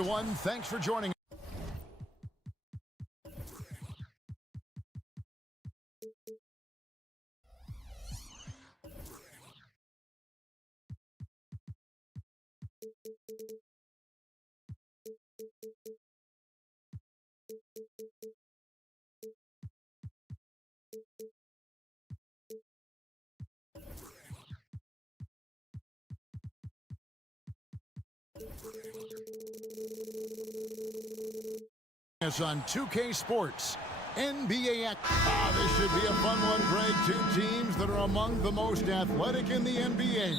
Everyone, thanks for joining. On 2K Sports, NBA. This should be a fun one, Greg. Two teams that are among the most athletic in the NBA.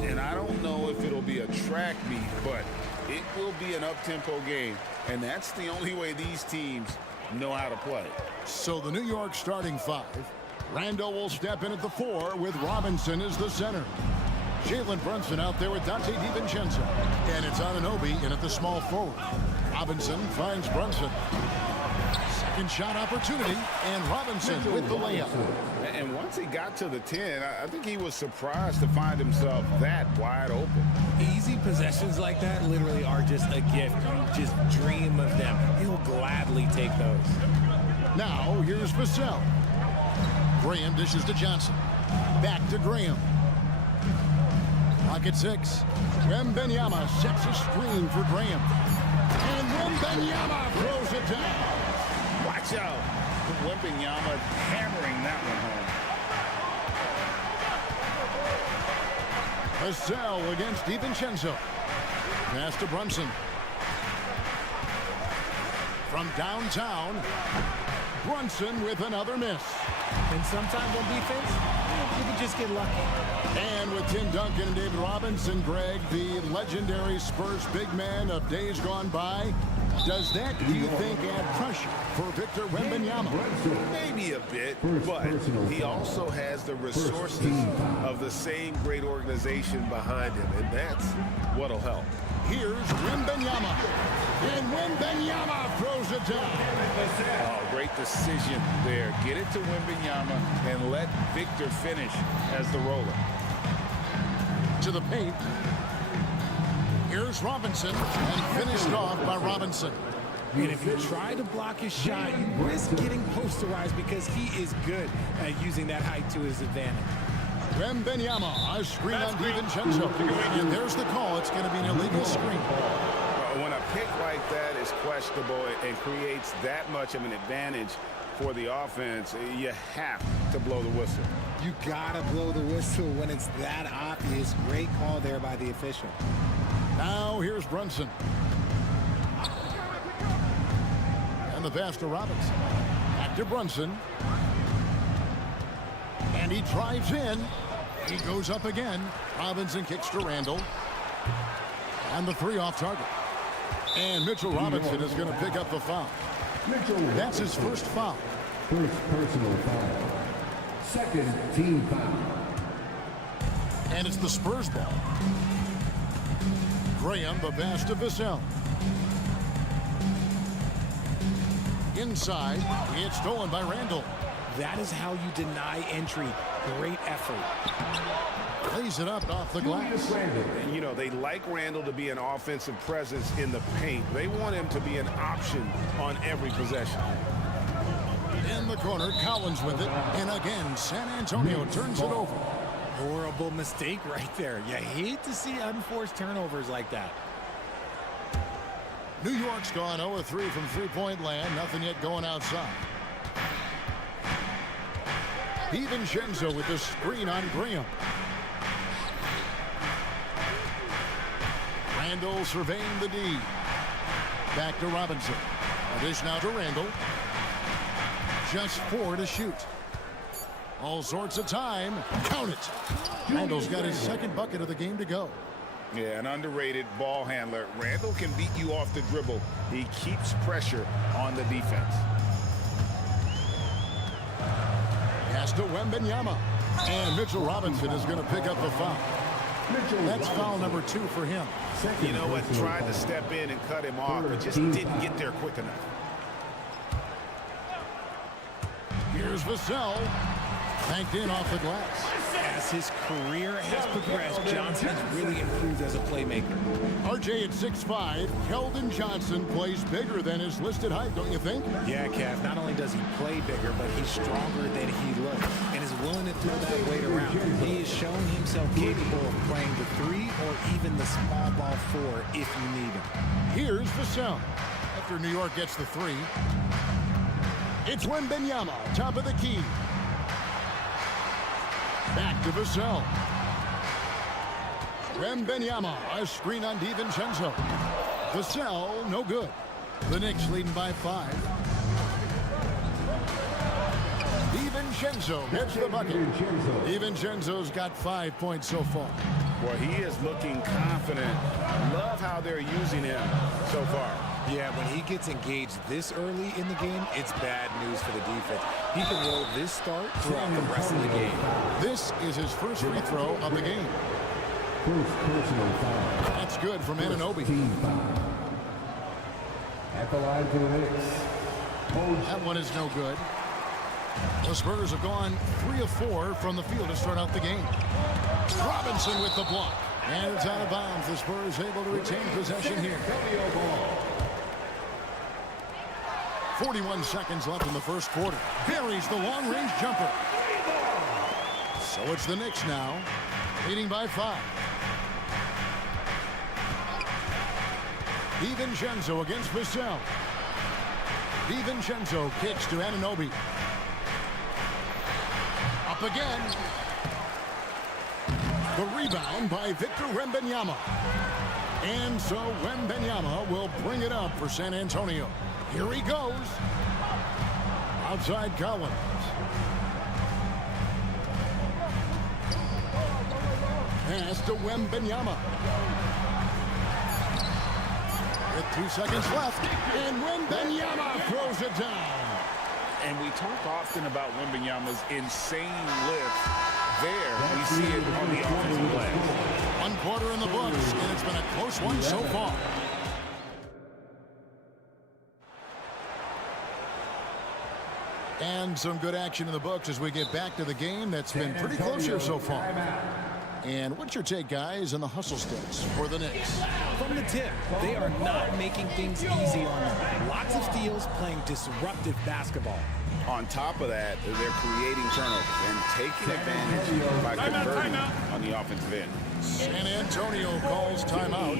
And I don't know if it'll be a track meet, but it will be an up-tempo game. And that's the only way these teams know how to play. So the New York starting five. Randall will step in at the 4 with Robinson as the center. Jalen Brunson out there with Dante DiVincenzo. And it's Anunoby in at the small forward. Robinson finds Brunson. Second shot opportunity, and Robinson with the layup. And once he got to the 10, I think he was surprised to find himself that wide open. Easy possessions like that literally are just a gift. You just dream of them. He'll gladly take those. Now, here's Vassell. Graham dishes to Johnson. Back to Graham. Pocket 6. Wembanyama sets a screen for Graham. And Wembanyama throws it down. Watch out. Wembanyama hammering that one home. Vassell against DiVincenzo. Pass to Brunson. From downtown, Brunson with another miss. And sometimes on defense, you can just get lucky. And with Tim Duncan and David Robinson, Greg, the legendary Spurs big man of days gone by, does that, do you think, add pressure for Victor Wembanyama? Maybe a bit, but he also has the resources of the same great organization behind him, and that's what'll help. Here's Wembanyama. And Wembanyama throws it down. Oh, great decision there. Get it to Wembanyama and let Victor finish as the roller. To the paint. Here's Robinson, and finished off by Robinson. And if you try to block his shot, you risk getting posterized because he is good at using that height to his advantage. Wembanyama, a screen on DiVincenzo. And there's the call. It's going to be an illegal screen. When a pick like that is questionable and creates that much of an advantage for the offense, you have to blow the whistle. You gotta blow the whistle when it's that obvious. Great call there by the official. Now here's Brunson. And the pass to Robinson. Back to Brunson. And he drives in. He goes up again. Robinson kicks to Randall. And the 3 off target. And Mitchell Robinson is going to pick up the foul. That's his first foul. First personal foul. Second team foul. And it's the Spurs ball. Graham, the pass to Vassell. Inside, it's stolen by Randall. That is how you deny entry. Great effort. Plays it up off the glass. And, you know, they like Randall to be an offensive presence in the paint. They want him to be an option on every possession. In the corner, Collins with it. And again, San Antonio turns it over. Horrible mistake right there. You hate to see unforced turnovers like that. New York's gone 0-3 from three-point land. Nothing yet going outside. DiVincenzo with the screen on Graham. Randall surveying the D. Back to Robinson. A dish now to Randall. Just 4 to shoot. All sorts of time. Count it. Randall's got his second bucket of the game to go. Yeah, an underrated ball handler. Randall can beat you off the dribble. He keeps pressure on the defense. Pass to Wembanyama. And Mitchell Robinson is going to pick up the foul. That's foul number 2 for him. You know what? Tried to step in and cut him off, but just didn't get there quick enough. Here's Vassell. Banked in off the glass. As As his career has progressed, Johnson has really improved as a playmaker. RJ at 6'5", Keldon Johnson plays bigger than his listed height, don't you think? Yeah, Kev, not only does he play bigger, but he's stronger than he looks and is willing to throw that weight around. He has shown himself capable of playing the 3 or even the small ball 4 if you need him. Here's Vassell. After New York gets the 3, it's Wembanyama, top of the key. Back to Vassell. Wembanyama, a screen on DiVincenzo. Vassell, no good. The Knicks leading by 5. DiVincenzo gets the bucket. DiVincenzo's got 5 points so far. Boy, he is looking confident. Love how they're using him so far. Yeah, when he gets engaged this early in the game, it's bad news for the defense. He can roll this start throughout the rest of the game. This is his first free throw of the game. First personal foul. That's good from Anunoby. Team foul. At the line for the Knicks. That one is no good. The Spurs have gone 3 of 4 from the field to start out the game. Robinson with the block. And it's out of bounds. The Spurs able to retain possession here. 41 seconds left in the first quarter. Buries the long-range jumper. So it's the Knicks now, leading by 5. DiVincenzo against Vassell. DiVincenzo kicks to Anunoby. Up again. The rebound by Victor Wembanyama. And so Wembanyama will bring it up for San Antonio. Here he goes. Outside Collins. Pass to Wembanyama. With 2 seconds left. And Wembanyama throws it down. And we talk often about Wembanyama's insane lift. There, we see it on the offensive play. 1 quarter in the books, and it's been a close one so far. And some good action in the books as we get back to the game that's been pretty close here so far. And what's your take, guys, on the hustle sticks for the Knicks? From the tip, they are not making things easy on them. Lots of steals, playing disruptive basketball. On top of that, they're creating turnovers and taking advantage by converting on the offensive end. San Antonio calls timeout.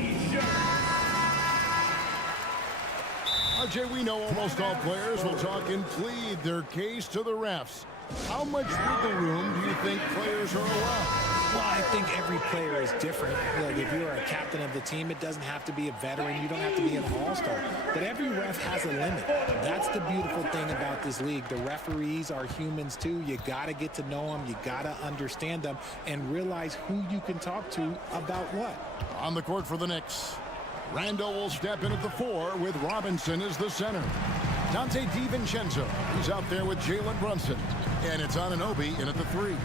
RJ, we know almost all players will talk and plead their case to the refs. How much wiggle room do you think players are allowed? Well, I think every player is different. Like if you're a captain of the team, it doesn't have to be a veteran. You don't have to be an all-star. But every ref has a limit. That's the beautiful thing about this league. The referees are humans too. You got to get to know them. You got to understand them and realize who you can talk to about what. On the court for the Knicks, Randall will step in at the 4 with Robinson as the center. Dante DiVincenzo, he's out there with Jalen Brunson. And it's Anunoby in at the 3.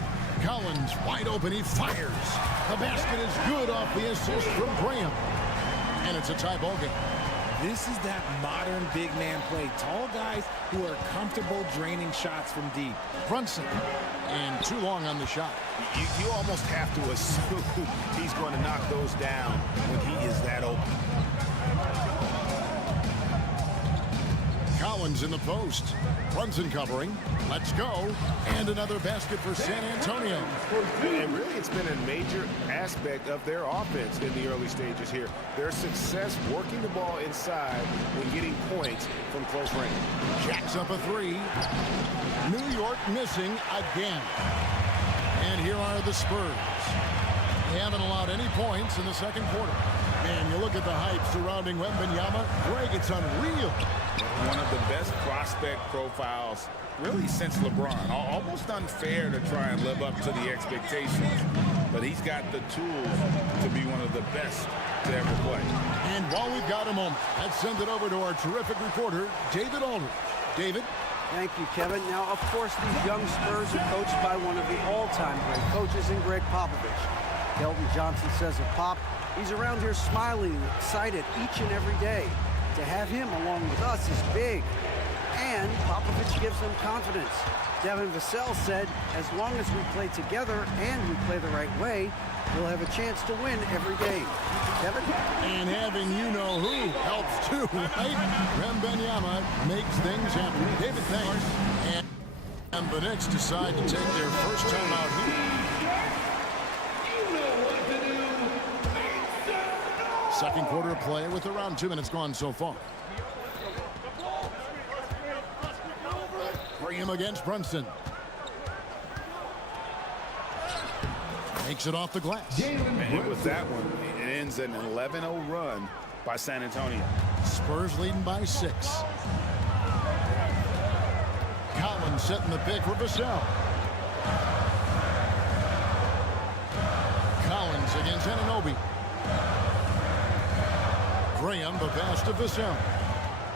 Collins wide open, he fires. The basket is good off the assist from Graham. And it's a tie ball game. This is that modern big man play. Tall guys who are comfortable draining shots from deep. Brunson, and too long on the shot. You almost have to assume he's going to knock those down when he is that open. Collins in the post. Brunson covering. Let's go. And another basket for San Antonio. And really, it's been a major aspect of their offense in the early stages here. Their success working the ball inside and getting points from close range. Jacks up a 3. New York missing again. And here are the Spurs. They haven't allowed any points in the second quarter. And you look at the hype surrounding Wembanyama. Greg, it's unreal. One of the best prospect profiles really since LeBron. Almost unfair to try and live up to the expectations. But he's got the tools to be one of the best to ever play. And while we've got a moment, let's send it over to our terrific reporter, David Aldridge. David? Thank you, Kevin. Now, of course, these young Spurs are coached by one of the all-time great coaches in Greg Popovich. Keldon Johnson says of Pop, he's around here smiling and excited each and every day. To have him along with us is big. and Popovich gives them confidence. Devin Vassell said, as long as we play together and we play the right way, we'll have a chance to win every game. Devin? And having you-know-who helps too, right? Wembanyama makes things happen. David, thanks. And the Knicks decide to take their first time out here. Second quarter of play with around 2 minutes gone so far. Graham against Brunson. Makes it off the glass. And with that one, it ends an 11-0 run by San Antonio. Spurs leading by 6. Collins setting the pick for Vassell. Collins against Anunoby. Graham the pass to Vassell.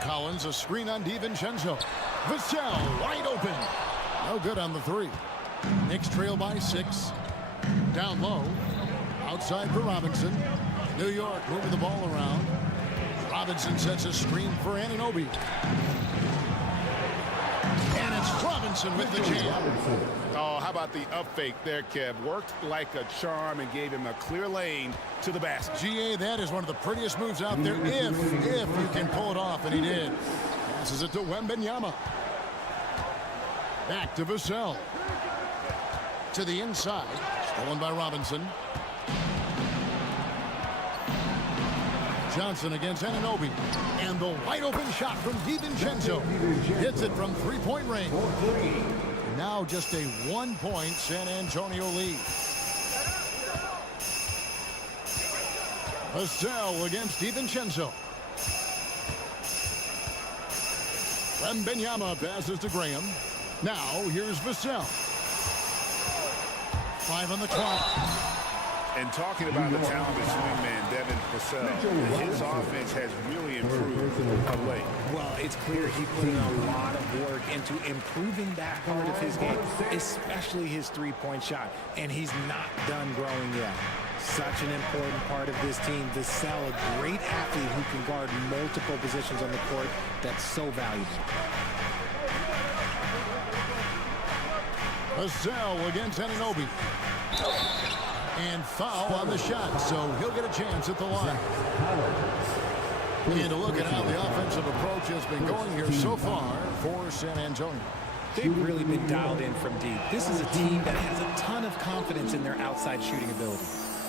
Collins a screen on DiVincenzo. Vassell wide open. No good on the 3. Knicks trail by 6. Down low. Outside for Robinson. New York moving the ball around. Robinson sets a screen for Anunoby. And it's Robinson with the jam. Oh, how about the up fake there, Kev? Worked like a charm and gave him a clear lane to the basket. GA, that is one of the prettiest moves out there if you can pull it off, and he did. Passes it to Wembanyama. Back to Vassell. To the inside. Stolen by Robinson. Johnson against Anunoby. And the wide open shot from DiVincenzo. Hits it from three-point range. Now just a 1-point San Antonio lead. Vassell against DiVincenzo. Wembanyama passes to Graham. Now here's Vassell. 5 on the clock. And talking about the talented swingman, Devin Vassell, his offense has really improved of late. Well, it's clear he put in a lot of work into improving that part of his game, especially his three-point shot. And he's not done growing yet. Such an important part of this team. Vassell, a great athlete who can guard multiple positions on the court. That's so valuable. Vassell against Anunoby. And foul on the shot, so he'll get a chance at the line. And a look at how the offensive approach has been going here so far for San Antonio. They've really been dialed in from deep. This is a team that has a ton of confidence in their outside shooting ability.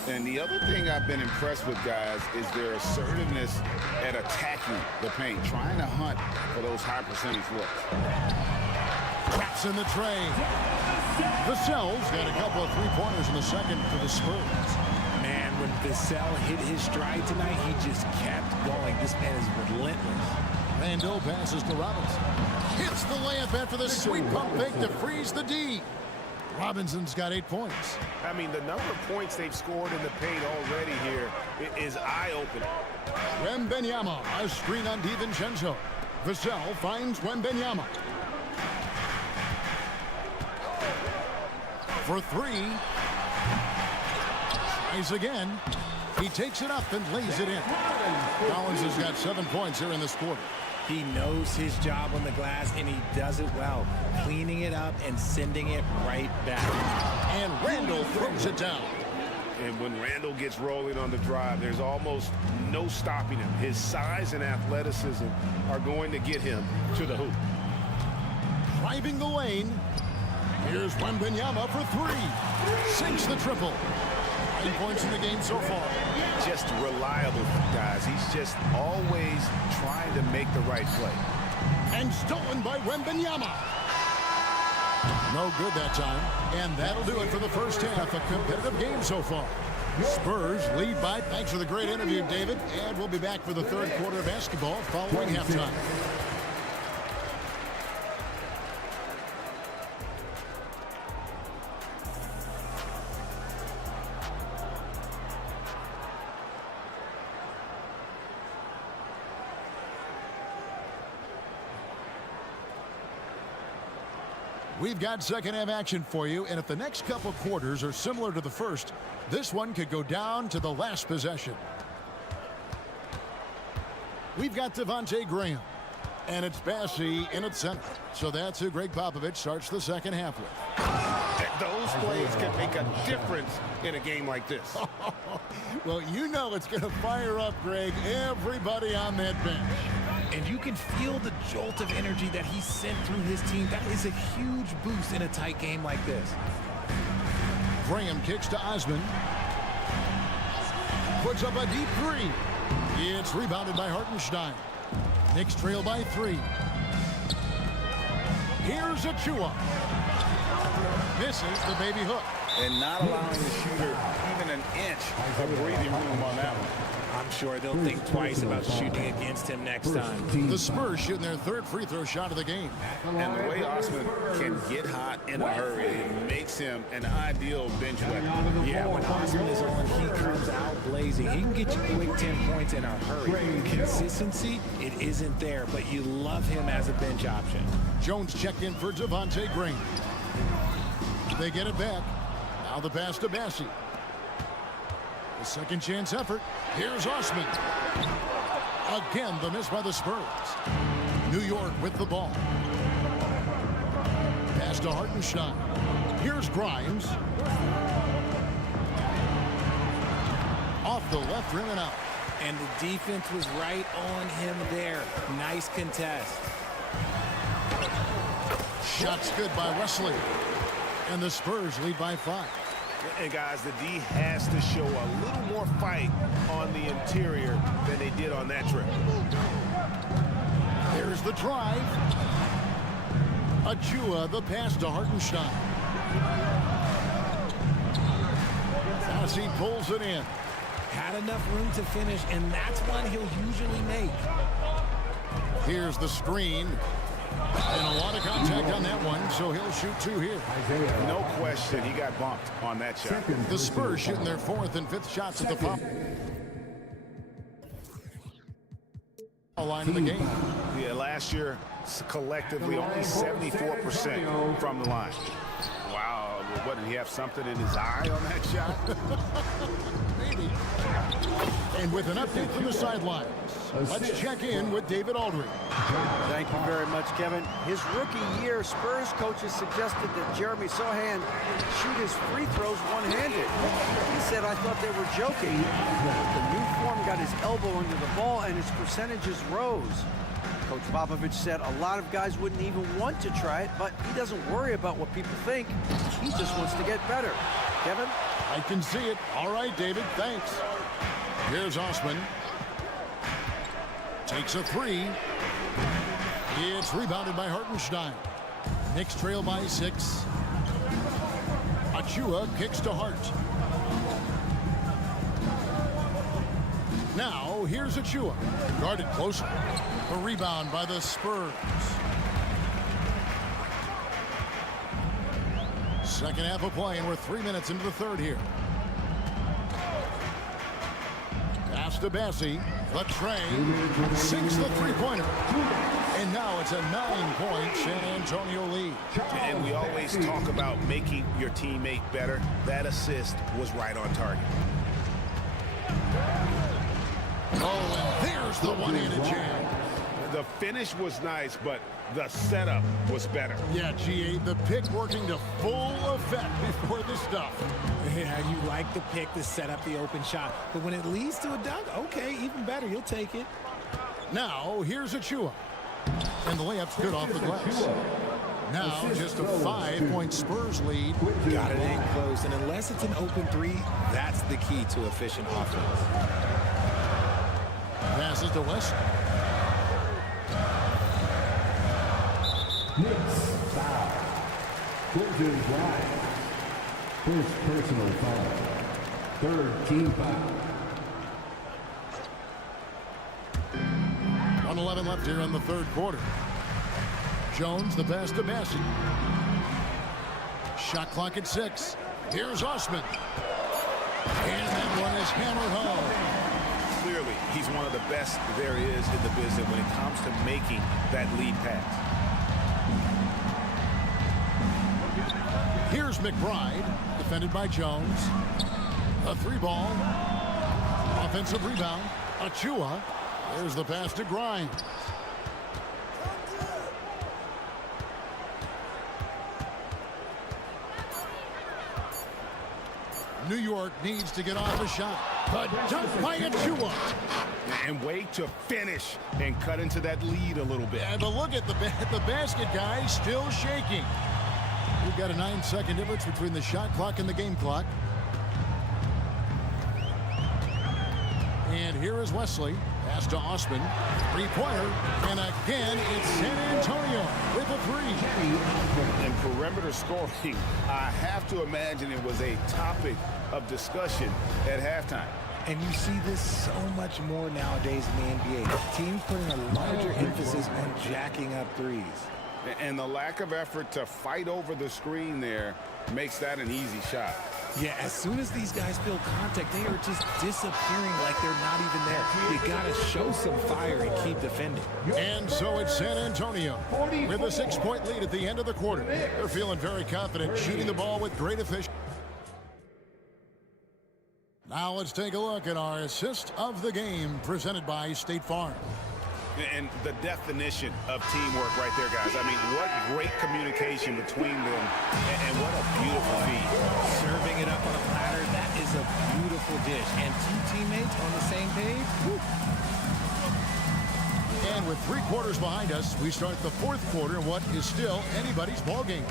And the other thing I've been impressed with, guys, is their assertiveness at attacking the paint, trying to hunt for those high percentage looks. Traps in the tray. Vassell's got a couple of three-pointers in the second for the Spurs. Man, when Vassell hit his stride tonight, he just kept going. This man is relentless. Randall passes to Robinson. Hits the layup after the sweet pump fake to freeze the D. Robinson's got 8 points. I mean, the number of points they've scored in the paint already here is eye-opening. Wembanyama, a screen on DiVincenzo. Vassell finds Wembanyama. For 3. Tries again. He takes it up and lays it in. Collins has got 7 points here in this quarter. He knows his job on the glass, and he does it well, cleaning it up and sending it right back. And Randall throws it down. And when Randall gets rolling on the drive, there's almost no stopping him. His size and athleticism are going to get him to the hoop. Driving the lane. Here's Wembanyama for 3. Sinks the triple. 9 points in the game so far. Just reliable, guys. He's just always trying to make the right play. And stolen by Wembanyama. No good that time. And that'll do it for the first half. A competitive game so far. Spurs lead by. Thanks for the great interview, David. And we'll be back for the third quarter of basketball following halftime. We've got second half action for you, and if the next couple quarters are similar to the first, this one could go down to the last possession. We've got Devontae Graham. And it's Bassey in at center. So that's who Greg Popovich starts the second half with. Those plays can make a difference in a game like this. Well, you know it's going to fire up, Greg, everybody on that bench. And you can feel the jolt of energy that he sent through his team. That is a huge boost in a tight game like this. Graham kicks to Osman. Puts up a deep three. It's rebounded by Hartenstein. Knicks trail by 3. Here's Achua. Misses the baby hook. And not allowing the shooter even an inch of breathing room on that one. I'm sure they'll think twice about shooting against him next time. The Spurs shooting their third free throw shot of the game. And the way Osman can get hot in a hurry, it makes him an ideal bench weapon. Yeah, when Osman is on, he comes out blazing. He can get you quick 10 points in a hurry. Consistency, it isn't there, but you love him as a bench option. Jones checked in for Devontae Green. They get it back. Now the pass to Bassey. The second chance effort. Here's Osman. Again, the miss by the Spurs. New York with the ball. Pass to Hartenstein. Here's Grimes. Off the left rim and out. And the defense was right on him there. Nice contest. Shots good by Wesley. And the Spurs lead by 5. And guys, the D has to show a little more fight on the interior than they did on that trip. There's the drive. Achua, the pass to Hartenstein. Bassey pulls it in. Had enough room to finish, and that's one he'll usually make. Here's the screen. And a lot of contact on that one, so he'll shoot 2 here. No question, he got bumped on that shot. The Spurs shooting their 4th and 5th shots at the foul line of the game. Yeah, last year, collectively, only 74% from the line. Wow, what, did he have something in his eye on that shot? Maybe. And with an update from the sidelines, let's check in with David Aldridge. Thank you very much, Kevin. His rookie year, Spurs coaches suggested that Jeremy Sohan shoot his free throws one-handed. He said, I thought they were joking. The new form got his elbow under the ball and his percentages rose. Coach Popovich said a lot of guys wouldn't even want to try it, but he doesn't worry about what people think. He just wants to get better. Kevin? I can see it. All right, David, thanks. Here's Osman. Takes a 3. It's rebounded by Hartenstein. Knicks trail by 6. Achua kicks to Hart. Now, here's Achua. Guarded closer. A rebound by the Spurs. Second half of play, and we're 3 minutes into the third here. Pass to Bassey. The tray. Sinks the three-pointer. And now it's a 9-point San Antonio lead. And we always talk about making your teammate better. That assist was right on target. Oh, and there's the one-handed jam. The finish was nice, but the setup was better. Yeah, GA, the pick working to full effect before the stuff. Yeah, you like the pick to set up the open shot. But when it leads to a dunk, okay, even better. You'll take it. Now, here's Achua. And the layup's good off the glass. Now, just a 5-point Spurs lead. Got it in close. And unless it's an open 3, that's the key to efficient offense. Passes to West. Knicks foul. Quentin Grimes. First personal foul. Third team foul. 1:11 left here in the third quarter. Jones, the pass to Bassey. Shot clock at 6. Here's Osman. And that one is hammered home. Clearly, he's one of the best there is in the business when it comes to making that lead pass. Here's McBride, defended by Jones. A 3-ball. Offensive rebound. Achua. There's the pass to Grimes. New York needs to get off a shot. The dunk by Achua. And wait to finish and cut into that lead a little bit. And but look at the basket guy still shaking. We've got a 9-second difference between the shot clock and the game clock. And here is Wesley. Pass to Osman. Three-pointer. And again, it's San Antonio with a three. And perimeter scoring, I have to imagine it was a topic of discussion at halftime. And you see this so much more nowadays in the NBA. Teams putting a larger emphasis on jacking up threes. And the lack of effort to fight over the screen there makes that an easy shot. Yeah, as soon as these guys feel contact, they are just disappearing like they're not even there. You got to show some fire and keep defending. And so it's San Antonio with a 6-point lead at the end of the quarter. They're feeling very confident, shooting the ball with great efficiency. Now let's take a look at our assist of the game presented by State Farm. And the definition of teamwork right there, guys. I mean, what great communication between them, and what a beautiful feed. Serving it up on a platter, that is a beautiful dish. And two teammates on the same page. Woo. And with 3 quarters behind us, we start the 4th quarter in what is still anybody's ball game.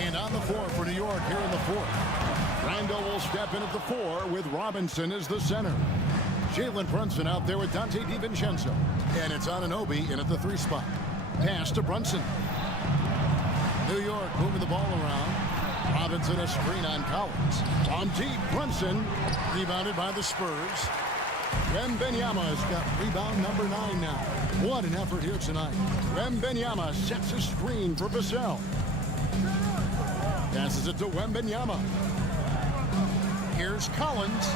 And on the floor for New York here in the 4th. Randall will step in at the 4 with Robinson as the center. Jalen Brunson out there with Dante DiVincenzo. And it's Anunoby in at the 3 spot. Pass to Brunson. New York moving the ball around. Robinson a screen on Collins. On deep, Brunson rebounded by the Spurs. Wembanyama has got rebound number 9 now. What an effort here tonight. Wembanyama sets a screen for Vassell. Passes it to Wembanyama. Here's Collins.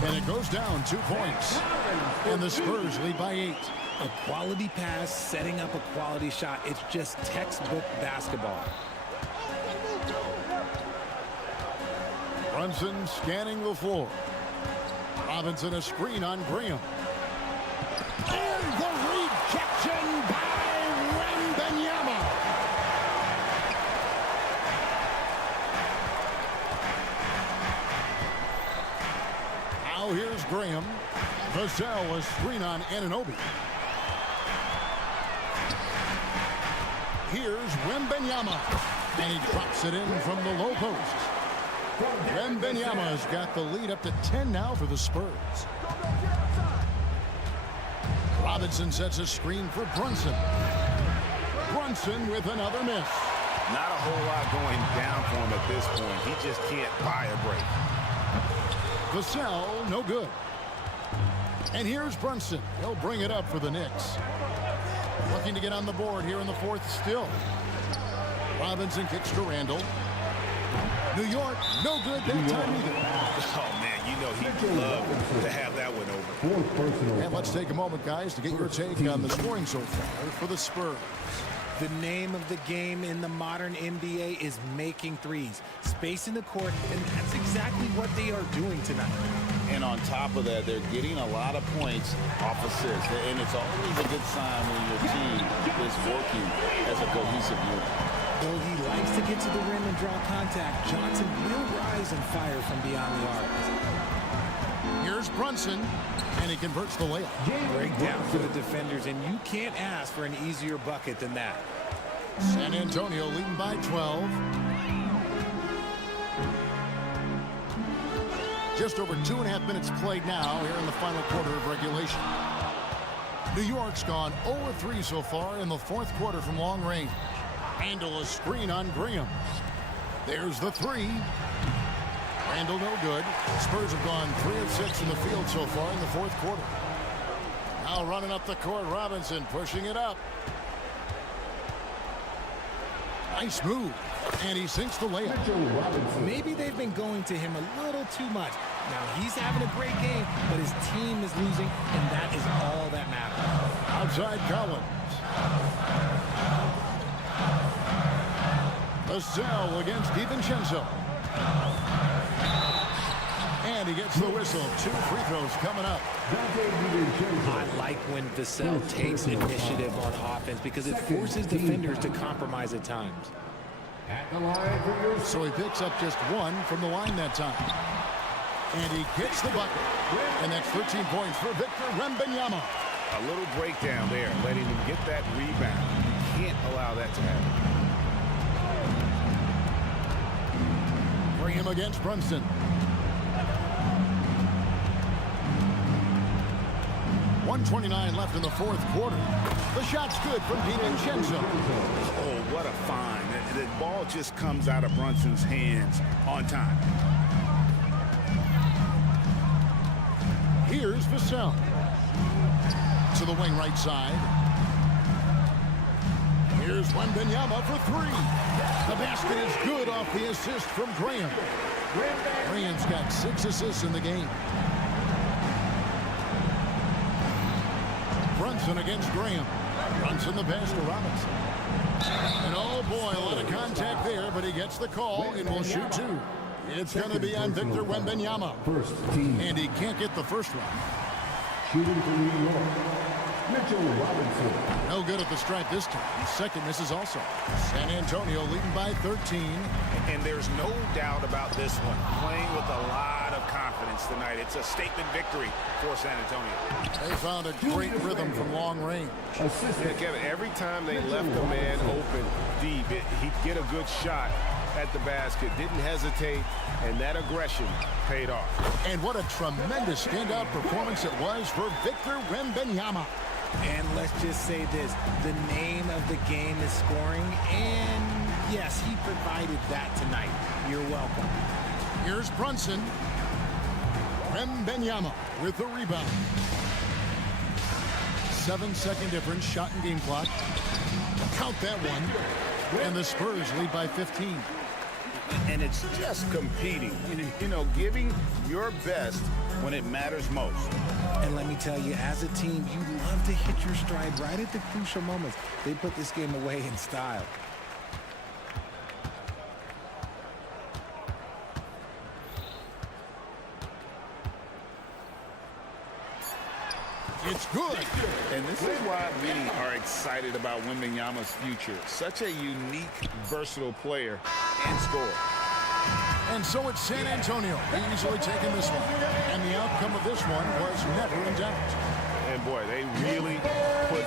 And it goes down 2 points. And the Spurs lead by 8. A quality pass, setting up a quality shot. It's just textbook basketball. Brunson scanning the floor. Robinson a screen on Graham. And the rejection by Wembanyama. Now here's Graham. Vassell a screen on Anunoby. Here's Wembanyama. And he drops it in from the low post. Wembanyama's got the lead up to 10 now for the Spurs. Robinson sets a screen for Brunson. Brunson with another miss. Not a whole lot going down for him at this point. He just can't buy a break. Vassell, no good. And here's Brunson. He'll bring it up for the Knicks. Looking to get on the board here in the 4th still. Robinson kicks to Randall. New York, no good that time either. Oh, man, you know he'd love to have that one over. And let's take a moment, guys, to get your take on the scoring so far for the Spurs. The name of the game in the modern NBA is making threes. Space in the court, and that's exactly what they are doing tonight. And on top of that, they're getting a lot of points off assists. And it's always a good sign when your team is working as a cohesive unit. Though he likes to get to the rim and draw contact, Johnson will rise and fire from beyond the arc. Here's Brunson, and he converts the layup. Breakdown for the defenders, and you can't ask for an easier bucket than that. San Antonio leading by 12. Just over 2.5 minutes played now here in the final quarter of regulation. New York's gone 0-3 so far in the 4th quarter from long range. Randall a screen on Graham. There's the 3. Randall no good. Spurs have gone 3 of 6 in the field so far in the 4th quarter. Now running up the court, Robinson pushing it up. Nice move. And he sinks the layup. Maybe they've been going to him a little too much. Now he's having a great game, but his team is losing, and that is all that matters. Outside Collins. Vassell against DiVincenzo. And he gets the whistle. 2 free throws coming up. I like when Vassell takes initiative on offense because it forces defenders to compromise at times. So he picks up just 1 from the line that time. And he gets the bucket. And that's 13 points for Victor Wembanyama. A little breakdown there, letting him get that rebound. You can't allow that to happen. Graham against Brunson. .129 left in the fourth quarter. The shot's good from DiVincenzo. Oh, what a find. The ball just comes out of Brunson's hands on time. Here's Vassell. To the wing right side. Here's Wembanyama for three. The basket is good off the assist from Graham. Graham's got 6 assists in the game. Brunson against Graham. Brunson the pass to Robinson. And oh boy, a lot of contact there, but he gets the call and will shoot 2. It's going to be on Victor Wembanyama. First team. And he can't get the first one. Shooting for New York, Mitchell Robinson. No good at the stripe this time. His second misses also. San Antonio leading by 13. And there's no doubt about this one. Playing with a lot of confidence tonight. It's a statement victory for San Antonio. They found a great rhythm from long range. Yeah, Kevin, every time they left a man open deep, he'd get a good shot at the basket. Didn't hesitate, and that aggression paid off. And what a tremendous standout performance it was for Victor Wembanyama. And let's just say this, the name of the game is scoring, and yes, he provided that tonight. You're welcome. Here's Brunson. Wembanyama with the rebound. 7-second difference, shot and game clock. Count that one. And the Spurs lead by 15. And it's just competing, you know, giving your best when it matters most. And let me tell you, as a team, you love to hit your stride right at the crucial moments. They put this game away in style. It's good. And this is why many are excited about Wembanyama's future. Such a unique, versatile player and scorer. And so it's San Antonio easily taking this one. And the outcome of this one was never in doubt. And boy, they really put...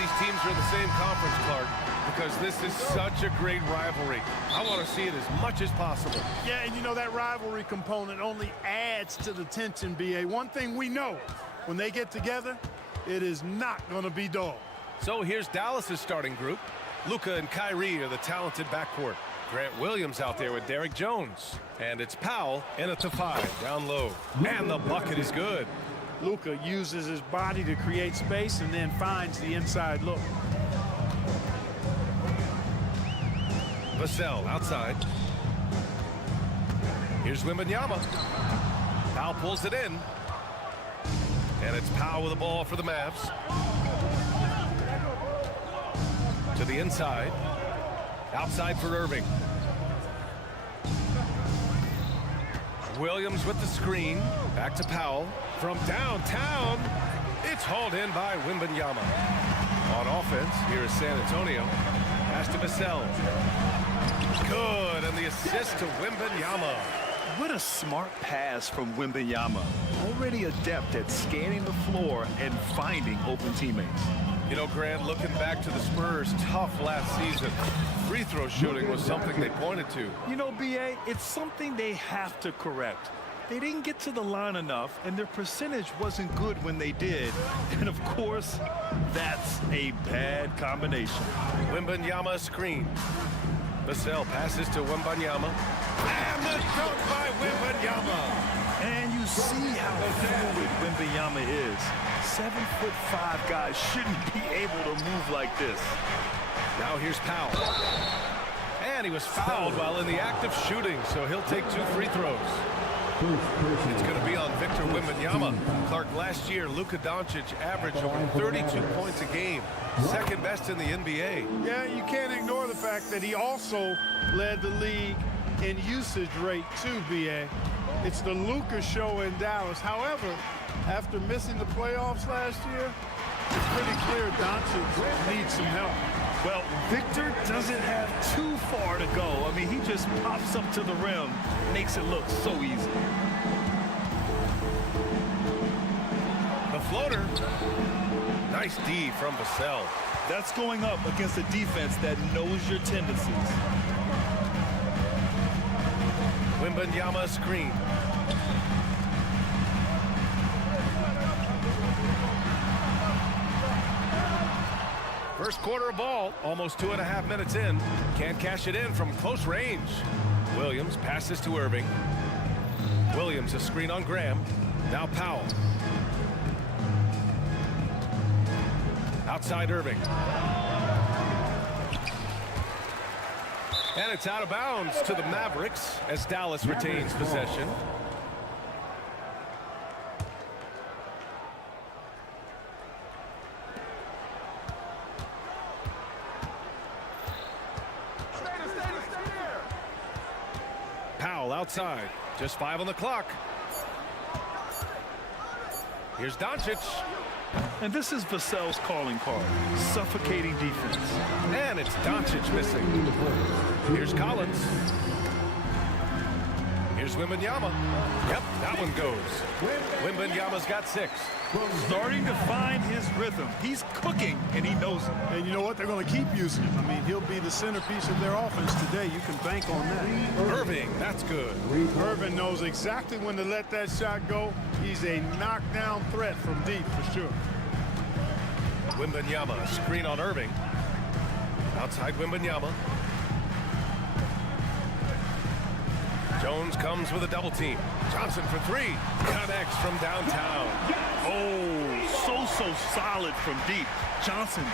these teams are in the same conference, Clark, because this is such a great rivalry. I want to see it as much as possible. Yeah, and you know, that rivalry component only adds to the tension, B.A. One thing we know, when they get together, it is not going to be dull. So here's Dallas's starting group. Luka and Kyrie are the talented backcourt. Grant Williams out there with Derrick Jones. And it's Powell in at the 5, down low. And the bucket is good. Luka uses his body to create space and then finds the inside look. Vassell outside. Here's Wembanyama. Powell pulls it in. it's Powell with the ball for the Mavs. To the inside. Outside for Irving. Williams with the screen. Back to Powell. From downtown, it's hauled in by Wembanyama. On offense, here is San Antonio. Pass to Vassell. Good, and the assist to Wembanyama. What a smart pass from Wembanyama. Already adept at scanning the floor and finding open teammates. You know, Grant, looking back to the Spurs' tough last season, free throw shooting was something they pointed to. You know, B.A., it's something they have to correct. They didn't get to the line enough, and their percentage wasn't good when they did. And, of course, that's a bad combination. Wembanyama screen. Vassell passes to Wembanyama. And the dunk by Wembanyama. And you see how fluid Wembanyama is. 7'5" guys shouldn't be able to move like this. Now here's Powell. And he was fouled while in the act of shooting, so he'll take 2 free throws. It's going to be on Victor Wembanyama. Clark, last year, Luka Doncic averaged over 32 points a game. Second best in the NBA. Yeah, you can't ignore the fact that he also led the league in usage rate too, B.A. It's the Luka show in Dallas. However, after missing the playoffs last year, it's pretty clear Doncic needs some help. Well, Victor doesn't have too far to go. I mean, he just pops up to the rim, makes it look so easy. The floater. Nice D from Vassell. That's going up against a defense that knows your tendencies. Wembanyama screen. First quarter of ball, almost 2.5 minutes in. Can't cash it in from close range. Williams passes to Irving. Williams a screen on Graham. Now Powell. Outside Irving. And it's out of bounds to the Mavericks as Dallas retains possession. Powell outside. Just 5 on the clock. Here's Doncic. And this is Vassell's calling card. Suffocating defense. And it's Doncic missing. Here's Collins. Here's Wembanyama. Yep, that one goes. Wembanyama's got 6. Starting to find his rhythm. He's cooking, and he knows it. And you know what? They're going to keep using him. I mean, he'll be the centerpiece of their offense today. You can bank on that. Irving, that's good. Irving knows exactly when to let that shot go. He's a knockdown threat from deep for sure. Wembanyama, screen on Irving. Outside Wembanyama. Jones comes with a double team. Johnson for 3. Connects from downtown. Oh, so solid from deep. Johnson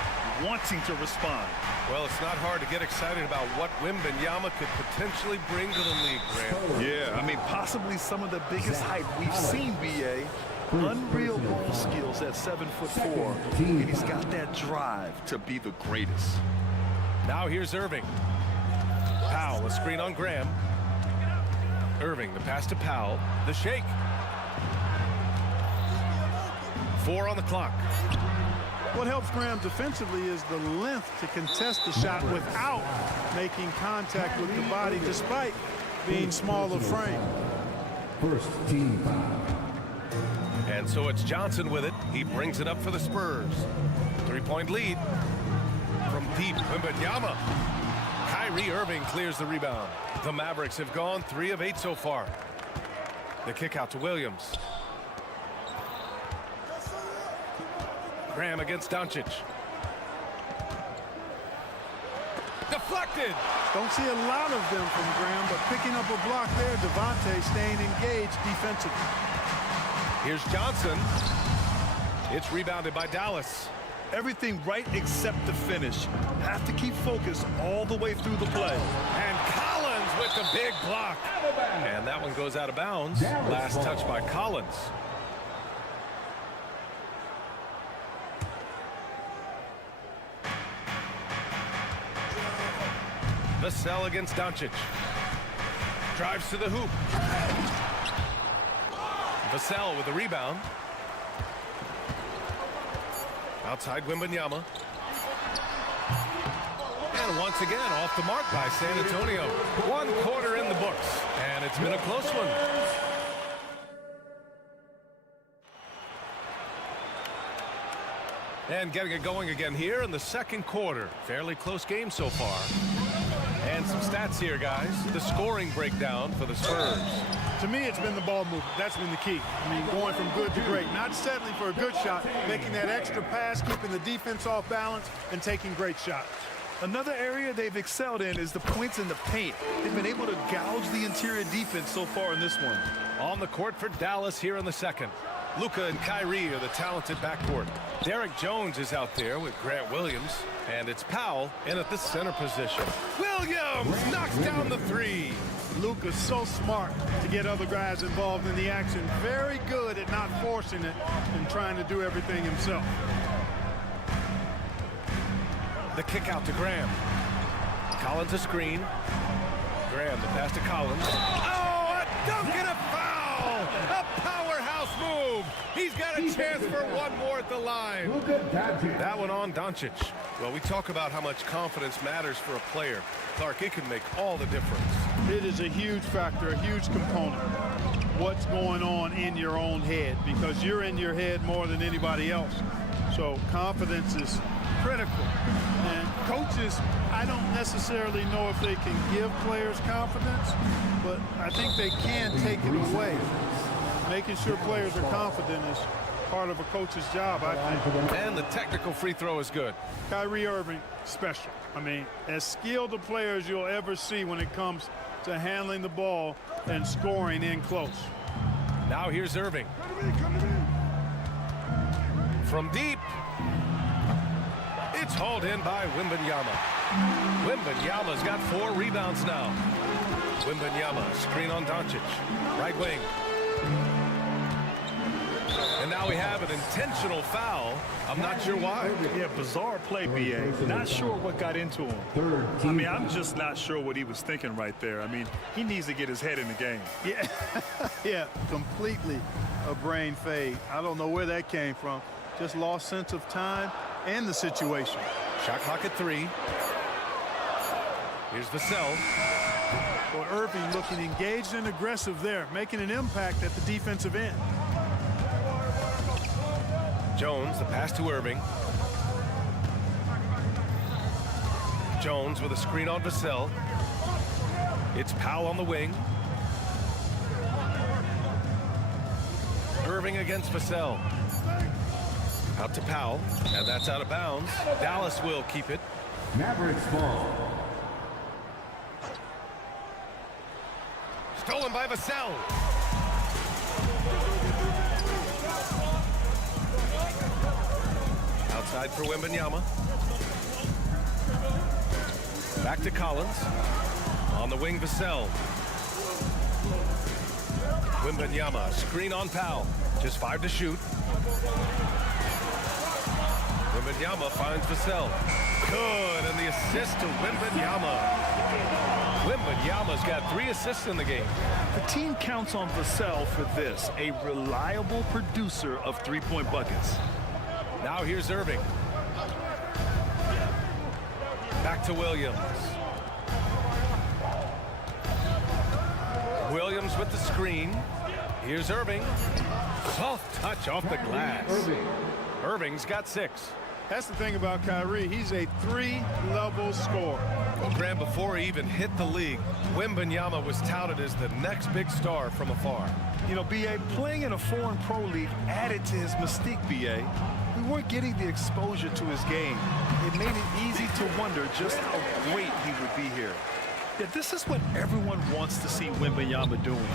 wanting to respond. Well, it's not hard to get excited about what Wembanyama could potentially bring to the league, Graham. Yeah, I mean, possibly some of the biggest hype we've seen, B.A. Unreal ball skills at 7'4", and he's got that drive to be the greatest. Now here's Irving. Powell, a screen on Graham. Irving, the pass to Powell. The shake. 4 on the clock. What helps Graham defensively is the length to contest the shot without making contact with the body, despite being small of frame. First team foul. And so it's Johnson with it. He brings it up for the Spurs. 3-point lead from deep. Wembanyama. Kyrie Irving clears the rebound. The Mavericks have gone 3 of 8 so far. The kick out to Williams. Graham against Doncic. Deflected. Don't see a lot of them from Graham, but picking up a block there, Devontae staying engaged defensively. Here's Johnson. It's rebounded by Dallas. Everything right except the finish. Have to keep focused all the way through the play. And Collins with the big block. And that one goes out of bounds. Last touch by Collins. Vassell against Doncic. Drives to the hoop. Vassell with the rebound. Outside Wembanyama. And once again, off the mark by San Antonio. 1 quarter in the books, and it's been a close one. And getting it going again here in the second quarter. Fairly close game so far. And some stats here, guys. The scoring breakdown for the Spurs. To me, it's been the ball movement. That's been the key. I mean, going from good to great. Not settling for a good shot, making that extra pass, keeping the defense off balance, and taking great shots. Another area they've excelled in is the points in the paint. They've been able to gouge the interior defense so far in this one. On the court for Dallas here in the second. Luka and Kyrie are the talented backcourt. Derek Jones is out there with Grant Williams. And it's Powell in at the center position. Williams knocks down the three. Luka's so smart to get other guys involved in the action. Very good at not forcing it and trying to do everything himself. The kick out to Graham. Collins a screen. Graham the pass to Collins. Oh, a dunk and a foul! A powerhouse move. He's got a chance for one more at the line. That one on Doncic. Well, we talk about how much confidence matters for a player. Clark, it can make all the difference. It is a huge factor, a huge component. What's going on in your own head, because you're in your head more than anybody else. So confidence is critical. And coaches, I don't necessarily know if they can give players confidence, but I think they can take it away. Making sure players are confident is part of a coach's job, I think. And the technical free throw is good. Kyrie Irving, special. I mean, as skilled a player as you'll ever see when it comes to handling the ball and scoring in close. Now here's Irving. From deep. It's hauled in by Wembanyama. Wembanyama's got 4 rebounds now. Wembanyama, screen on Doncic. Right wing. And now we have an intentional foul. I'm not sure why. Yeah, bizarre play, B.A. Not sure what got into him. I mean, I'm just not sure what he was thinking right there. I mean, he needs to get his head in the game. Yeah, yeah, completely a brain fade. I don't know where that came from. Just lost sense of time and the situation. Shot clock at 3. Here's Vassell. Well, Irving looking engaged and aggressive there, making an impact at the defensive end. Jones, the pass to Irving. Jones with a screen on Vassell. It's Powell on the wing. Irving against Vassell. Out to Powell, and that's out of bounds. Dallas will keep it. Mavericks ball. Stolen by Vassell. Outside for Wembanyama. Back to Collins. On the wing, Vassell. Wembanyama, screen on Powell. Just 5 to shoot. Wembanyama finds Vassell. Good, and the assist to Wembanyama. Wembanyama's got 3 assists in the game. The team counts on Vassell for this, a reliable producer of three-point buckets. Now here's Irving. Back to Williams. Williams with the screen. Here's Irving. Soft touch off the glass. Irving's got 6. That's the thing about Kyrie. He's a 3-level scorer. Well, Graham, before he even hit the league, Wembanyama was touted as the next big star from afar. You know, B.A., playing in a foreign pro league added to his mystique, B.A. We weren't getting the exposure to his game. It made it easy to wonder just how great he would be here. Yeah, this is what everyone wants to see Wembanyama doing.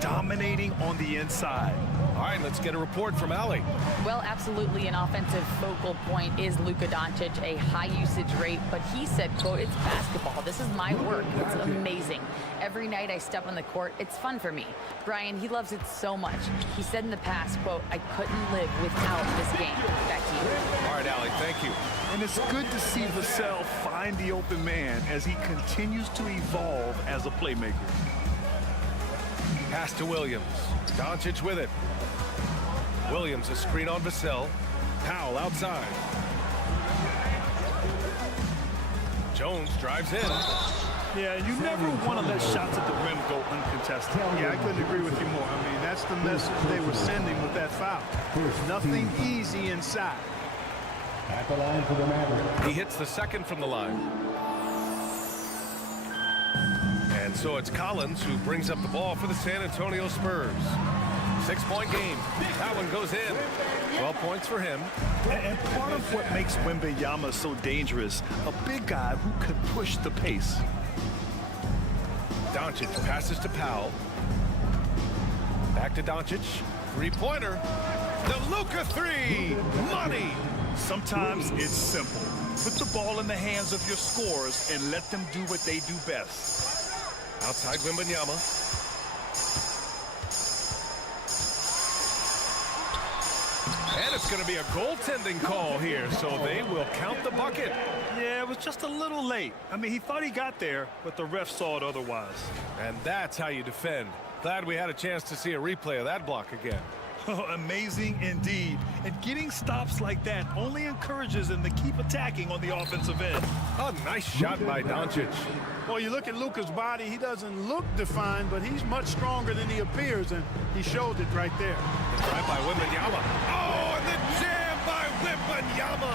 Dominating on the inside. All right, let's get a report from Allie. Well, absolutely an offensive focal point is Luka Doncic, a high usage rate, but he said, quote, it's basketball. This is my work. It's amazing. Every night I step on the court, it's fun for me. Brian, he loves it so much. He said in the past, quote, I couldn't live without this game. Back to you. All right, Allie, thank you. And it's good to see Vassell find the open man as he continues to evolve as a playmaker. Pass to Williams. Doncic with it. Williams, a screen on Vassell. Powell outside. Jones drives in. Yeah, you never want to let shots at the rim go uncontested. Yeah, I couldn't agree with you more. I mean, that's the message they were sending with that foul. Nothing easy inside. At the line for the Mavericks. He hits the second from the line. And so it's Collins who brings up the ball for the San Antonio Spurs. 6-point game. That one goes in. 12 points for him. And part of what makes Wembanyama so dangerous, a big guy who can push the pace. Doncic passes to Powell. Back to Doncic. Three-pointer. The Luka three. Money. Sometimes it's simple. Put the ball in the hands of your scorers and let them do what they do best. Outside Wembanyama. And it's going to be a goaltending call here, so they will count the bucket. Yeah, it was just a little late. I mean, he thought he got there, but the ref saw it otherwise. And that's how you defend. Glad we had a chance to see a replay of that block again. Amazing indeed. And getting stops like that only encourages them to keep attacking on the offensive end. A nice shot by Doncic. Well, you look at Luka's body, he doesn't look defined, but he's much stronger than he appears, and he showed it right there. The drive by Wembanyama. Oh, and the jam by Wembanyama.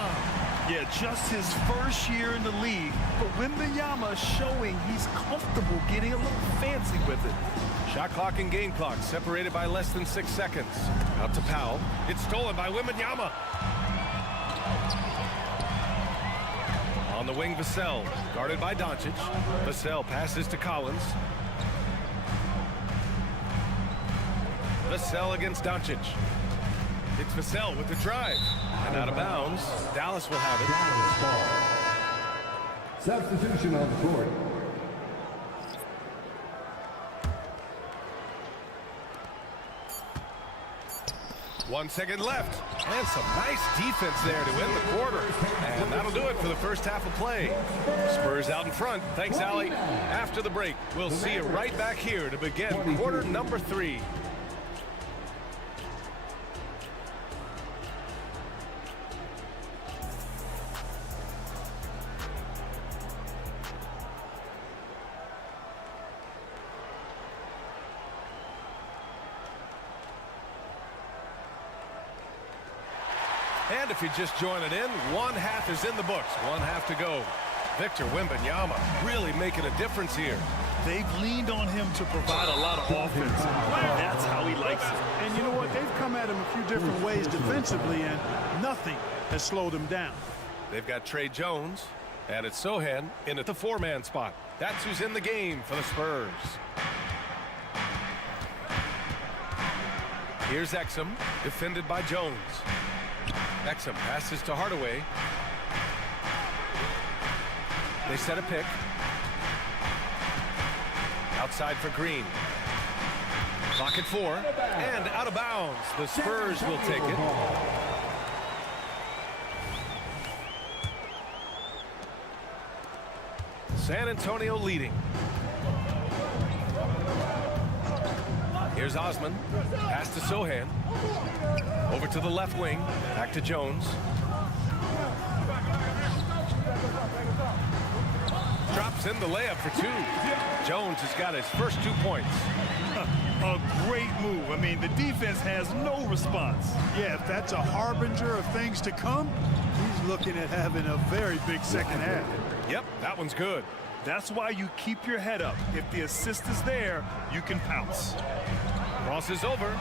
Yeah, just his first year in the league, but Wembanyama showing he's comfortable getting a little fancy with it. Shot clock and game clock separated by less than 6 seconds. Out to Powell. It's stolen by Wembanyama. On the wing, Vassell, guarded by Doncic. Vassell passes to Collins. Vassell against Doncic. It's Vassell with the drive. And out of bounds, Dallas will have it. Substitution on the court. One second left. And some nice defense there to end the quarter. And that'll do it for the first half of play. Spurs out in front. Thanks, Allie. After the break, we'll see you right back here to begin quarter number 3. And if you're just joining in, one half is in the books. One half to go. Victor Wembanyama really making a difference here. They've leaned on him to provide a lot of offense. That's how he likes it. And you know what? They've come at him a few different ways defensively, and nothing has slowed him down. They've got Trey Jones, and it's Sochan in at the 4-man spot. That's who's in the game for the Spurs. Here's Exum, defended by Jones. Exum passes to Hardaway. They set a pick. Outside for Green. Clock at 4. And out of bounds. The Spurs will take it. San Antonio leading. Here's Osman. Pass to Sochan. Over to the left wing. Back to Jones. Drops in the layup for 2. Jones has got his first 2 points. A great move. I mean, the defense has no response. Yeah, if that's a harbinger of things to come, he's looking at having a very big second half. Yep, that one's good. That's why you keep your head up. If the assist is there, you can pounce. Crosses over.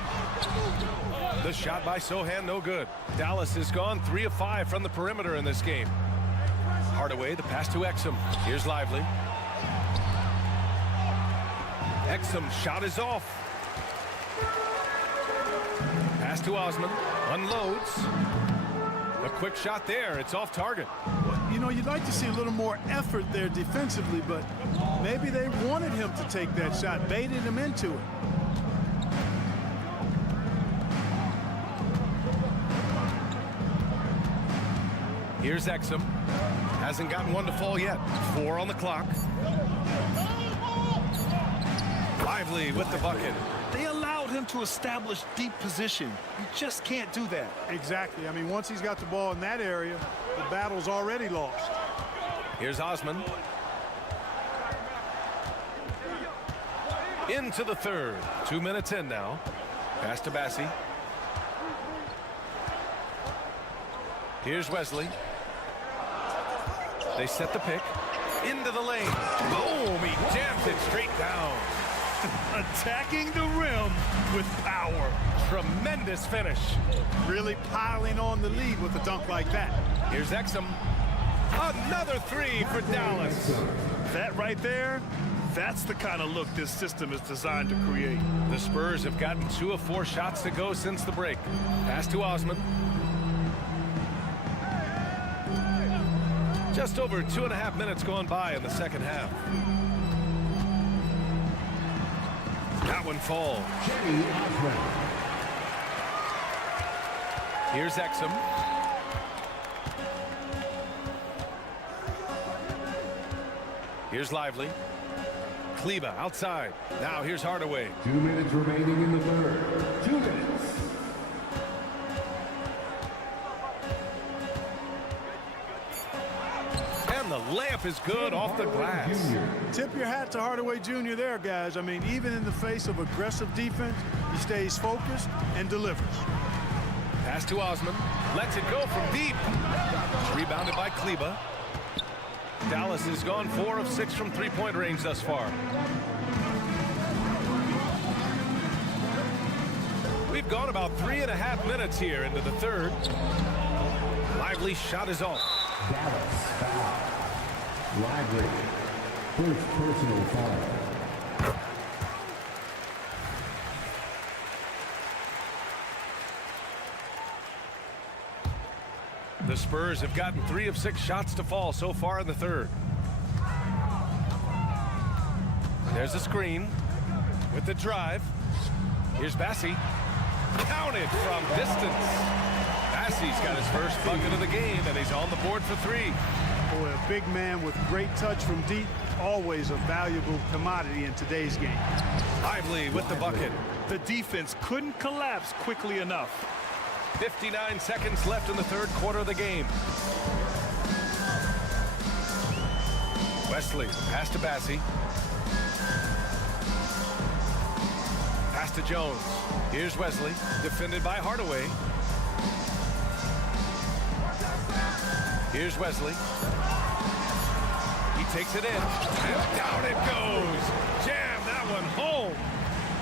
The shot by Sochan, no good. Dallas has gone 3 of 5 from the perimeter in this game. Hardaway, the pass to Exum. Here's Lively. Exum shot is off. Pass to Osman. Unloads. A quick shot there. It's off target. You know, you'd like to see a little more effort there defensively, but maybe they wanted him to take that shot, baited him into it. Here's Exum. Hasn't gotten one to fall yet. 4 on the clock. Lively with the bucket. They allowed him to establish deep position. You just can't do that. Exactly. I mean, once he's got the ball in that area, the battle's already lost. Here's Osman. Into the third. 2 minutes in now. Pass to Bassi. Here's Wesley. They set the pick. Into the lane. Boom! He jams it straight down. Attacking the rim with power. Tremendous finish. Really piling on the lead with a dunk like that. Here's Exum. Another 3 for Dallas. That right there, that's the kind of look this system is designed to create. The Spurs have gotten 2 of 4 shots to go since the break. Pass to Osman. Just over 2.5 minutes gone by in the second half. That one falls. Here's Exum. Here's Lively. Kleba outside. Now here's Hardaway. 2 minutes remaining in the third. 2 minutes. And the layup is good off the glass. Tip your hat to Hardaway Jr. there, guys. I mean, even in the face of aggressive defense, he stays focused and delivers. Pass to Osman. Lets it go from deep. Rebounded by Kleba. Dallas has gone 4 of 6 from three-point range thus far. We've gone about 3.5 minutes here into the third. Lively shot is off. Dallas foul. Lively. First personal foul. The Spurs have gotten 3 of 6 shots to fall so far in the third. There's a screen with the drive. Here's Bassi. Counted from distance. Bassi's got his first bucket of the game, and he's on the board for 3. Boy, a big man with great touch from deep, always a valuable commodity in today's game. Lively with the bucket. The defense couldn't collapse quickly enough. 59 seconds left in the third quarter of the game. Wesley, pass to Bassi. Pass to Jones. Here's Wesley, defended by Hardaway. Here's Wesley. He takes it in, and down it goes. Jam that one home.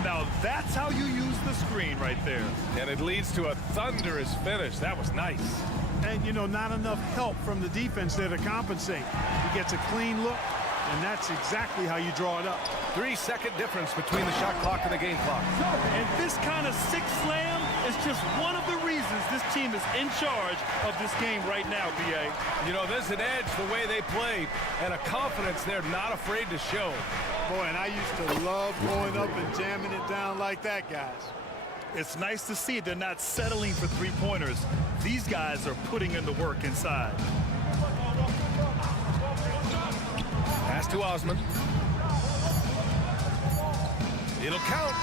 Now that's how you use the screen right there. And it leads to a thunderous finish. That was nice. And, you know, not enough help from the defense there to compensate. He gets a clean look, and that's exactly how you draw it up. 3-second difference between the shot clock and the game clock. And this kind of sick slam is just one of the reasons this team is in charge of this game right now, B.A. You know, there's an edge the way they played and a confidence they're not afraid to show. Boy, and I used to love going up and jamming it down like that, guys. It's nice to see they're not settling for three-pointers. These guys are putting in the work inside. Pass to Osman. It'll count.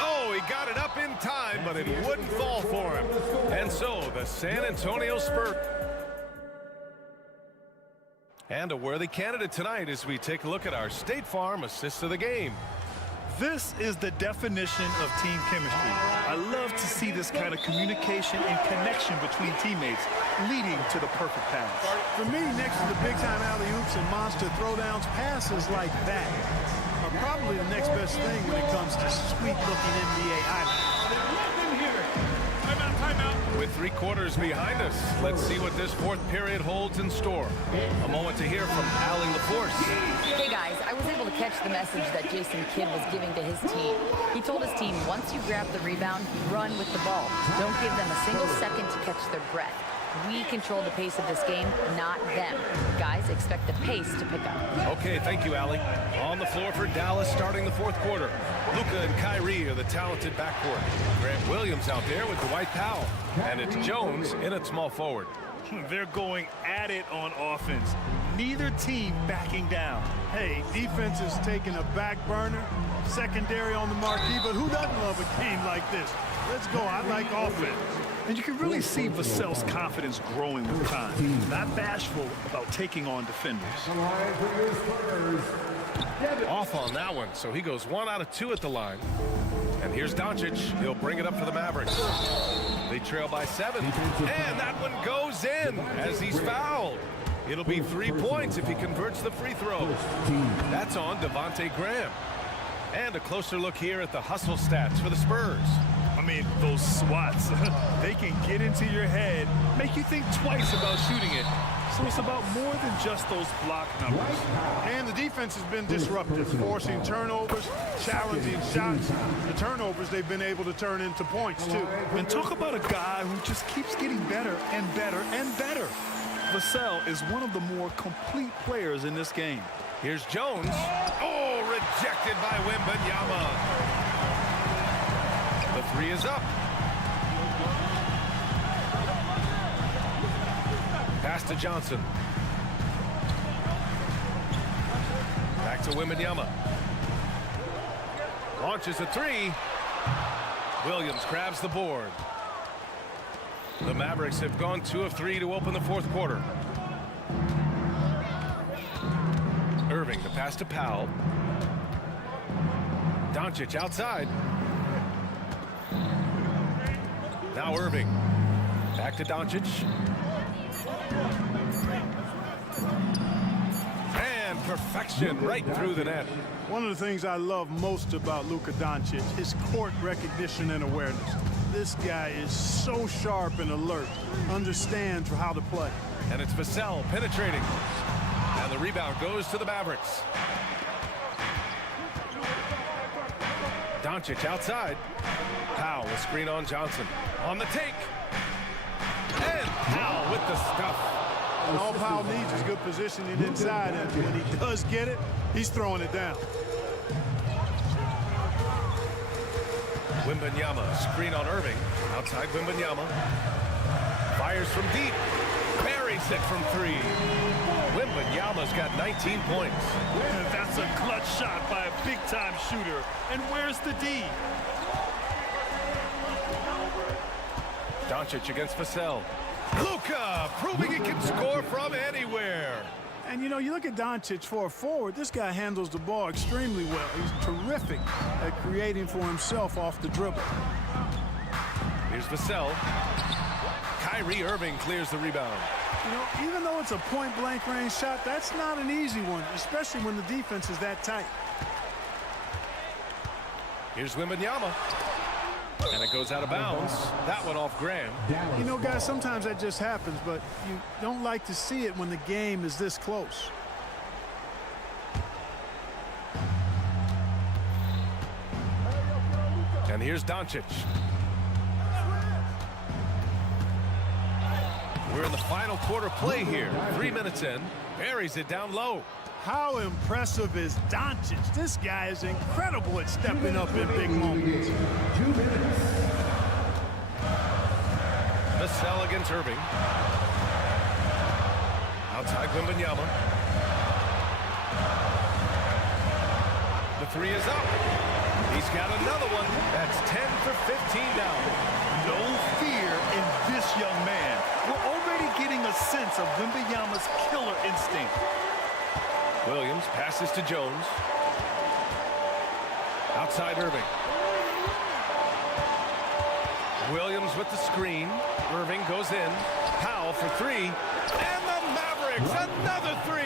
Oh, he got it up in time, but it wouldn't fall for him. And so the San Antonio Spurs. And a worthy candidate tonight as we take a look at our State Farm assist of the game. This is the definition of team chemistry. I love to see this kind of communication and connection between teammates leading to the perfect pass. For me, next to the big-time alley-oops and monster throwdowns, passes like that are probably the next best thing when it comes to sweet-looking NBA highlights. With With 3 quarters behind us, let's see what this 4th period holds in store. A moment to hear from Allie LaForce. Hey guys, I was able to catch the message that Jason Kidd was giving to his team. He told his team, once you grab the rebound, run with the ball. Don't give them a single second to catch their breath. We control the pace of this game, not them. Guys, expect the pace to pick up. Okay, thank you, Allie. On the floor for Dallas starting the 4th quarter. Luka and Kyrie are the talented backcourt. Grant Williams out there with Dwight Powell. And it's Jones in at small forward. They're going at it on offense. Neither team backing down. Hey, defense is taking a back burner, secondary on the marquee, but who doesn't love a game like this? Let's go. I like offense. And you can really see Vassell's confidence growing with time. Not bashful about taking on defenders. Off on that one, so he goes 1 out of 2 at the line. And here's Doncic. He'll bring it up for the Mavericks. They trail by 7. And that one goes in as he's fouled. It'll be 3 points if he converts the free throw. That's on Devontae Graham. And a closer look here at the hustle stats for the Spurs. I mean, those swats, they can get into your head, make you think twice about shooting it. So it's about more than just those block numbers. And the defense has been disruptive, forcing turnovers, challenging shots. The turnovers they've been able to turn into points, too. And talk about a guy who just keeps getting better and better and better. Vassell is one of the more complete players in this game. Here's Jones. Oh, rejected by Wembanyama. The 3 is up. Pass to Johnson. Back to Wembanyama. Launches a 3. Williams grabs the board. The Mavericks have gone 2 of 3 to open the 4th quarter. Irving, the pass to Powell. Doncic outside. Now Irving. Back to Doncic. And perfection right through the net. One of the things I love most about Luka Doncic, his court recognition and awareness. This guy is so sharp and alert, understands how to play. And it's Vassell penetrating. And the rebound goes to the Mavericks. Doncic outside. Powell with screen on Johnson. On the take. And Powell with the stuff. And all Powell needs is good positioning inside, and when he does get it, he's throwing it down. Wembanyama, screen on Irving. Outside Wembanyama. Fires from deep. Buries it from 3. Wembanyama's got 19 points. That's a clutch shot by a big-time shooter. And where's the D? Doncic against Vassell. Luka proving he can score from anywhere. And, you know, you look at Doncic for a forward, this guy handles the ball extremely well. He's terrific at creating for himself off the dribble. Here's Vassell. Kyrie Irving clears the rebound. You know, even though it's a point-blank range shot, that's not an easy one, especially when the defense is that tight. Here's Wembanyama. And it goes out of bounds. That one off Graham. You know, guys, sometimes that just happens, but you don't like to see it when the game is this close. And here's Doncic. We're in the final quarter play here. 3 minutes in. Buries it down low. How impressive is Doncic? This guy is incredible at stepping up in big moments. 2 minutes. Vassell against Irving. Outside Wembanyama. The 3 is up. He's got another one. That's 10 for 15 now. No fear in this young man. We're already getting a sense of Wembanyama's killer instinct. Williams passes to Jones. Outside Irving. Williams with the screen. Irving goes in. Powell for 3. And the Mavericks, another 3.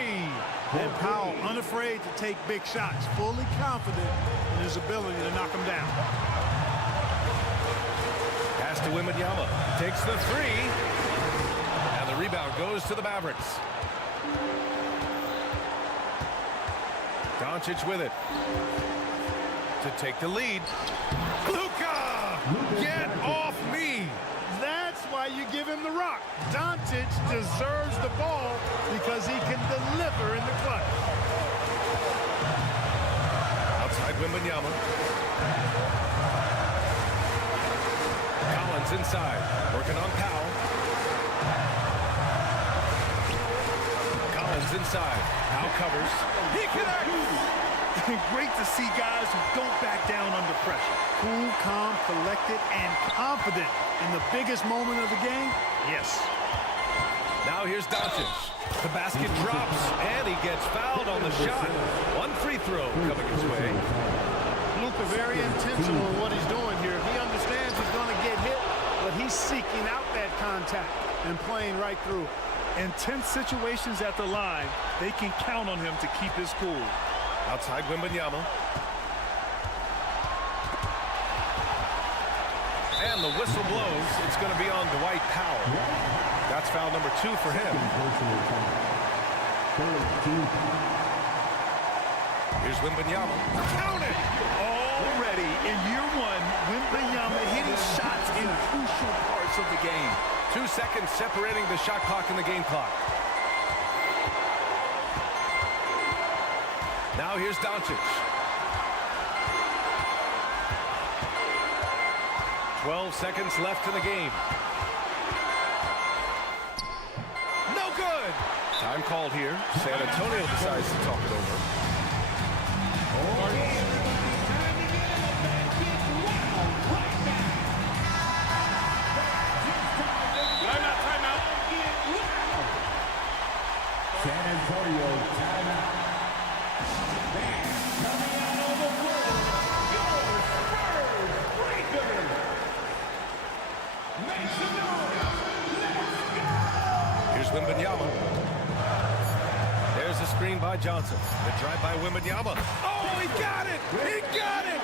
And Powell unafraid to take big shots, fully confident in his ability to knock them down. Pass to Wembanyama. Takes the three. And the rebound goes to the Mavericks. Doncic with it. To take the lead. Luka! Get off me! That's why you give him the rock. Doncic deserves the ball because he can deliver in the clutch. Outside Wembanyama. Collins inside. Working on Powell. Collins inside. Powell covers. He connects! Great to see guys who don't back down under pressure. Cool, calm, collected, and confident in the biggest moment of the game. Yes. Now here's Doncic. The basket drops, and he gets fouled on the shot. One free throw coming his way. Luka very intentional in what he's doing here. He understands he's going to get hit, but he's seeking out that contact and playing right through. In tense situations at the line, they can count on him to keep his cool. Outside Wembanyama. And the whistle blows. It's going to be on Dwight Powell. That's foul number 2 for him. Here's Wembanyama. Count it! Already in year 1, Wembanyama hitting shots in crucial parts of the game. 2 seconds separating the shot clock and the game clock. Now here's Doncic. 12 seconds left in the game. No good! Time called here. San Antonio decides to talk it over. Timeout. San Antonio timeout. Here's Wembanyama. There's a screen by Johnson. The drive by Wembanyama. Oh, he got it! He got it!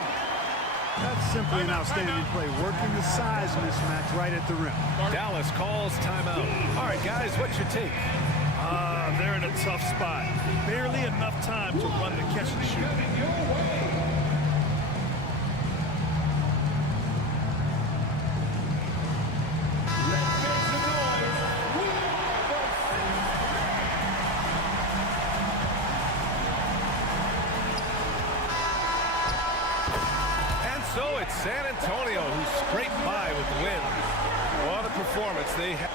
That's simply an outstanding play, working the size mismatch right at the rim. Dallas calls timeout. All right, guys, what's your take? They're in a tough spot. Barely enough time to run the catch and shoot. So it's San Antonio who scraped by with the win. What a performance they had.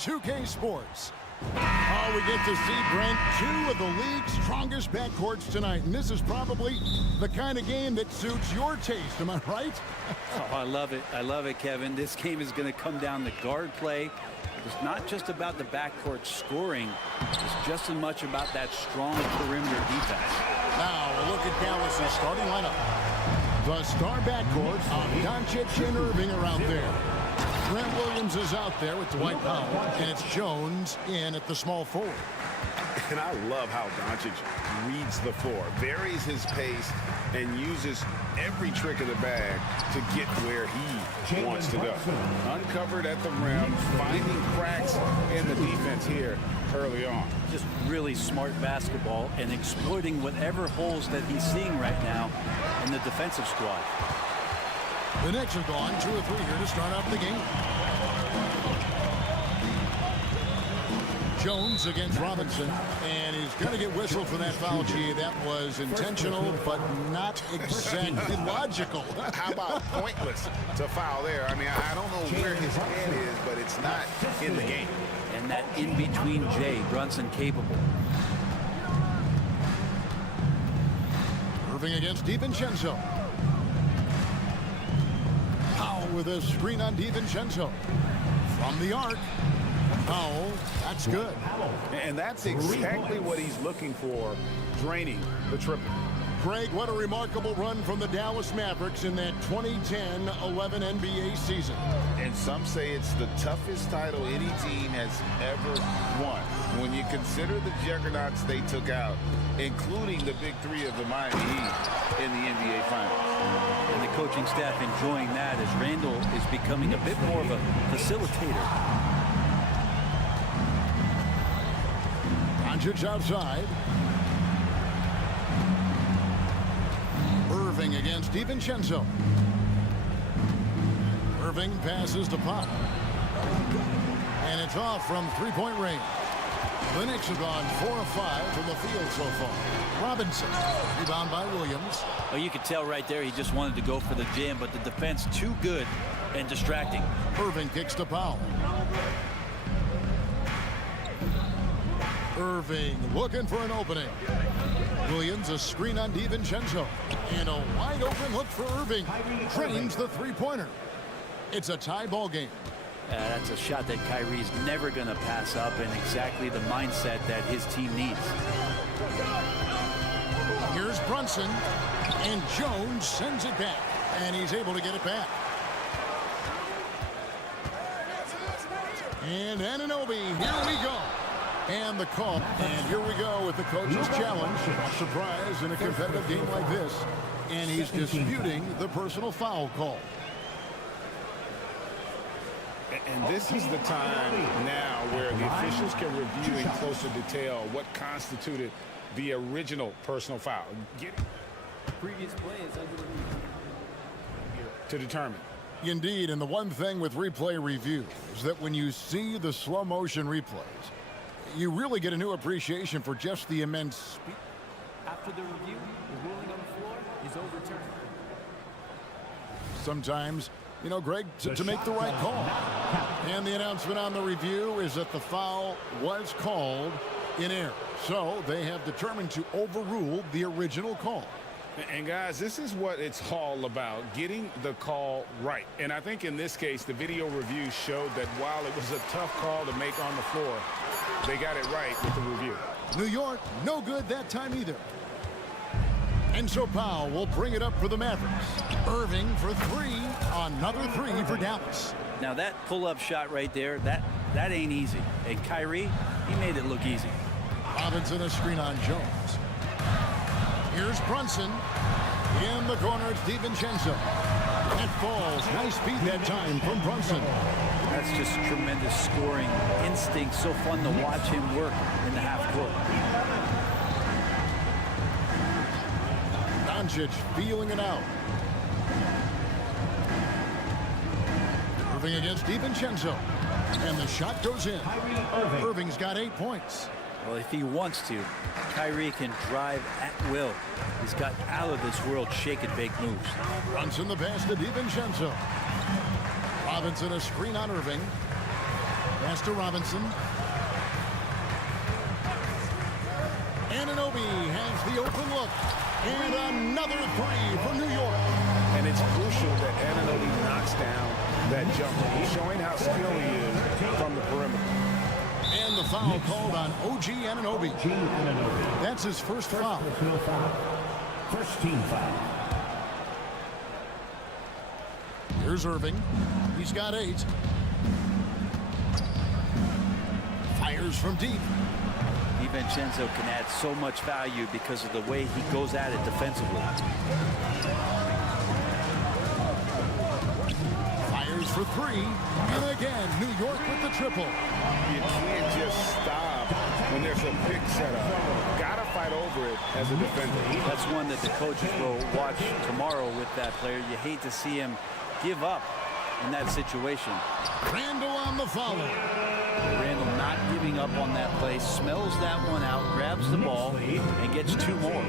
2K Sports. Oh, we get to see, Brent, two of the league's strongest backcourts tonight. And this is probably the kind of game that suits your taste. Am I right? Oh, I love it. I love it, Kevin. This game is going to come down to guard play. It's not just about the backcourt scoring. It's just as much about that strong perimeter defense. Now, a look at Dallas' starting lineup. The star backcourt of Doncic and Irving are out there. Grant Williams is out there with Dwight Powell, and it's Jones in at the small forward. And I love how Doncic reads the floor, varies his pace, and uses every trick of the bag to get where he wants to go. Uncovered at the rim, finding cracks in the defense here early on. Just really smart basketball and exploiting whatever holes that he's seeing right now in the defensive squad. The Knicks have gone 2 or 3 here to start off the game. Jones against Robinson, and he's going to get whistled for that foul. Gee, that was intentional, but not exactly logical. How about pointless to foul there? I mean, I don't know where his head is, but it's not in the game. And that in-between J, Brunson capable. Irving against DiVincenzo. Powell with a screen on DiVincenzo. From the arc. Powell, that's good. And that's exactly what he's looking for, draining the triple. Craig, what a remarkable run from the Dallas Mavericks in that 2010-11 NBA season. And some say it's the toughest title any team has ever won. When you consider the juggernauts they took out, including the big three of the Miami Heat in the NBA Finals. And the coaching staff enjoying that as Randall is becoming a bit more of a facilitator. Doncic outside. Irving against DiVincenzo. Irving passes to Pop. And it's off from three-point range. The Knicks have gone 4 of 5 from the field so far. Robinson, rebound by Williams. Oh, you could tell right there he just wanted to go for the jam, but the defense too good and distracting. Irving kicks to Powell. Irving looking for an opening. Williams a screen on DiVincenzo. And a wide open look for Irving. Drains the three-pointer. It's a tie ball game. That's a shot that Kyrie's never going to pass up, and exactly the mindset that his team needs. Here's Brunson, and Jones sends it back, and he's able to get it back. And Anunoby, here we go. And the call, and here we go with the coach's challenge. A surprise in a competitive game like this, and he's disputing the personal foul call. And this is the time now where the officials can review in closer detail what constituted the original personal foul. Previous play is under review to determine. Indeed, and the one thing with replay review is that when you see the slow motion replays, you really get a new appreciation for just the immense speed. After the review, the ruling on the floor is overturned. Sometimes, you know, Greg, to make the right call. And the announcement on the review is that the foul was called in error. So they have determined to overrule the original call. And guys, this is what it's all about, getting the call right. And I think in this case, the video review showed that while it was a tough call to make on the floor, they got it right with the review. New York, no good that time either. And so Powell will bring it up for the Mavericks. Irving for 3, another 3 for Dallas. Now that pull-up shot right there, that ain't easy. And Kyrie, he made it look easy. Robinson a screen on Jones. Here's Brunson. In the corner, it's DiVincenzo. That falls. Nice speed that time from Brunson. That's just tremendous scoring instinct. So fun to watch him work in the half court. Doncic feeling it out. Irving against DiVincenzo. And the shot goes in. Irving's got 8 points. Well, if he wants to, Kyrie can drive at will. He's got out of this world shake and bake moves. Brunson the pass to DiVincenzo. Robinson a screen on Irving. Pass to Robinson. Anunoby has the open look. And another three for New York. And it's crucial that Anunoby knocks down that jumper. He's showing how skilled he is from the perimeter. And the foul called on OG Anunoby. That's his first foul. First team foul. Here's Irving. He's got 8. Fires from deep. DiVincenzo can add so much value because of the way he goes at it defensively. Fires for 3. And again, New York with the triple. You can't just stop when there's a pick set up. Gotta fight over it as a defender. That's one that the coaches will watch tomorrow with that player. You hate to see him give up in that situation. Randall on the follow. Randall not giving up on that play, smells that one out, grabs the ball, and gets 2 more.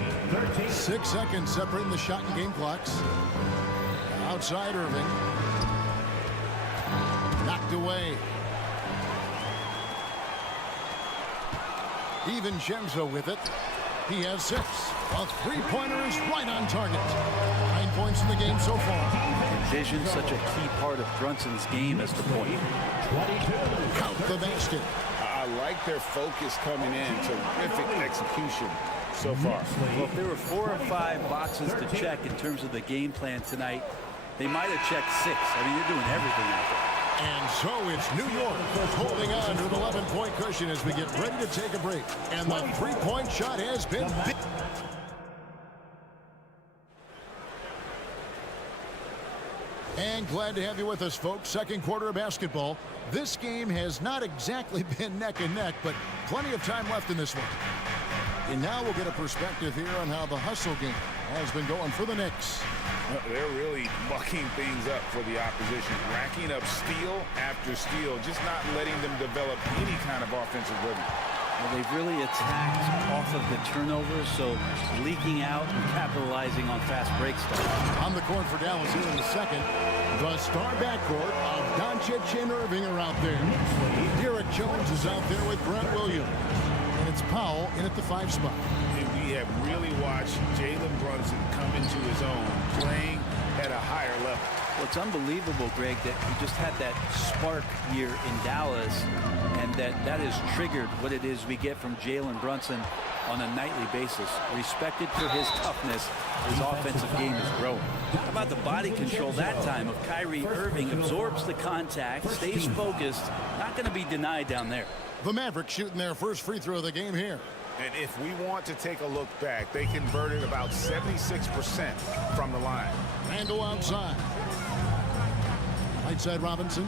6 seconds separating the shot and game clocks. Outside Irving. Knocked away. DiVincenzo with it. He has 6. A three-pointer is right on target. 9 points in the game so far. Vision, such a key part of Brunson's game as the point. Count the basket. I like their focus coming in. Terrific execution so far. Well, if there were 4 or 5 boxes to check in terms of the game plan tonight, they might have checked 6. I mean, they're doing everything out there. And so it's New York holding on to an 11-point cushion as we get ready to take a break. And the three-point shot has been big. And glad to have you with us, folks. Second quarter of basketball. This game has not exactly been neck and neck, but plenty of time left in this one. And now we'll get a perspective here on how the hustle game has been going for the Knicks. They're really mucking things up for the opposition, racking up steal after steal, just not letting them develop any kind of offensive rhythm. Well, they've really attacked off of the turnovers, so leaking out and capitalizing on fast break stuff. On the court for Dallas here in the second. The star backcourt of Doncic and Irving are out there. Derek Jones is out there with Grant Williams. And it's Powell in at the 5 spot. And we have really watched Jalen Brunson come into his own, playing at a higher level. Well, it's unbelievable, Greg, that he just had that spark here in Dallas, and that has triggered what it is we get from Jalen Brunson on a nightly basis. Respected for his toughness, his offensive game is growing. How about the body control that time of Kyrie Irving? Absorbs the contact, stays focused, not going to be denied down there. The Mavericks shooting their first free throw of the game here. And if we want to take a look back, they converted about 76% from the line. Randall outside. Right side Robinson.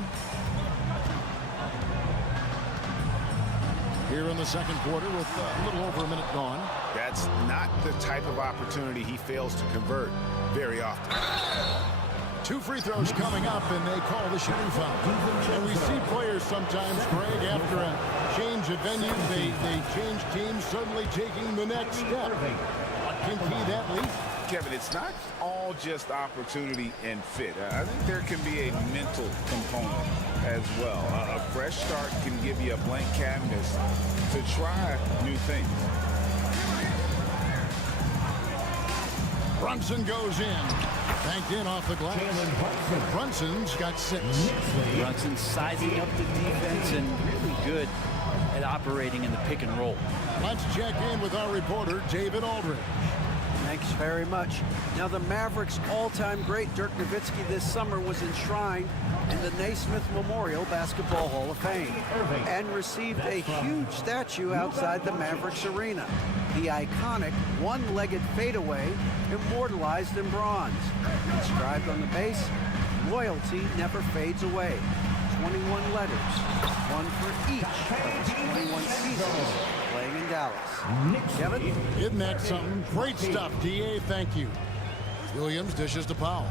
Here in the second quarter with a little over a minute gone. That's not the type of opportunity he fails to convert very often. 2 free throws coming up, and they call the shooting foul. And we see players sometimes, Greg, after a change of venue, they change teams, suddenly taking the next step. What can key that lead? Kevin, it's not all just opportunity and fit. I think there can be a mental component as well. A fresh start can give you a blank canvas to try new things. Brunson goes in. Banked in off the glass. Brunson's got 6. Brunson sizing up the defense and really good at operating in the pick and roll. Let's check in with our reporter, David Aldridge. Thanks very much. Now, the Mavericks' all-time great Dirk Nowitzki this summer was enshrined in the Naismith Memorial Basketball Hall of Fame and received a huge statue outside the Mavericks arena. The iconic one-legged fadeaway immortalized in bronze. Inscribed on the base, loyalty never fades away. 21 letters, one for each of his 21 seasons playing in Dallas. Kevin? Isn't that something? Great stuff, D.A. Thank you. Williams dishes to Powell.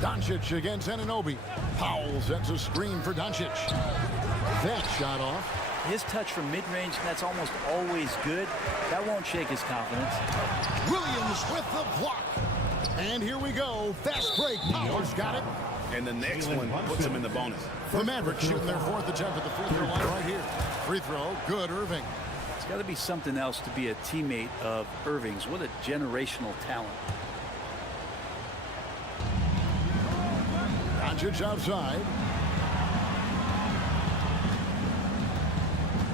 Doncic against Anunoby. Powell sends a screen for Doncic. That shot off. His touch from mid-range, that's almost always good. That won't shake his confidence. Williams with the block. And here we go. Fast break. Powell's got it. and the next one puts him in the bonus. The Mavericks shooting their 4th attempt at the free throw line right here. Free throw, good, Irving. It's got to be something else to be a teammate of Irving's. What a generational talent. Doncic outside.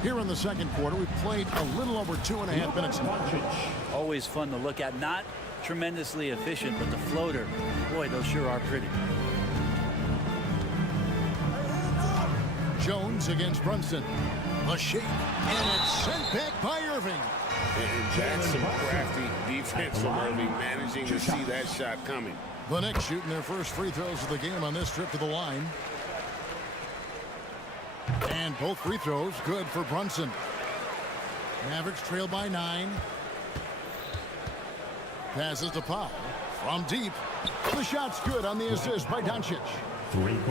Here in the second quarter, we've played a little over 2.5 minutes now. Always fun to look at. Not tremendously efficient, but the floater, boy, those sure are pretty. Jones against Brunson. A shake, and it's sent back by Irving. And that's some crafty defense from Irving, managing to see that shot coming. The Knicks shooting their first free throws of the game on this trip to the line. And both free throws good for Brunson. Mavericks trail by 9. Passes to Powell from deep. The shot's good on the assist by Doncic.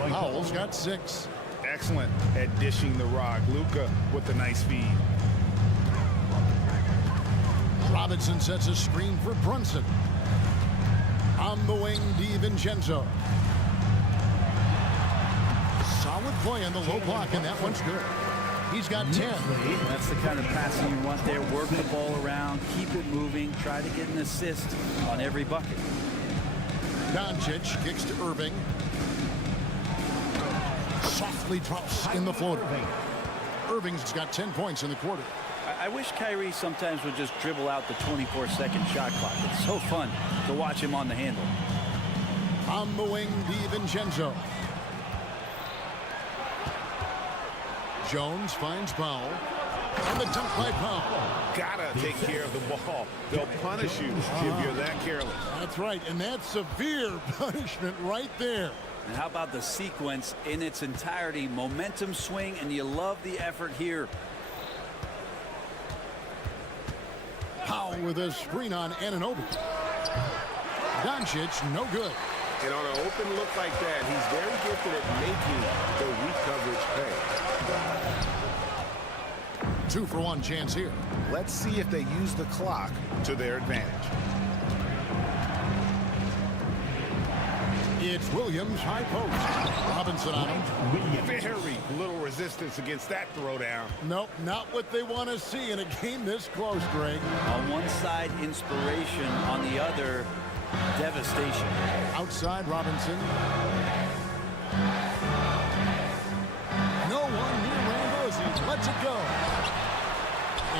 Powell's got 6. Excellent at dishing the rock. Luka with a nice feed. Robinson sets a screen for Brunson. On the wing, DiVincenzo. Solid play on the low block, and that one's good. He's got 10. That's the kind of passing you want there. Work the ball around, keep it moving, try to get an assist on every bucket. Doncic kicks to Irving. Softly drops in the floater. Irving's got 10 points in the quarter. I wish Kyrie sometimes would just dribble out the 24-second shot clock. It's so fun to watch him on the handle. On the wing, DiVincenzo. Jones finds Powell. And the dunk by Powell. Gotta take care of the ball. They'll punish you if you're that careless. That's right, and that's severe punishment right there. And how about the sequence in its entirety? Momentum swing, and you love the effort here. Powell with a screen on Anunoby. Doncic, no good. And on an open look like that, he's very gifted at making the weak coverage pay. 2-for-1 chance here. Let's see if they use the clock to their advantage. It's Williams, high post. Robinson on him. Very little resistance against that throwdown. Nope, not what they want to see in a game this close, Greg. On one side, inspiration. On the other, devastation. Outside, Robinson. No one near Randall as he lets it go.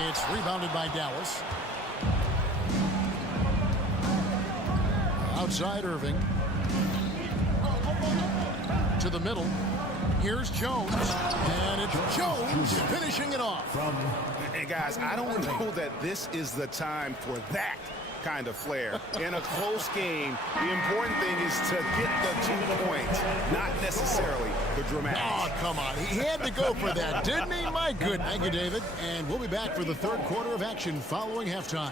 It's rebounded by Dallas. Outside, Irving. To the middle. Here's Jones. And it's Jones finishing it off. And guys, I don't know that this is the time for that kind of flair. In a close game, the important thing is to get the 2 points, not necessarily the dramatic. Oh, come on. He had to go for that, didn't he? My good. Thank you, David. And we'll be back for the third quarter of action following halftime.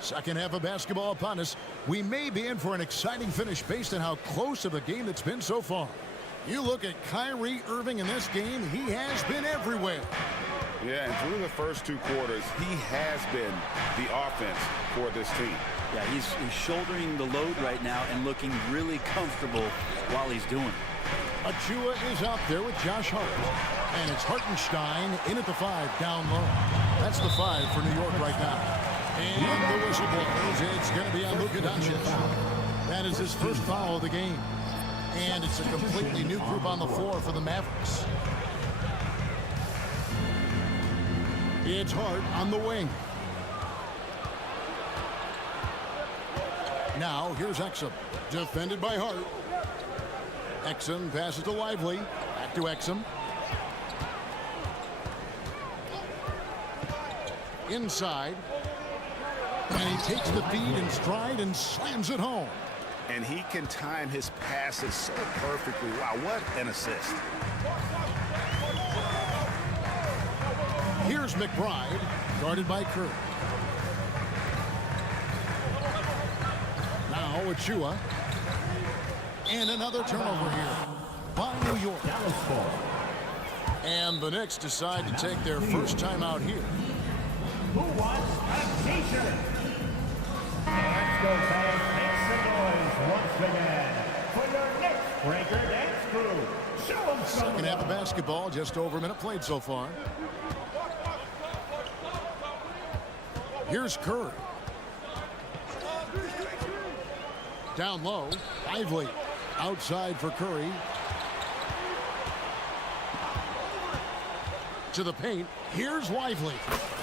Second half of basketball upon us. We may be in for an exciting finish based on how close of a game it's been so far. You look at Kyrie Irving in this game, he has been everywhere. Yeah, and through the first 2 quarters, he has been the offense for this team. Yeah, he's shouldering the load right now and looking really comfortable while he's doing it. Achua is out there with Josh Hart. And it's Hartenstein in at the 5 down low. That's the 5 for New York right now. And the whistle blows. It's going to be on Luka Doncic. That is his first foul of the game. And it's a completely new group on the floor for the Mavericks. It's Hart on the wing. Now here's Exum. Defended by Hart. Exum passes to Lively. Back to Exum. Inside. And he takes the feed in stride and slams it home. And he can time his passes so perfectly. Wow, what an assist. Here's McBride, guarded by Kerr. Achua. And another turnover here by New York. And the Knicks decide to take their first time out here. Who wants a t-shirt? Let's go fans, make some noise once again for your Knicks breaker dance crew. Show them some. Second half of basketball, just over a minute played so far. Here's Curry. Down low, Lively. Outside for Curry. To the paint, here's Lively.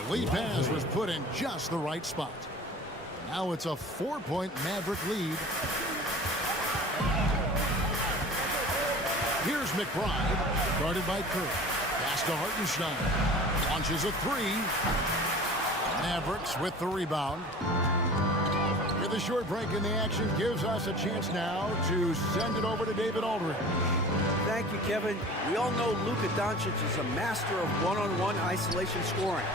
The lead pass was put in just the right spot. Now it's a 4-point Maverick lead. Here's McBride, guarded by Curry. Pass to Hartenstein. Launches a three. Mavericks with the rebound. With a short break in the action gives us a chance now to send it over to David Aldridge. Thank you, Kevin. We all know Luka Doncic is a master of one-on-one isolation scoring.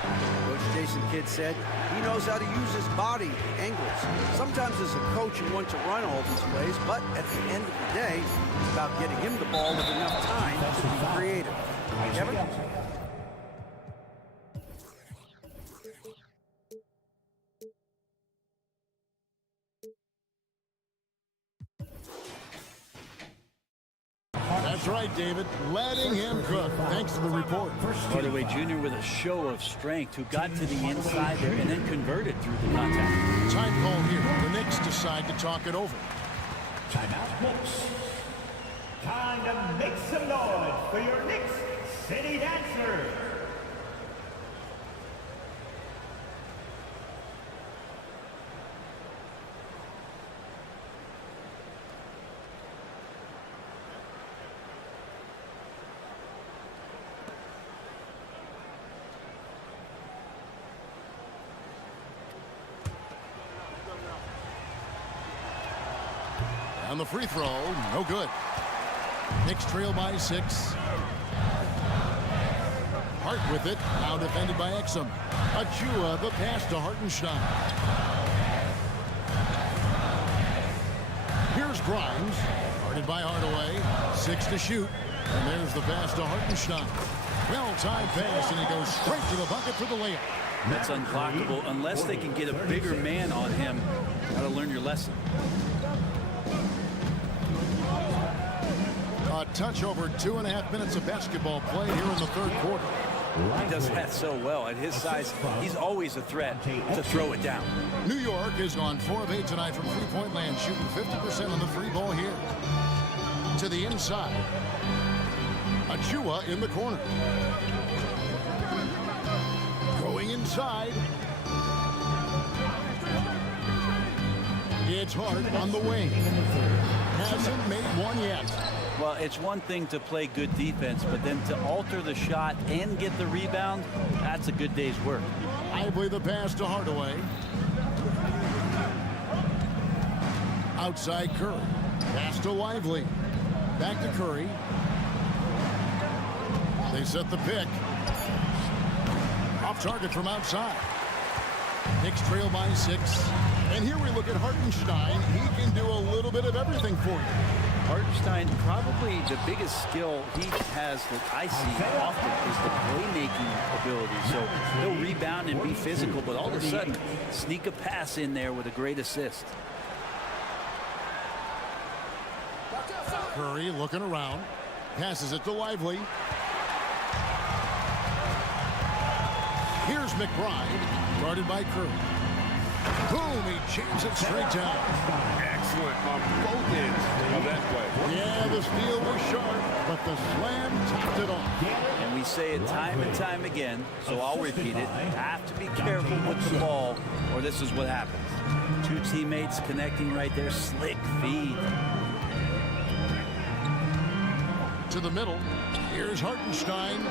Coach Jason Kidd said he knows how to use his body, angles. Sometimes as a coach you want to run all these plays, but at the end of the day, it's about getting him the ball with enough time to be creative. Kevin? That's right, David. Letting him cook. Thanks to the report. Hardaway Jr. with a show of strength who got to the inside there and then converted through the contact. Time call here. The Knicks decide to talk it over. Timeout, Knicks. Time to make some noise for your Knicks City Dancers. On the free throw, no good. Knicks trail by 6. Hart with it, now defended by Exum. Achua, the pass to Hartenstein. Here's Grimes, guarded by Hardaway. 6 to shoot, and there's the pass to Hartenstein. Well-timed pass, and he goes straight to the bucket for the layup. That's unblockable unless they can get a bigger man on him. Gotta learn your lesson. A touch over 2.5 minutes of basketball play here in the third quarter. He does that so well. At his size, he's always a threat to throw it down. New York is on 4 of 8 tonight from three-point land, shooting 50% on the free ball here. To the inside. Achua in the corner. Going inside. It's Hart on the wing. Hasn't made one yet. Well, it's one thing to play good defense, but then to alter the shot and get the rebound, that's a good day's work. Lively the pass to Hardaway. Outside Curry. Pass to Lively. Back to Curry. They set the pick. Off target from outside. Knicks trail by 6. And here we look at Hartenstein. He can do a little bit of everything for you. Hartenstein, probably the biggest skill he has that I see often is the playmaking ability. So he'll rebound and be physical, but all of a sudden, sneak a pass in there with a great assist. Curry looking around. Passes it to Lively. Here's McBride, guarded by Curry. Boom, he jams it straight down. Excellent on both ends of that play. Yeah, the steal was sharp, but the slam topped it off. And we say it time and time again, so I'll repeat it. You have to be careful with the ball, or this is what happens. Two teammates connecting right there, slick feed. To the middle, here's Hartenstein.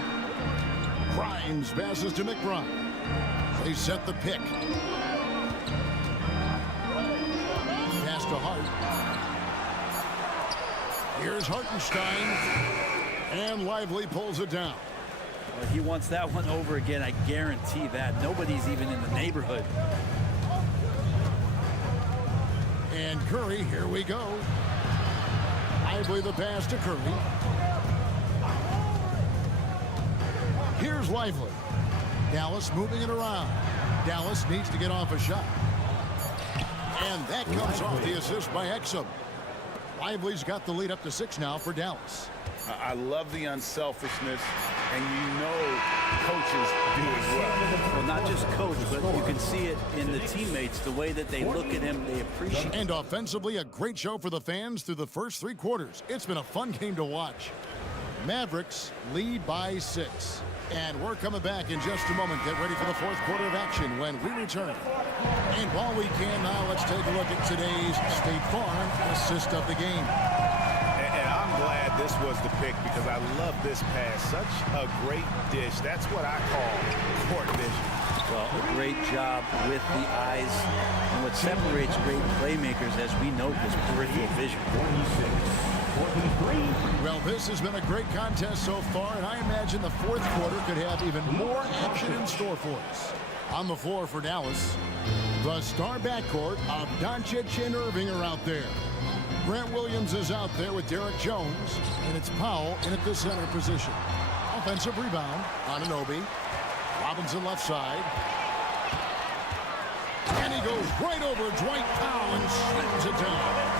Grimes passes to McBride. They set the pick. Pass to Hart. Here's Hartenstein. And Lively pulls it down. Well, he wants that one over again, I guarantee that. Nobody's even in the neighborhood. And Curry, here we go. Lively the pass to Curry. Here's Lively. Dallas moving it around. Dallas needs to get off a shot. And that comes off the assist by Exum. Lively's got the lead up to 6 now for Dallas. I love the unselfishness, and you know coaches do as well. Well, not just coach, but you can see it in the teammates, the way that they look at him, they appreciate. And offensively, a great show for the fans through the first 3 quarters. It's been a fun game to watch. Mavericks lead by 6. And we're coming back in just a moment. Get ready for the 4th quarter of action when we return. And while we can now, let's take a look at today's State Farm assist of the game. And I'm glad this was the pick because I love this pass. Such a great dish. That's what I call court vision. Well, a great job with the eyes. And what separates great playmakers, as we know, is peripheral vision. Well, this has been a great contest so far, and I imagine the 4th quarter could have even more action in store for us. On the floor for Dallas, the star backcourt of Doncic and Irving are out there. Grant Williams is out there with Derek Jones, and it's Powell in at the center position. Offensive rebound, Anunoby. Robinson left side. And he goes right over Dwight Powell and slams it down.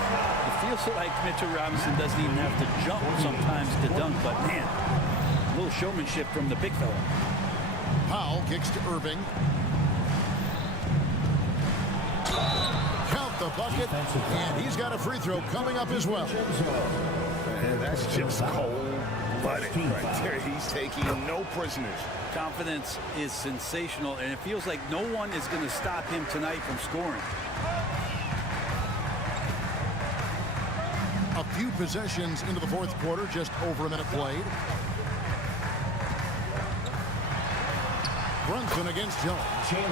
It feels like Mitchell Robinson doesn't even have to jump sometimes to dunk, but man, a little showmanship from the big fella. Powell kicks to Irving. Count the bucket, and he's got a free throw coming up as well. And that's just cold-blooded right there. He's taking no prisoners. Confidence is sensational, and it feels like no one is going to stop him tonight from scoring. A few possessions into the 4th quarter, just over a minute played. Brunson against Jones.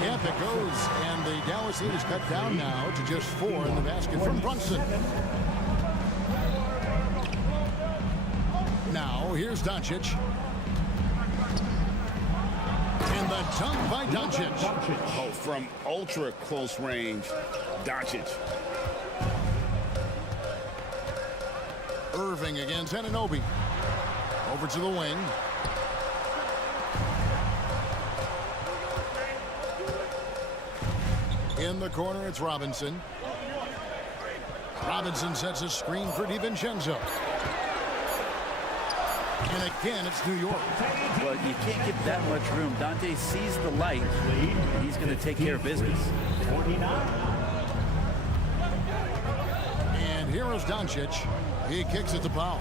Up it goes, and the Dallas lead is cut down now to just 4 in the basket from Brunson. Now, here's Doncic. And the dunk by Doncic. Oh, from ultra close range, Doncic. Irving against Anunoby. Over to the wing. In the corner, it's Robinson. Robinson sets a screen for DiVincenzo. And again, it's New York. Well, you can't give that much room. Dante sees the light, and he's going to take care of business. And here is Doncic. He kicks it to Powell.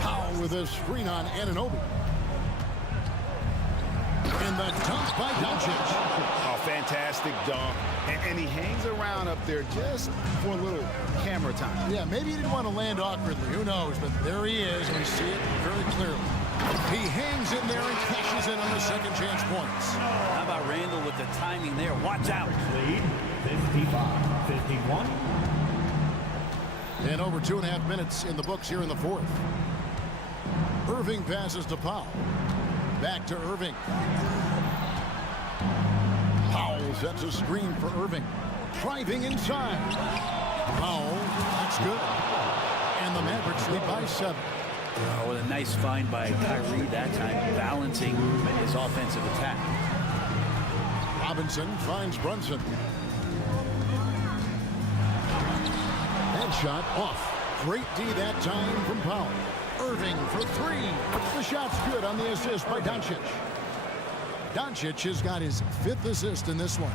Powell with a screen on Anunoby. And the dunk by Doncic. Oh, fantastic dunk. And he hangs around up there just for a little camera time. Yeah, maybe he didn't want to land awkwardly. Who knows? But there he is, and we see it very clearly. He hangs in there and cashes in on the second chance points. How about Randall with the timing there? Watch out. Lead 55-51. And over 2.5 minutes in the books here in the 4th. Irving passes to Powell. Back to Irving. Powell sets a screen for Irving. Driving inside. Powell, that's good. And the Mavericks lead by 7. Oh, what a nice find by Kyrie that time, balancing his offensive attack. Robinson finds Brunson. Headshot off. Great D that time from Powell. Irving for 3. The shot's good on the assist by Doncic. Doncic has got his 5th assist in this one.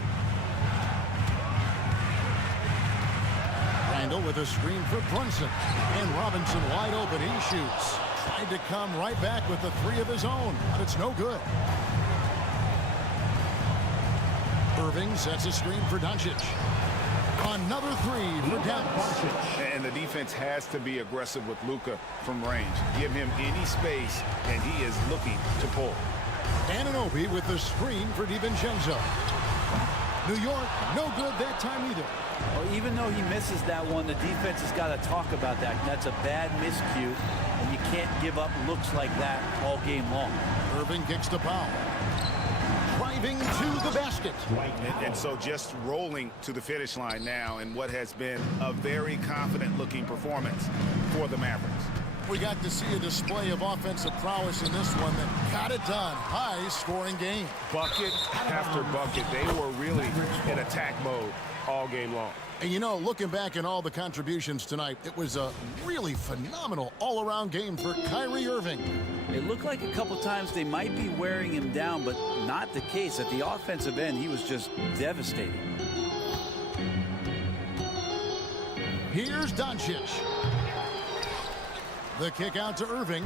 Randall with a screen for Brunson. And Robinson wide open. He shoots. Tried to come right back with the 3 of his own, but it's no good. Irving sets a screen for Doncic. Another 3 for Dallas. And the defense has to be aggressive with Luka from range. Give him any space, and he is looking to pull. Anunoby with the screen for DiVincenzo. New York, no good that time either. Well, even though he misses that one, the defense has got to talk about that. That's a bad miscue, and you can't give up looks like that all game long. Irving kicks to Powell. Driving driving to the basket. And so just rolling to the finish line now in what has been a very confident-looking performance for the Mavericks. We got to see a display of offensive prowess in this one that got it done. High-scoring game. Bucket after bucket. They were really in attack mode all game long. And you know, looking back at all the contributions tonight, it was a really phenomenal all-around game for Kyrie Irving. It looked like a couple times they might be wearing him down, but not the case. At the offensive end, he was just devastating. Here's Doncic. The kick out to Irving.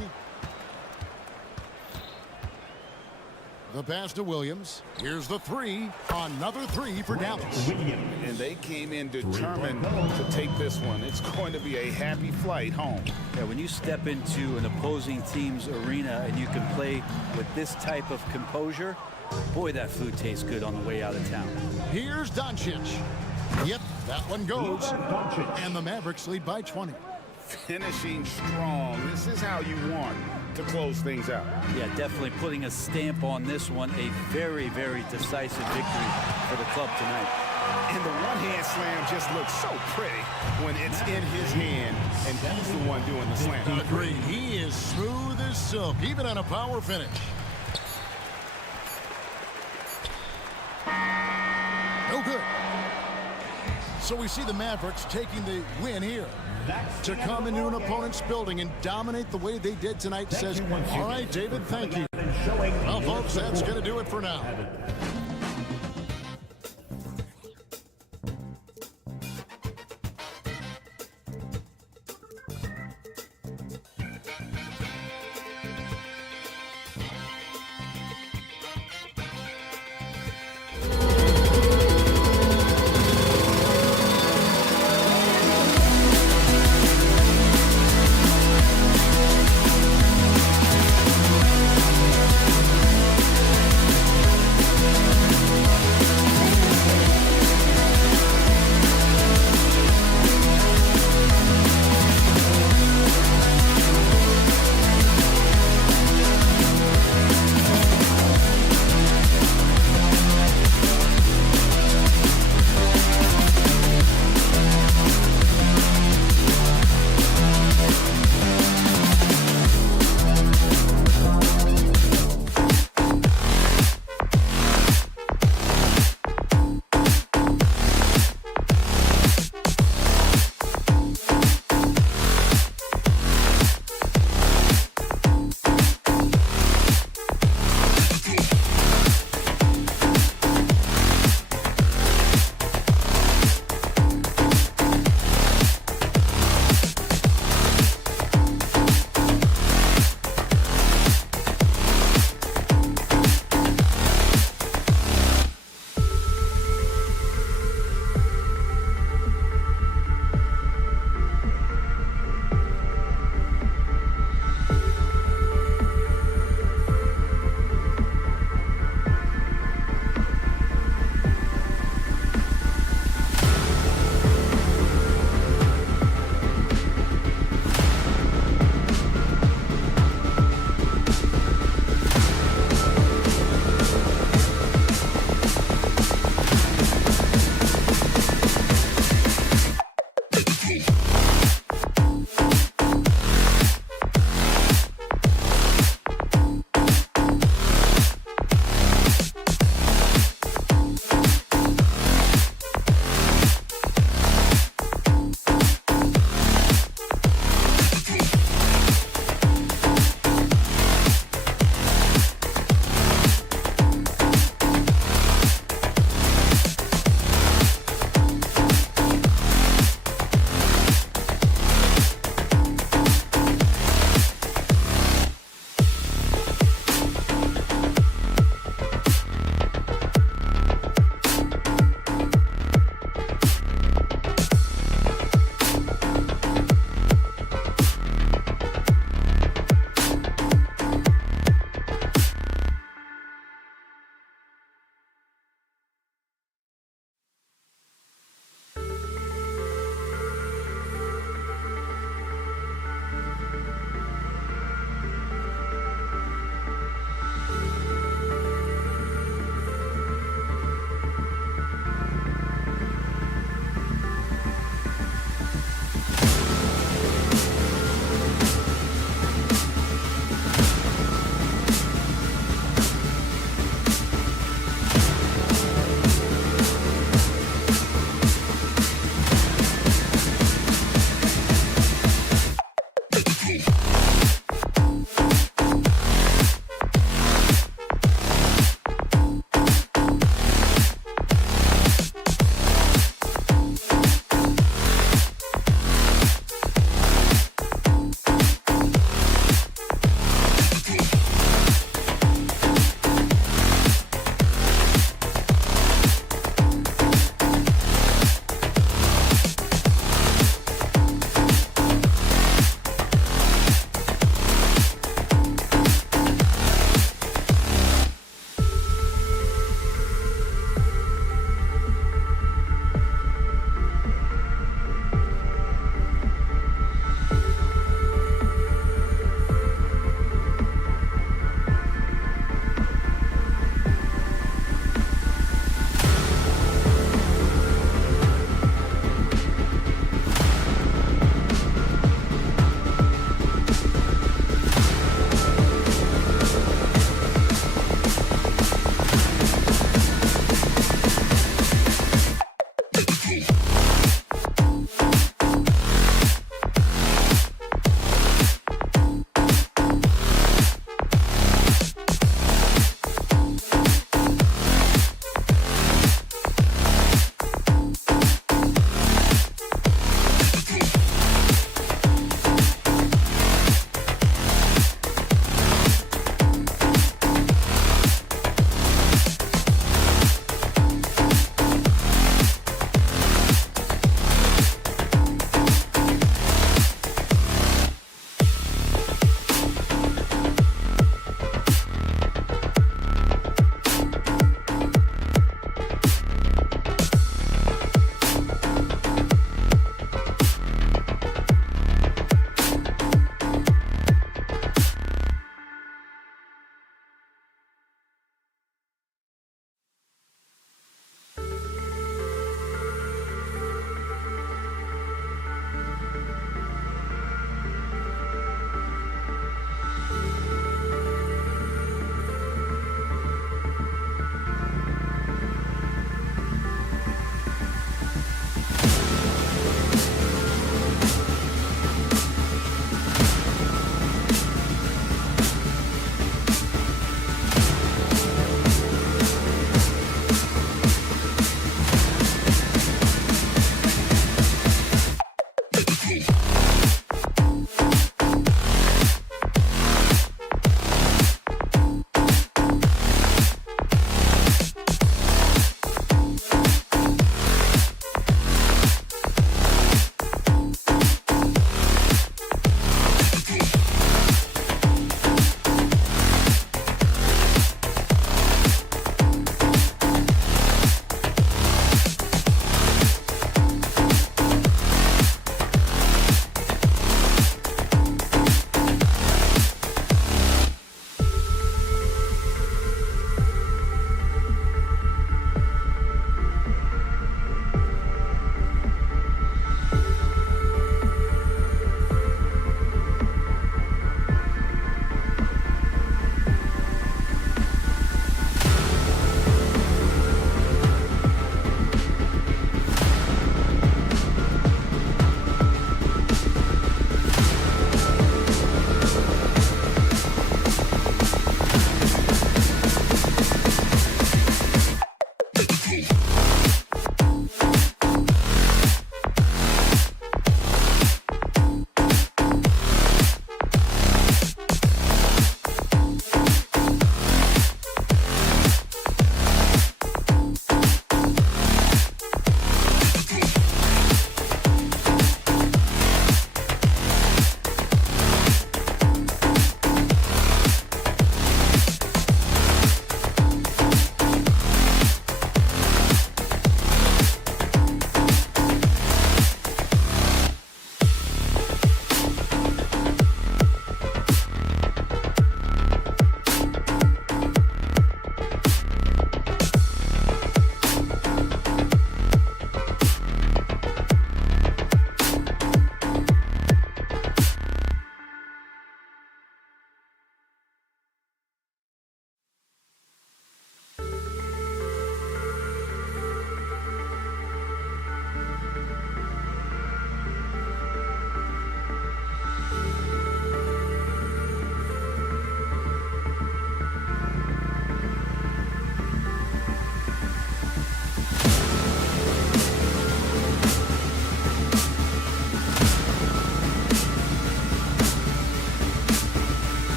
The pass to Williams. Here's the three. Another three for Dallas. And they came in determined to take this one. It's going to be a happy flight home. Yeah, when you step into an opposing team's arena and you can play with this type of composure, boy, that food tastes good on the way out of town. Here's Doncic. Yep, that one goes. And the Mavericks lead by 20. Finishing strong. This is how you want to close things out. Yeah, definitely putting a stamp on this one. A very, very decisive victory for the club tonight. And the one-hand slam just looks so pretty when it's in his hand and he's the one doing the slam. Agreed. He is smooth as silk, even on a power finish. No good. So we see the Mavericks taking the win here. To come into an opponent's building and dominate the way they did tonight says, all right, David, thank you. Well, folks, that's going to do it for now.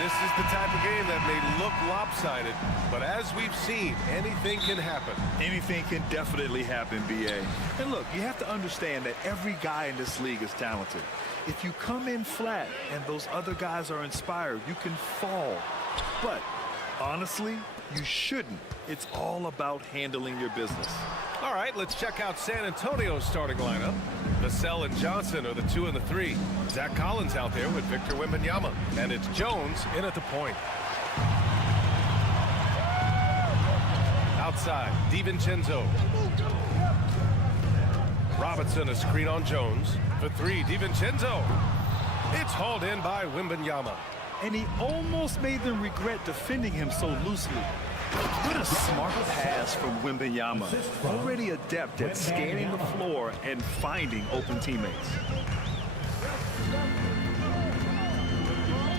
This is the type of game that may look lopsided, but as we've seen, anything can happen. Anything can definitely happen, B.A. And look, you have to understand that every guy in this league is talented. If you come in flat and those other guys are inspired, you can fall. But honestly, you shouldn't. It's all about handling your business. All right, let's check out San Antonio's starting lineup. Vassell and Johnson are the 2 and the 3. Zach Collins out there with Victor Wembanyama. And it's Jones in at the point. Outside, DiVincenzo. Robinson a screen on Jones. For 3, DiVincenzo. It's hauled in by Wembanyama. And he almost made them regret defending him so loosely. What a smart pass from Wembanyama. Already adept at scanning the floor and finding open teammates.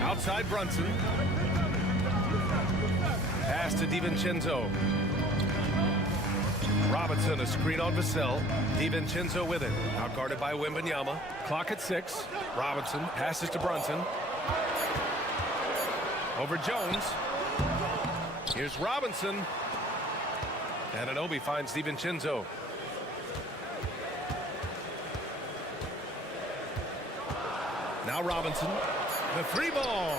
Outside Brunson. Pass to DiVincenzo. Robinson a screen on Vassell. DiVincenzo with it. Out guarded by Wembanyama. Clock at 6. Robinson passes to Brunson. Over Jones. Here's Robinson. And Anunoby finds DiVincenzo. Now Robinson. The 3-ball.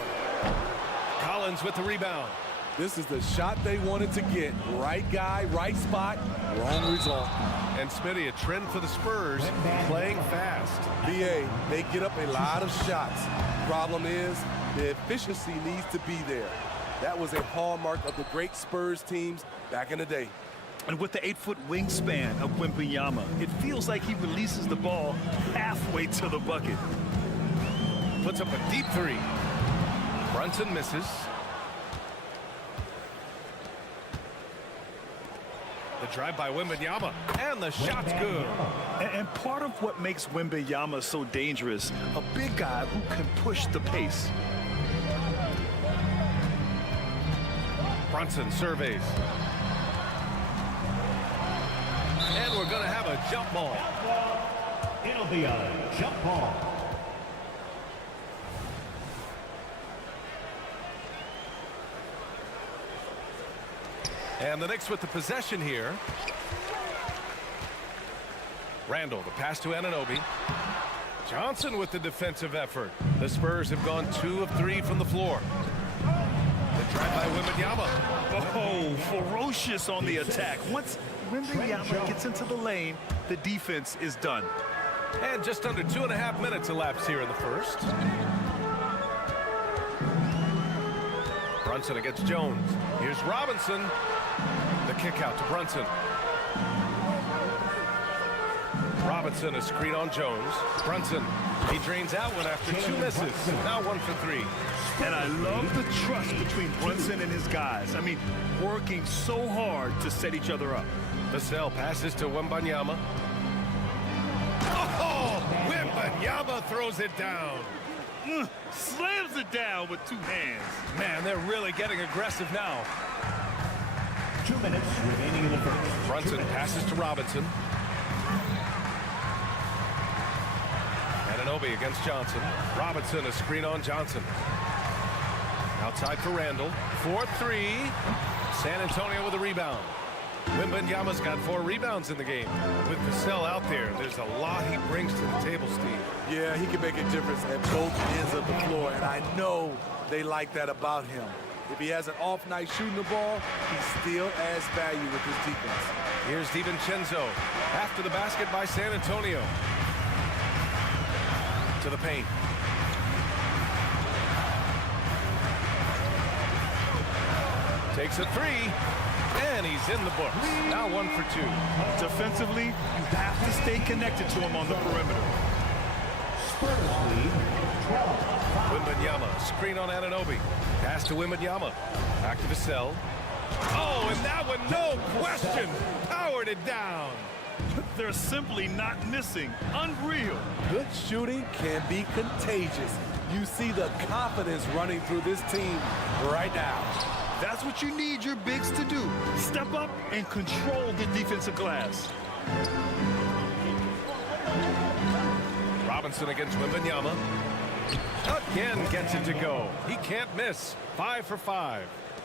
Collins with the rebound. This is the shot they wanted to get. Right guy, right spot, wrong result. And Smitty, a trend for the Spurs, playing fast. BA, they get up a lot of shots. Problem is, the efficiency needs to be there. That was a hallmark of the great Spurs teams back in the day. And with the 8-foot wingspan of Wembanyama, it feels like he releases the ball halfway to the bucket. Puts up a deep 3. Brunson misses. The drive by Wembanyama, and the shot's good. And part of what makes Wembanyama so dangerous, a big guy who can push the pace. Brunson surveys. And we're going to have a jump ball. It'll be a jump ball. And the Knicks with the possession here. Randall, the pass to Anunoby. Johnson with the defensive effort. The Spurs have gone 2 of 3 from the floor. The drive by Wembanyama. Oh, ferocious on the attack. Once Wembanyama gets into the lane, the defense is done. And just under 2.5 minutes elapsed here in the first. Brunson against Jones. Here's Robinson. The kick out to Brunson. Robinson a screen on Jones. Brunson, he drains that one after 2 misses. Now 1 for 3. And I love the trust between Brunson and his guys. I mean, working so hard to set each other up. Vassell passes to Wembanyama. Oh, Wembanyama throws it down. Slams it down with 2 hands. Man, they're really getting aggressive now. 2 minutes remaining in the first. Brunson passes to Robinson. Anunoby against Johnson. Robinson a screen on Johnson. Outside for Randall. 4-3. San Antonio with a rebound. Wembanyama's got 4 rebounds in the game. With Vassell out there, there's a lot he brings to the table, Steve. Yeah, he can make a difference at both ends of the floor, and I know they like that about him. If he has an off night shooting the ball, he still adds value with his defense. Here's DiVincenzo after the basket by San Antonio. To the paint. Takes a 3, and he's in the books. Now 1 for 2. Defensively, you have to stay connected to him on the perimeter. Spurs lead 12. Wembanyama, screen on Anunoby. Pass to Wembanyama. Back to Vassell. Oh, and that one, no question, powered it down. They're simply not missing. Unreal. Good shooting can be contagious. You see the confidence running through this team right now. That's what you need your bigs to do. Step up and control the defensive glass. Robinson against Wembanyama. Again gets it to go. He can't miss. 5 for 5.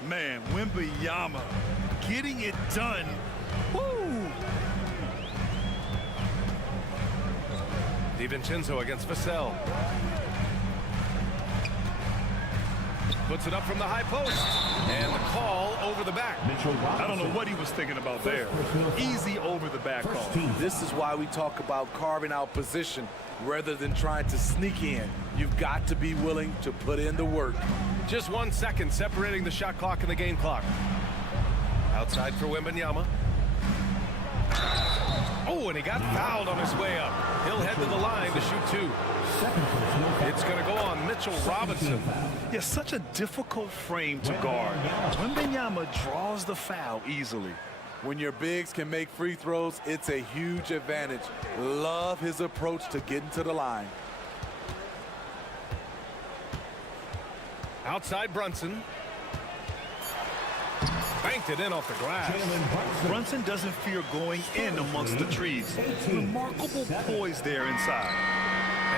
Man, Wembanyama getting it done. Woo! DiVincenzo against Vassell. Puts it up from the high post. And the call over the back. I don't know what he was thinking about there. Easy over the back call. This is why we talk about carving out position rather than trying to sneak in. You've got to be willing to put in the work. Just 1 second separating the shot clock and the game clock. Outside for Wembanyama. Oh, and he got fouled on his way up. He'll head to the line to shoot 2. It's going to go on Mitchell Robinson. Yeah, such a difficult frame to guard. Wembanyama draws the foul easily. When your bigs can make free throws, it's a huge advantage. Love his approach to getting to the line. Outside Brunson. Banked it in off the glass. Brunson doesn't fear going in amongst the trees. Remarkable poise there inside.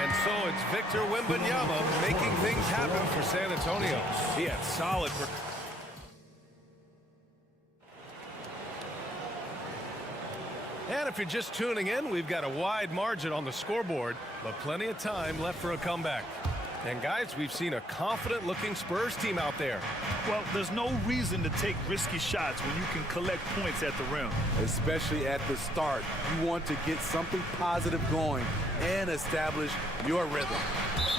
And so it's Victor Wembanyama making things happen for San Antonio. He had solid. And if you're just tuning in, we've got a wide margin on the scoreboard, but plenty of time left for a comeback. And guys, we've seen a confident-looking Spurs team out there. Well, there's no reason to take risky shots when you can collect points at the rim. Especially at the start. You want to get something positive going and establish your rhythm.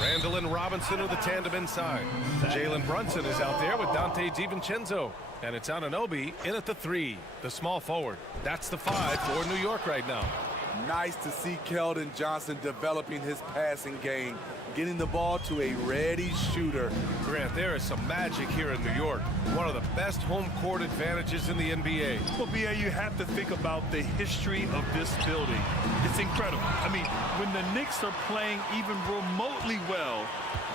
Randall and Robinson are the tandem inside. Jalen Brunson is out there with Dante DiVincenzo. And it's Anunoby in at the 3, the small forward. That's the 5 for New York right now. Nice to see Keldon Johnson developing his passing game, getting the ball to a ready shooter. Grant, there is some magic here in New York. One of the best home court advantages in the NBA. Well, B.A., you have to think about the history of this building. It's incredible. I mean, when the Knicks are playing even remotely well,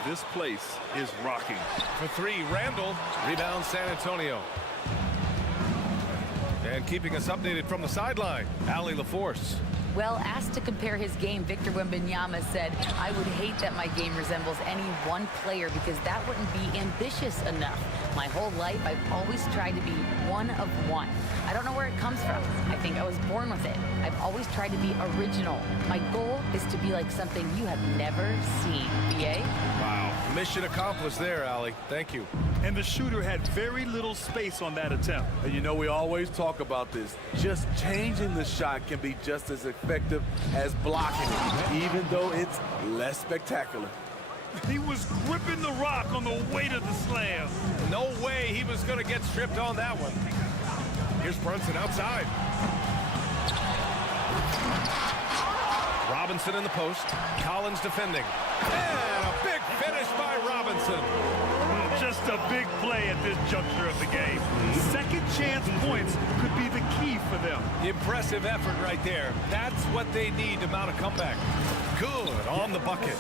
this place is rocking. For 3, Randall. Rebound San Antonio. And keeping us updated from the sideline, Allie LaForce. Well, asked to compare his game, Victor Wembanyama said, "I would hate that my game resembles any one player because that wouldn't be ambitious enough. My whole life, I've always tried to be one of one. I don't know where it comes from. I think I was born with it. I've always tried to be original. My goal is to be like something you have never seen." B.A.? Wow. Mission accomplished there, Allie. Thank you. And the shooter had very little space on that attempt. And you know, we always talk about this. Just changing the shot can be just as effective as blocking it, even though it's less spectacular. He was gripping the rock on the way to the slam. No way he was going to get stripped on that one. Here's Brunson outside. Robinson in the post. Collins defending. And a big finish by Robinson. Just a big play at this juncture of the game. Second chance points could be the key for them. Impressive effort right there. That's what they need to mount a comeback. Good on the bucket.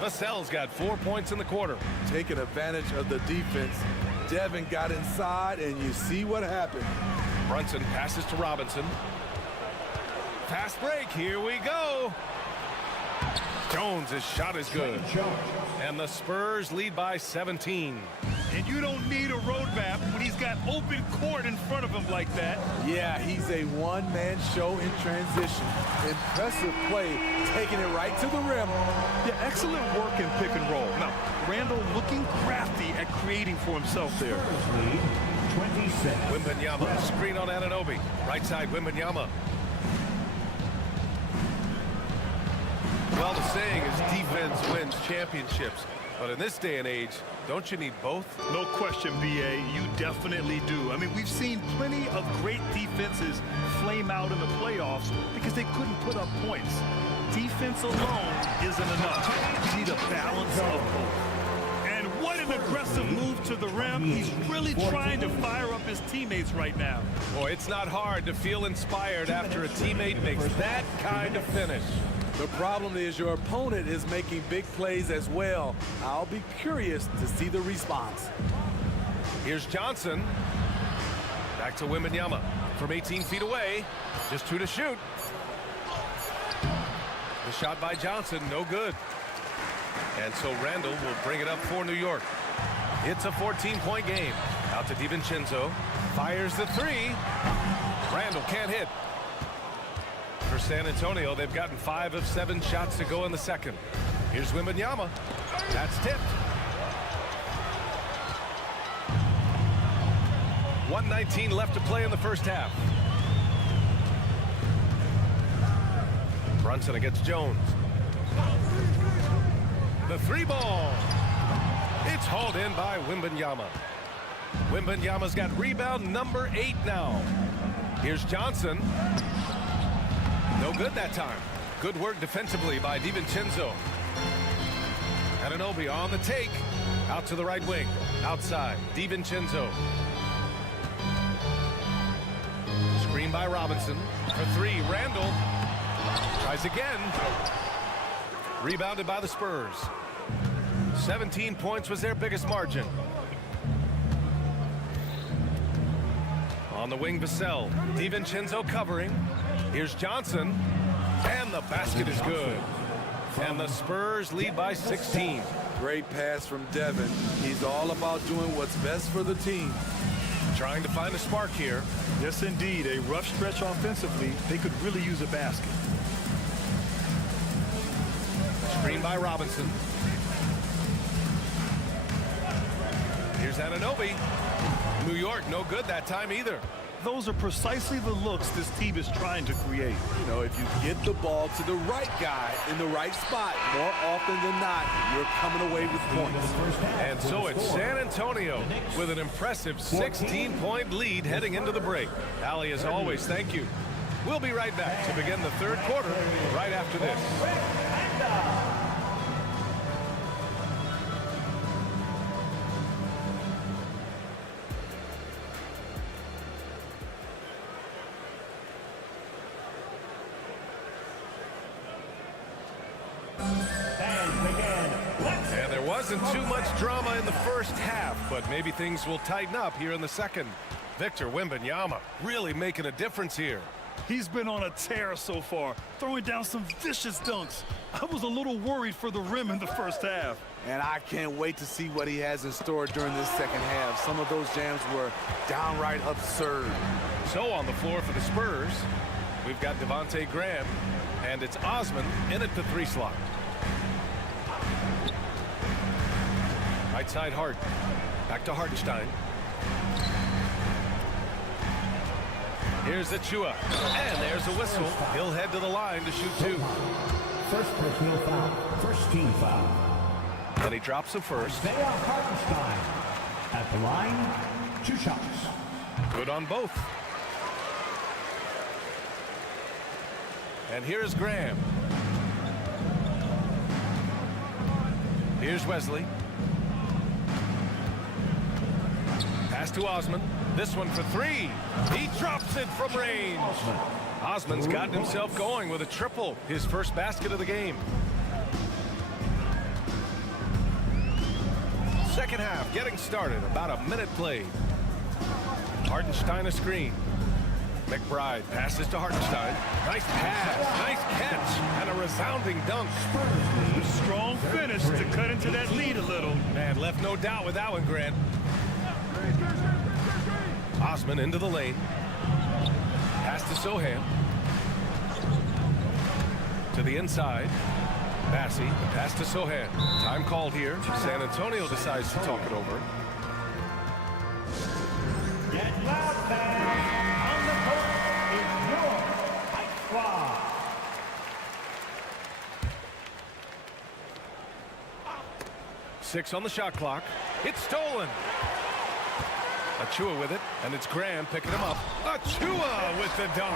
Vassell's got 4 points in the quarter. Taking advantage of the defense. Devin got inside, and you see what happened. Brunson passes to Robinson. Fast break. Here we go. Jones' shot is good. And the Spurs lead by 17. And you don't need a roadmap when he's got open court in front of him like that. Yeah, he's a one-man show in transition. Impressive play, taking it right to the rim. Yeah, excellent work in pick and roll. Now, Randall looking crafty at creating for himself there. 26. Wembanyama, screen on Anunoby. Right side, Wembanyama. Well, the saying is defense wins championships. But in this day and age, don't you need both? No question, B.A. You definitely do. I mean, we've seen plenty of great defenses flame out in the playoffs because they couldn't put up points. Defense alone isn't enough. You need a balance of both. And what an aggressive move to the rim. He's really trying to fire up his teammates right now. Boy, it's not hard to feel inspired after a teammate makes that kind of finish. The problem is your opponent is making big plays as well. I'll be curious to see the response. Here's Johnson. Back to Wembanyama from 18 feet away. Just 2 to shoot. The shot by Johnson, no good. And so Randall will bring it up for New York. It's a 14-point game. Out to DiVincenzo. Fires the 3. Randall can't hit. For San Antonio, they've gotten 5 of 7 shots to go in the second. Here's Wembanyama. That's tipped. 1:19 left to play in the first half. Brunson against Jones. The 3 ball. It's hauled in by Wembanyama. Wembanyama's got rebound number 8 now. Here's Johnson. No good that time. Good work defensively by DiVincenzo. Anunoby on the take. Out to the right wing. Outside. DiVincenzo. Screen by Robinson. For 3. Randall. Tries again. Rebounded by the Spurs. 17 points was their biggest margin. On the wing, Vassell. DiVincenzo covering. Here's Johnson. And the basket is good. And the Spurs lead by 16. Great pass from Devin. He's all about doing what's best for the team. Trying to find a spark here. Yes, indeed. A rough stretch offensively. They could really use a basket. Screen by Robinson. Here's Anunoby. New York, no good that time either. Those are precisely the looks this team is trying to create. You know, if you get the ball to the right guy in the right spot, more often than not, you're coming away with points. And so it's San Antonio with an impressive 16-point lead heading into the break. Allie, as always, thank you. We'll be right back to begin the third quarter right after this. And there wasn't too much drama in the first half, but maybe things will tighten up here in the second. Victor Wembanyama really making a difference here. He's been on a tear so far, throwing down some vicious dunks. I was a little worried for the rim in the first half. And I can't wait to see what he has in store during this second half. Some of those jams were downright absurd. So on the floor for the Spurs, we've got Devontae Graham, and it's Osman in at the 3 slot. Right side Hart. Back to Hartenstein. Here's Achua. And there's a whistle. He'll head to the line to shoot 2. First personal foul. First team foul. And he drops the first. They are Hartenstein. At the line, 2 shots. Good on both. And here's Graham. Here's Wesley. Pass to Osman. This one for 3. He drops it from range. Osman's gotten himself going with a triple. His first basket of the game. Second half getting started. About a minute played. Hartenstein a screen. McBride passes to Hartenstein. Nice pass. Nice catch. And a resounding dunk. Strong finish to cut into that lead a little. Man, left no doubt with that one, Grant. Osman into the lane. Pass to Sohan. To the inside. Massey. Pass to Sohan. Time called here. San Antonio decides to talk it over. Get loud, fans. On the court is your Fight Squad. Six on the shot clock. It's stolen. Achua with it, and it's Graham picking him up. Achua with the dunk.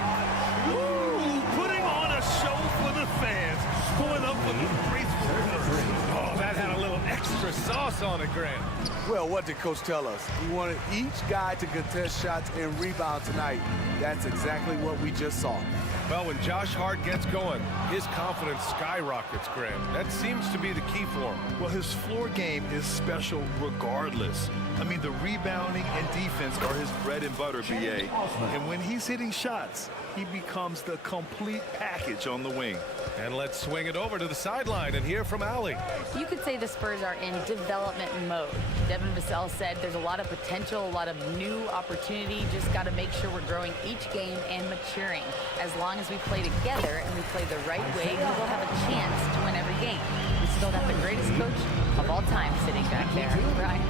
Woo! Putting on a show for the fans. Going up for the free throw. Oh, that had a little extra sauce on it, Grant. Well, what did Coach tell us? He wanted each guy to contest shots and rebound tonight. That's exactly what we just saw. Well, when Josh Hart gets going, his confidence skyrockets, Grant. That seems to be the key for him. Well, his floor game is special regardless. I mean, the rebounding and defense are his bread and butter, BA. And when he's hitting shots, he becomes the complete package on the wing. And let's swing it over to the sideline and hear from Allie. You could say the Spurs are in development mode. Devin Vassell said there's a lot of potential, a lot of new opportunity. Just got to make sure we're growing each game and maturing. As long as we play together and we play the right way, we will have a chance to win every game. We still got the greatest coach of all time sitting back there, right?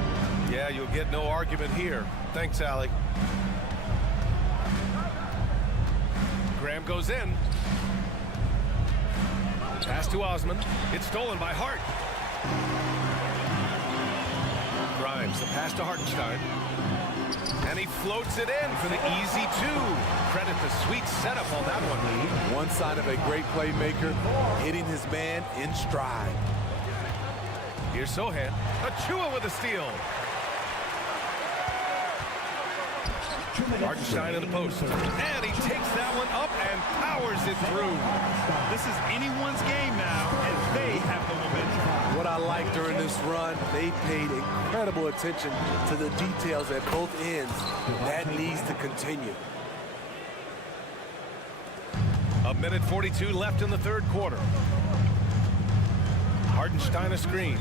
Yeah, you'll get no argument here. Thanks, Allie. Graham goes in. Pass to Osman. It's stolen by Hart. Grimes, the pass to Hartenstein. And he floats it in for the easy two. Credit the sweet setup on that one. One sign of a great playmaker, hitting his man in stride. Here's Sohan. Achua with a steal. Hartenstein in the post. And he takes that one up and powers it through. This is anyone's game now, and they have the momentum. What I like during this run, they paid incredible attention to the details at both ends. That needs to continue. A minute 42 left in the third quarter. Hartenstein a screen.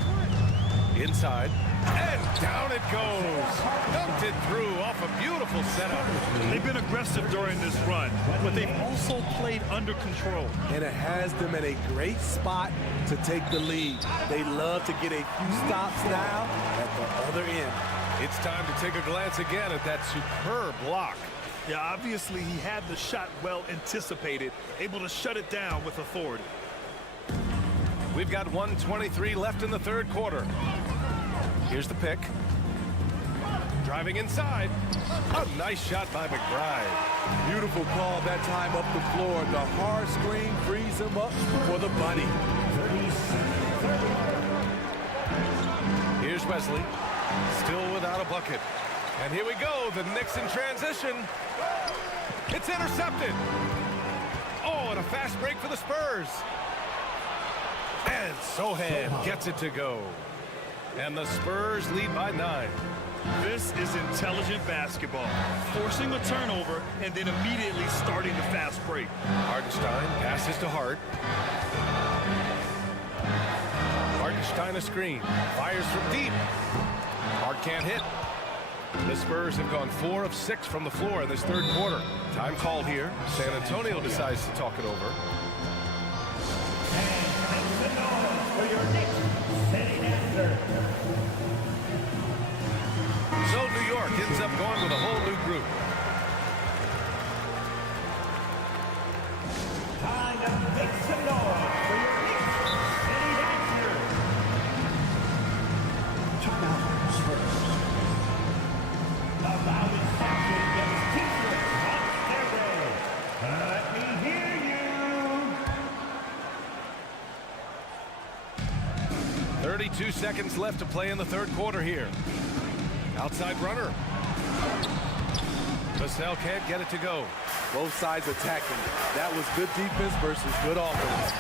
Inside. And down it goes. Dumped it through off a beautiful setup. They've been aggressive during this run, but they've also played under control. And it has them in a great spot to take the lead. They love to get a few stops now at the other end. It's time to take a glance again at that superb block. Yeah, obviously he had the shot well anticipated, able to shut it down with authority. We've got 1:23 left in the third quarter. Here's the pick. Driving inside. A nice shot by McBride. Beautiful call that time up the floor. The hard screen frees him up for the bunny. Here's Wesley. Still without a bucket. And here we go. The Knicks in transition. It's intercepted. Oh, and a fast break for the Spurs. And Sohan gets it to go. And the Spurs lead by 9. This is intelligent basketball. Forcing a turnover and then immediately starting the fast break. Hartenstein passes to Hart. Hartenstein a screen. Fires from deep. Hart can't hit. The Spurs have gone 4 of 6 from the floor in this third quarter. Time called here. San Antonio decides to talk it over. For your next setting answer. So New York ends up going with a whole new group. Time to make some noise for your next setting answer. Timeout, Spurs. About infection gets t-shirts on steroids. Let me hear you. 32 seconds left to play in the third quarter here. Outside runner. Vassell can't get it to go. Both sides attacking. That was good defense versus good offense.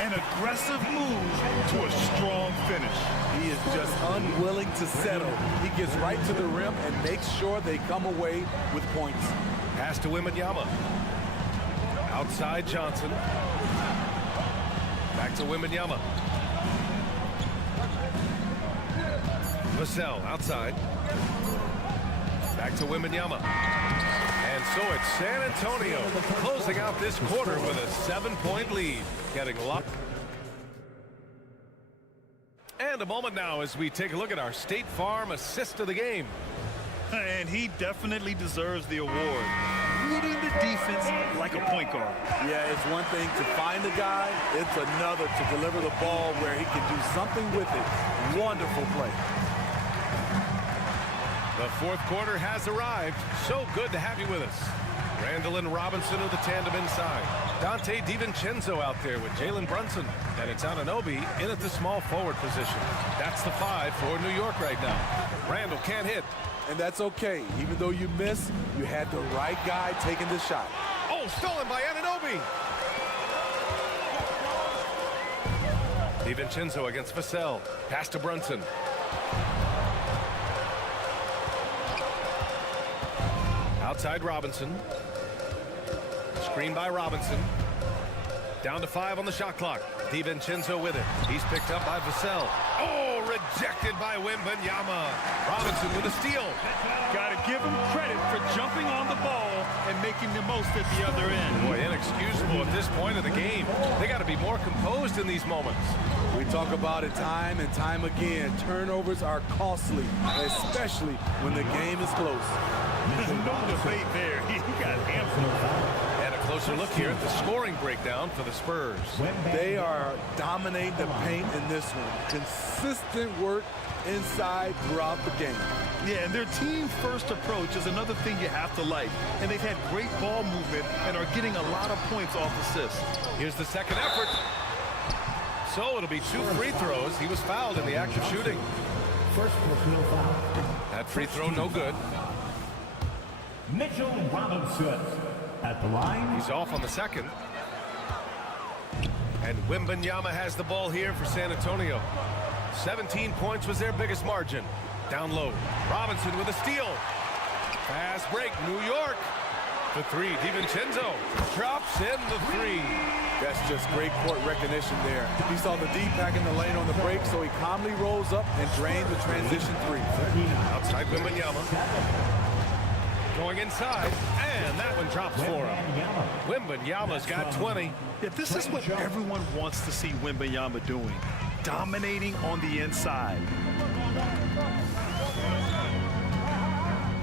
An aggressive move to a strong finish. He is just unwilling to settle. He gets right to the rim and makes sure they come away with points. Pass to Wembanyama. Outside Johnson. Back to Wembanyama. Vassell outside. Back to Wembanyama. And so it's San Antonio closing out this quarter with a 7-point lead. Getting locked. And a moment now as we take a look at our State Farm assist of the game. And he definitely deserves the award. Reading the defense like a point guard. Yeah, it's one thing to find a guy. It's another to deliver the ball where he can do something with it. Wonderful play. The fourth quarter has arrived. So good to have you with us. Randall and Robinson are the tandem inside. Dante DiVincenzo out there with Jalen Brunson. And it's Anunoby in at the small forward position. That's the 5 for New York right now. Randall can't hit. And that's okay. Even though you miss, you had the right guy taking the shot. Oh, stolen by Anunoby. DiVincenzo against Vassell. Pass to Brunson. Outside Robinson. Screen by Robinson. Down to 5 on the shot clock. DiVincenzo with it. He's picked up by Vassell. Oh, rejected by Wembanyama. Robinson with a steal. Got to give him credit for jumping on the ball and making the most at the other end. Boy, inexcusable at this point of the game. They got to be more composed in these moments. We talk about it time and time again. Turnovers are costly, especially when the game is close. There's no debate there. He got hammered. And a closer look here at the scoring breakdown for the Spurs. They are dominating the paint in this one. Consistent work inside throughout the game. Yeah, and their team-first approach is another thing you have to like. And they've had great ball movement and are getting a lot of points off assists. Here's the second effort. So it'll be 2 free throws. He was fouled in the act of shooting. First personal foul. That free throw no good. Mitchell Robinson at the line. He's off on the second. And Wembanyama has the ball here for San Antonio. 17 points was their biggest margin. Down low. Robinson with a steal. Fast break. New York. The 3. DiVincenzo drops in the 3. That's just great court recognition there. He saw the D-pack in the lane on the break, so he calmly rolls up and drains the transition 3. Outside Wembanyama. Going inside, and that one drops for him. Wembanyama's got 20. Yeah, this is what everyone wants to see Wembanyama doing. Dominating on the inside.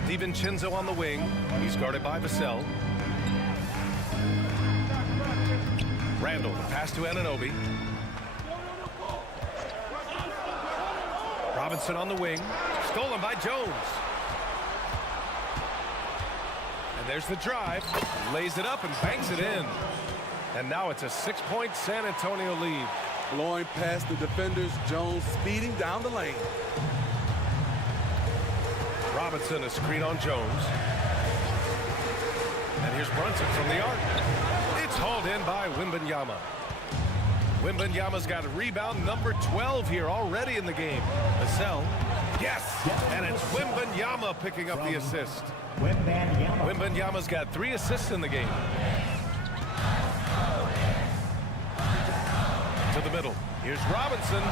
DiVincenzo on the wing. He's guarded by Vassell. Randall, the pass to Anunoby. Robinson on the wing. Stolen by Jones. And there's the drive. Lays it up and banks it in. And now it's a 6-point San Antonio lead. Blowing past the defenders, Jones speeding down the lane. Robinson, a screen on Jones. And here's Brunson from the arc. It's hauled in by Wembanyama. Wembanyama's got a rebound number 12 here already in the game. Vassell. Yes! And it's Wembanyama picking up the assist. Wembanyama's got 3 assists in the game. To the middle. Here's Robinson.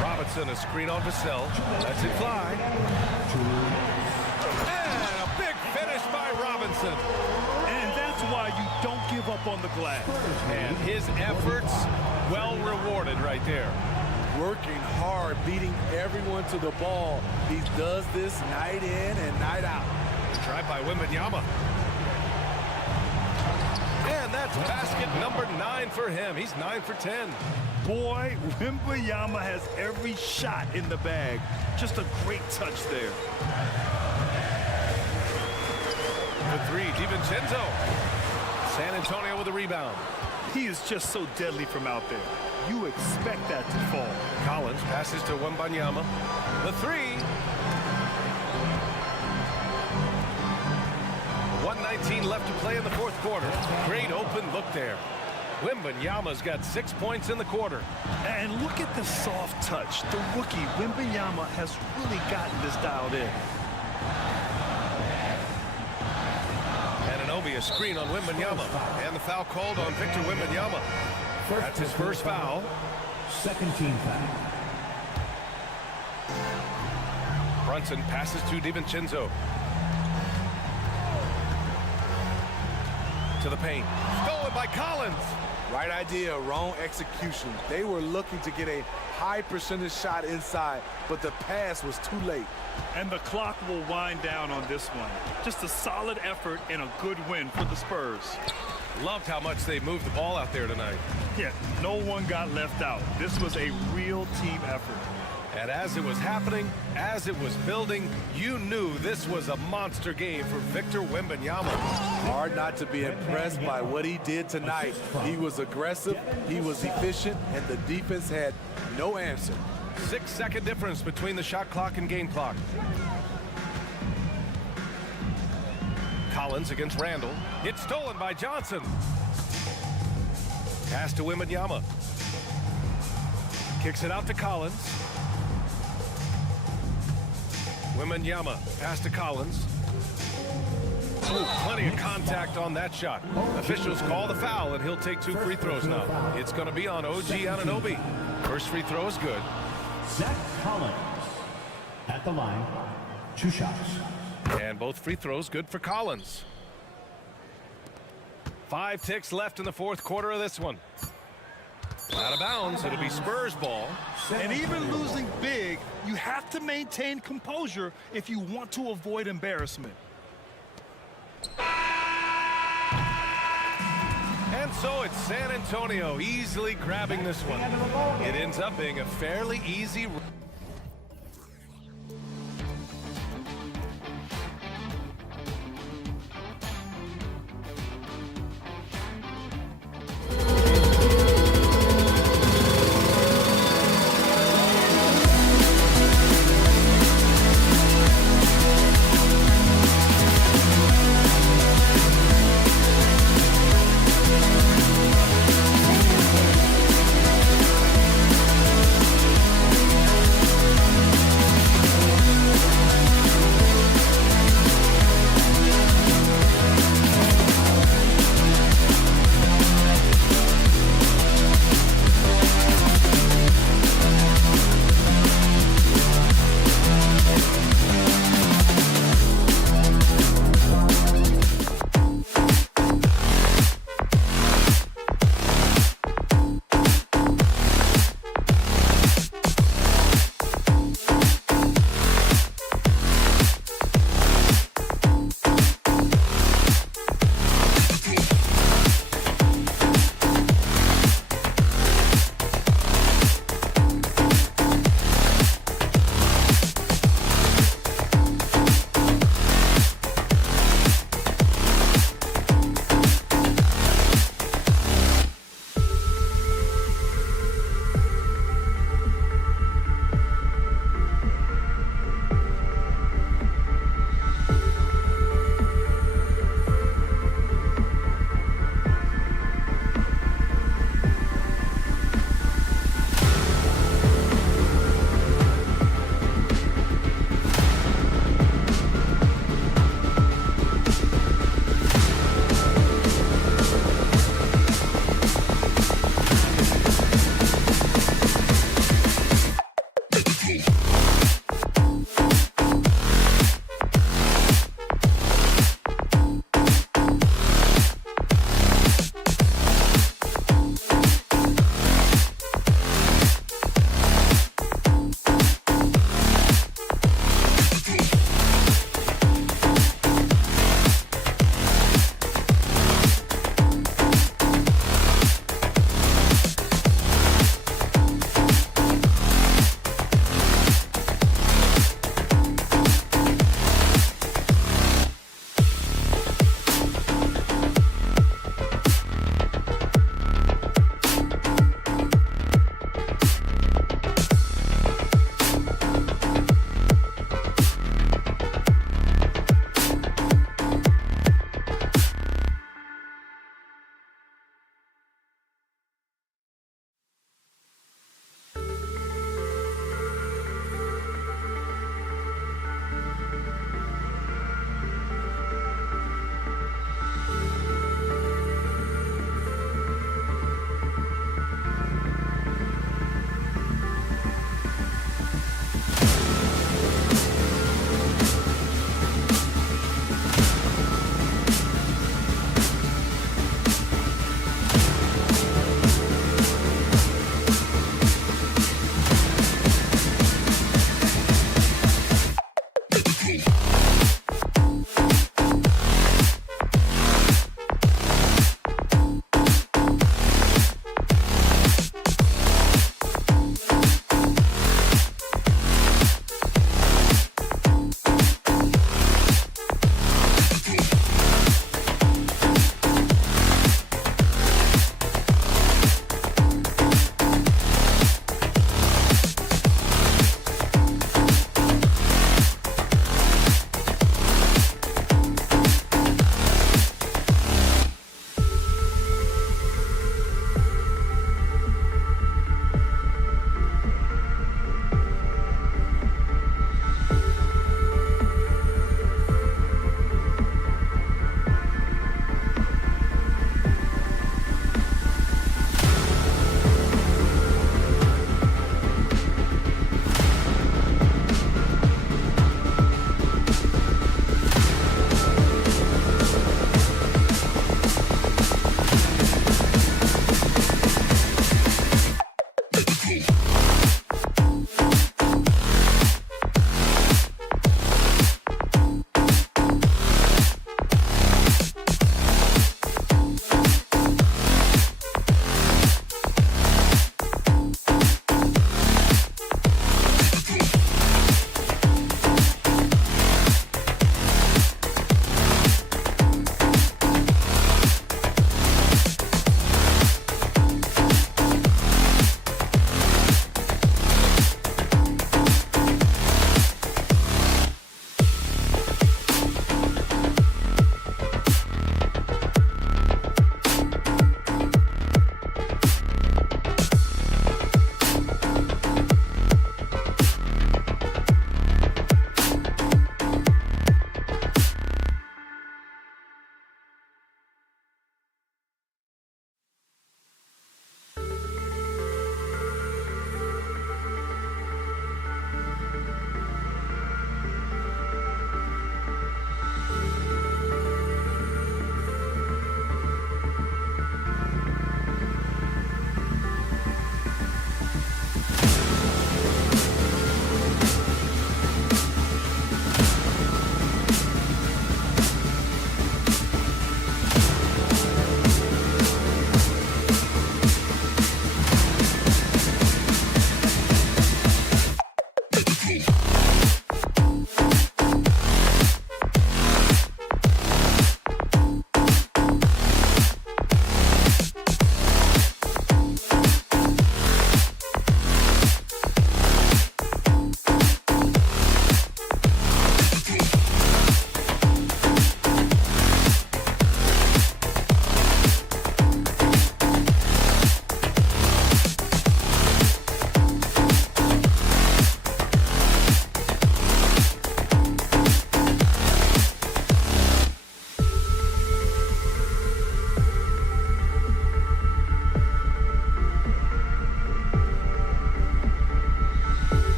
Robinson, a screen on Vassell. Lets it fly. And a big finish by Robinson. And that's why you don't give up on the glass. And his efforts well rewarded right there. Working hard, beating everyone to the ball. He does this night in and night out. Drive by Wembanyama. And that's basket number 9 for him. He's 9 for 10. Boy, Wembanyama has every shot in the bag. Just a great touch there. The 3, DiVincenzo. San Antonio with a rebound. He is just so deadly from out there. You expect that to fall. Collins passes to Wembanyama. The 3. 1:19 left to play in the 4th quarter. Great open look there. Wembanyama's got 6 points in the quarter. And look at the soft touch. The rookie, Wembanyama, has really gotten this dialed in. Anunoby, a screen on Wembanyama. And the foul called on Victor Wembanyama. That's his first foul. Second team foul. Brunson passes to DiVincenzo. To the paint. Stolen by Collins. Right idea, wrong execution. They were looking to get a high percentage shot inside, but the pass was too late. And the clock will wind down on this one. Just a solid effort and a good win for the Spurs. Loved how much they moved the ball out there tonight. Yeah, no one got left out. This was a real team effort. And as it was happening, as it was building, you knew this was a monster game for Victor Wembanyama. Hard not to be impressed by what he did tonight. He was aggressive, he was efficient, and the defense had no answer. 6-second difference between the shot clock and game clock. Collins against Randall. It's stolen by Johnson. Pass to Wembanyama. Kicks it out to Collins. Wembanyama, pass to Collins. Ooh, plenty of contact on that shot. Officials call the foul, and he'll take 2 free throws now. It's going to be on OG Anunoby. First free throw is good. Zach Collins at the line, 2 shots. And both free throws good for Collins. 5 ticks left in the fourth quarter of this one. Out of bounds. It'll be Spurs ball. And even losing big, you have to maintain composure if you want to avoid embarrassment. And so it's San Antonio easily grabbing this one. It ends up being a fairly easy.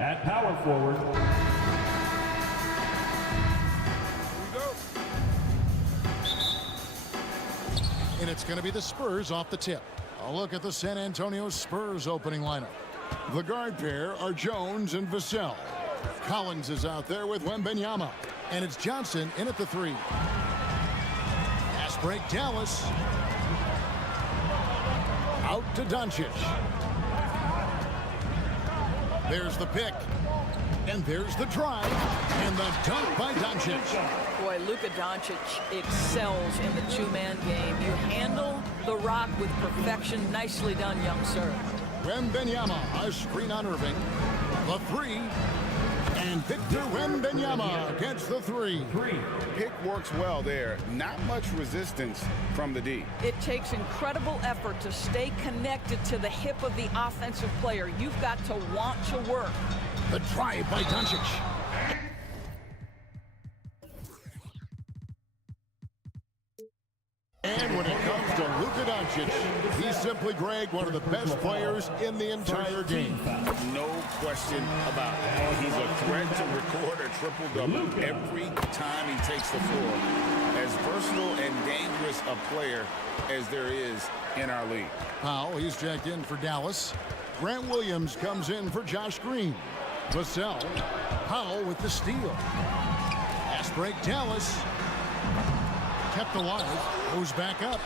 At power forward, And it's going to be the Spurs off the tip. A look at the San Antonio Spurs opening lineup. The guard pair are Jones and Vassell. Collins is out there with Wembanyama. And it's Johnson in at the 3. Pass break, Dallas. Out to Doncic. There's the pick. And there's the drive. And the dunk by Doncic. Boy, Luka Doncic excels in the two-man game. You handle the rock with perfection. Nicely done, young sir. Wembanyama, a screen on Irving. The 3. And Victor Wembanyama gets the 3. Pick works well there. Not much resistance from the D. It takes incredible effort to stay connected to the hip of the offensive player. You've got to want to work. The drive by Doncic. And when it comes to Luka Doncic, he's simply, Greg, one of the best players in the entire game. No question about it. He's a threat to record a triple-double every time he takes the floor. As versatile and dangerous a player as there is in our league. Powell, he's checked in for Dallas. Grant Williams comes in for Josh Green. Vassell, Powell with the steal. Pass break, Dallas. Kept alive, goes back up.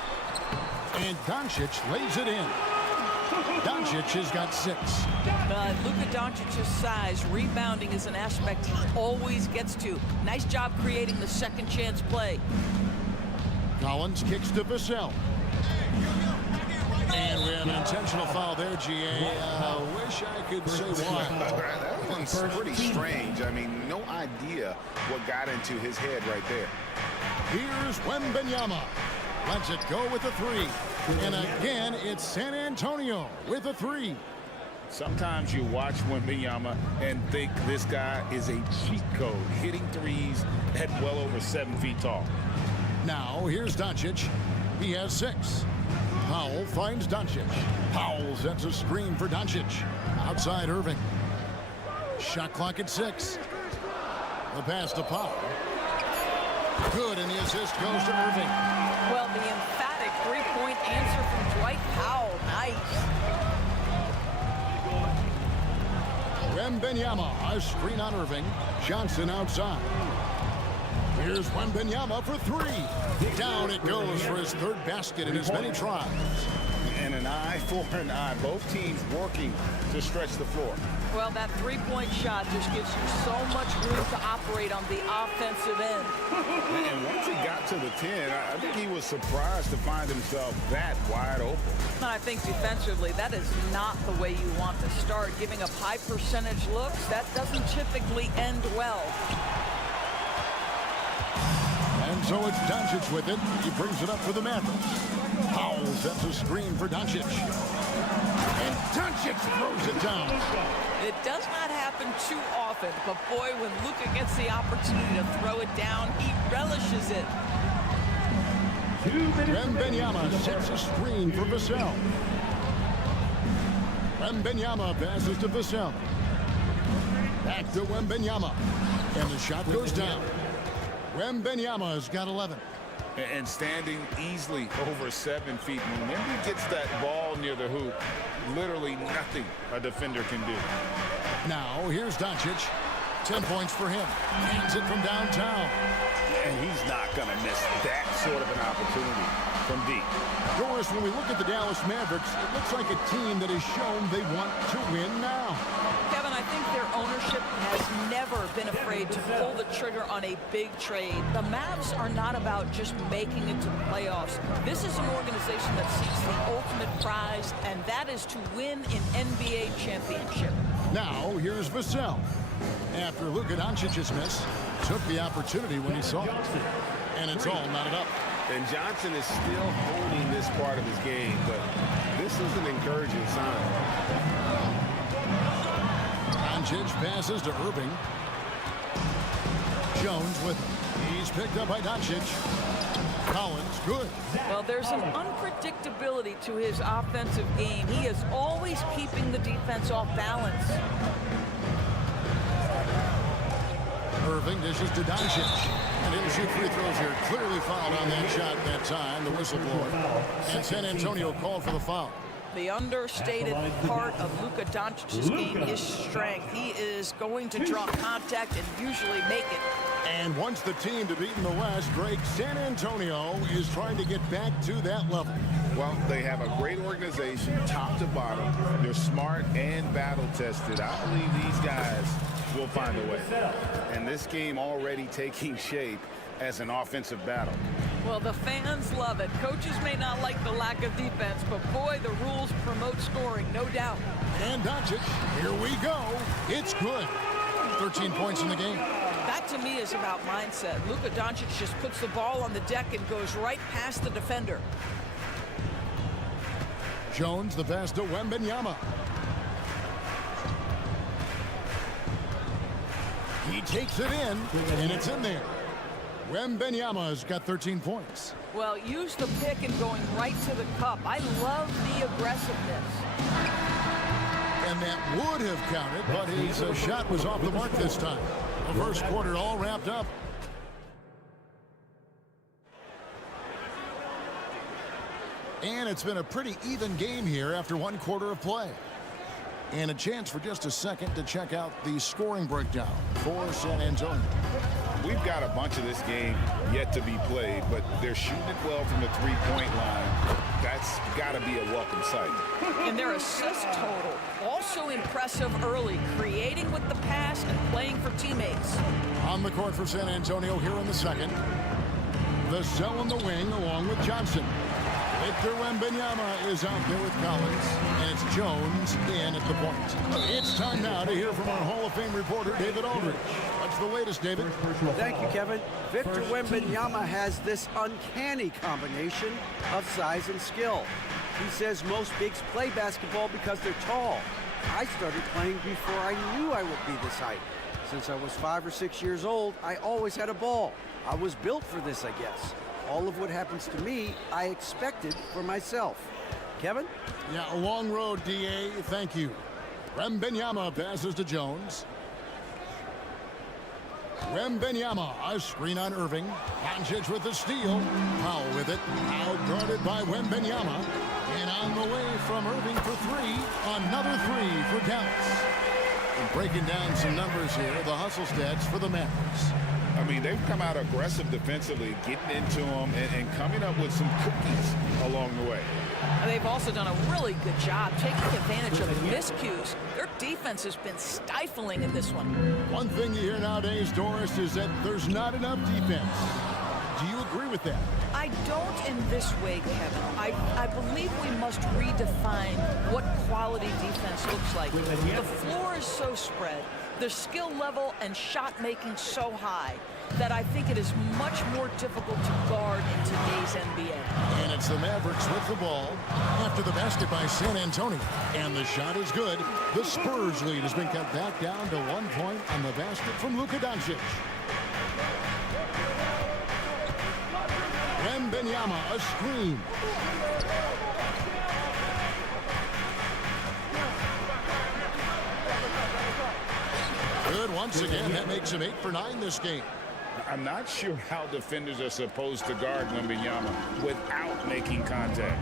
And Doncic lays it in. Doncic has got 6. Luka Doncic's size, rebounding is an aspect he always gets to. Nice job creating the second chance play. Collins kicks to Vassell. And we have an intentional foul there, GA. Wish I could say why. That one's pretty strange. I mean, no idea what got into his head right there. Here's Wembanyama. Lets it go with a 3. And again, it's San Antonio with a 3. Sometimes you watch Wembanyama and think this guy is a cheat code, hitting threes at well over 7 feet tall. Now, here's Doncic. He has 6. Powell finds Doncic. Powell sets a screen for Doncic. Outside Irving. Shot clock at 6. The pass to Powell. Good, and the assist goes to Irving. Well, the emphatic three-point answer from Dwight Powell. Nice. Wembanyama, a screen on Irving. Johnson outside. Here's Wembanyama for 3. Down it goes for his 3rd basket in as many tries. And an eye for an eye. Both teams working to stretch the floor. Well, that three-point shot just gives you so much room to operate on the offensive end. And once he got to the 10, I think he was surprised to find himself that wide open. I think defensively, that is not the way you want to start. Giving up high percentage looks, that doesn't typically end well. And so it's Doncic with it. He brings it up for the Mavericks. Powell sets a screen for Doncic. And Doncic throws it down. It does not happen too often, but boy, when Luka gets the opportunity to throw it down, he relishes it. Wembanyama sets a screen for Vassell. Wembanyama passes to Vassell. Back to Wembanyama. And the shot goes down. Wembanyama's got 11. And standing easily over 7 feet. When he gets that ball near the hoop, literally nothing a defender can do. Now, here's Doncic. 10 points for him. Hands it from downtown. And he's not going to miss that sort of an opportunity from deep. Doris, when we look at the Dallas Mavericks, it looks like a team that has shown they want to win now. Kevin, I think their ownership has never been afraid to pull the trigger on a big trade. The Mavs are not about just making it to the playoffs. This is an organization that seeks the ultimate prize, and that is to win an NBA championship. Now, here's Vassell. After Luka Doncic's miss, took the opportunity when he saw it. And it's all knotted up. And Johnson is still holding this part of his game, but this is an encouraging sign. Doncic passes to Irving. Jones with him. He's picked up by Doncic. Collins, good. Well, there's an unpredictability to his offensive game. He is always keeping the defense off balance. Irving dishes to Doncic. And he'll shoot free throws here. Clearly fouled on that shot that time. The whistle blower. And San Antonio called for the foul. The understated part of Luka Doncic's game is strength. He is going to draw contact and usually make it. And once the team to beat in the West, Greg, San Antonio is trying to get back to that level. Well, they have a great organization, top to bottom. They're smart and battle-tested. I believe these guys will find a way. And this game already taking shape as an offensive battle. Well, the fans love it. Coaches may not like the lack of defense, but boy, the rules promote scoring, no doubt. And Doncic, here we go. It's good. 13 points in the game. That, to me, is about mindset. Luka Doncic just puts the ball on the deck and goes right past the defender. Jones, the pass to Wembanyama. He takes it in, and it's in there. Wembanyama's got 13 points. Well, use the pick and going right to the cup. I love the aggressiveness. And that would have counted, but his shot was off the mark this time. The first quarter all wrapped up. And it's been a pretty even game here after one quarter of play. And a chance for just a second to check out the scoring breakdown for San Antonio. We've got a bunch of this game yet to be played, but they're shooting it well from the three-point line. That's got to be a welcome sight. And their assist total, also impressive early, creating with the pass and playing for teammates. On the court for San Antonio here in the second. Vassell in the wing along with Johnson. Victor Wembanyama is out there with Collins, and it's Jones in at the point. It's time now to hear from our Hall of Fame reporter, David Aldridge. What's the latest, David? Thank you, Kevin. Victor Wembanyama has this uncanny combination of size and skill. He says most bigs play basketball because they're tall. I started playing before I knew I would be this height. Since I was 5 or 6 years old, I always had a ball. I was built for this, I guess. All of what happens to me, I expected for myself. Kevin? Yeah, a long road, D.A. Thank you. Wembanyama passes to Jones. Wembanyama, a screen on Irving. Doncic with the steal. Powell with it. Out guarded by Wembanyama. And on the way from Irving for three. Another three for Dallas. And breaking down some numbers here, the hustle stats for the Mavericks. I mean, they've come out aggressive defensively, getting into them and coming up with some cookies along the way. And they've also done a really good job taking advantage of miscues. Their defense has been stifling in this one. One thing you hear nowadays, Doris, is that there's not enough defense. Do you agree with that? I don't in this way, Kevin. I believe we must redefine what quality defense looks like. The floor is so spread, the skill level and shot making so high that I think it is much more difficult to guard in today's NBA. And it's the Mavericks with the ball after the basket by San Antonio. And the shot is good. The Spurs lead has been cut back down to 1 point on the basket from Luka Doncic. Wembanyama, a screen. Good once again. That makes him 8 for 9 this game. I'm not sure how defenders are supposed to guard Wembanyama without making contact.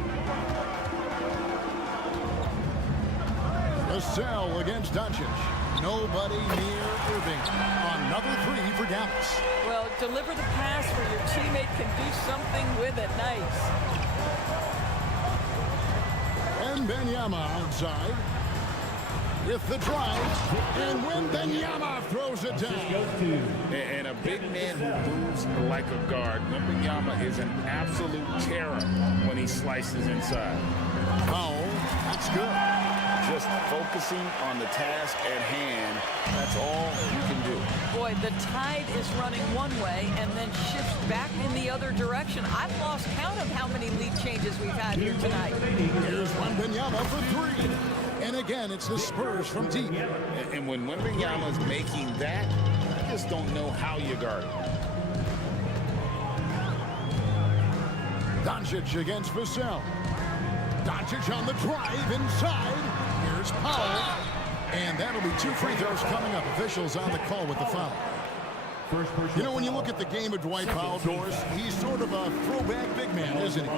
Vassell against Doncic. Nobody near Irving. Another three for Dallas. Well, deliver the pass where your teammate can do something with it. Nice. And Wembanyama outside with the drive. And Wembanyama throws it down. And a big man who moves like a guard. Wembanyama is an absolute terror when he slices inside. Foul. That's good. Just focusing on the task at hand, that's all you can do. Boy, the tide is running one way and then shifts back in the other direction. I've lost count of how many lead changes we've had here tonight. Here's Wembanyama for three. And again, it's the Spurs from deep. And when Wembanyama is making that, you just don't know how you guard it. Doncic against Vassell. Doncic on the drive inside. Here's Powell. And that'll be 2 free throws coming up. Officials on the call with the foul. You know, when you look at the game of Dwight Powell, Doris, he's sort of a throwback big man, isn't he?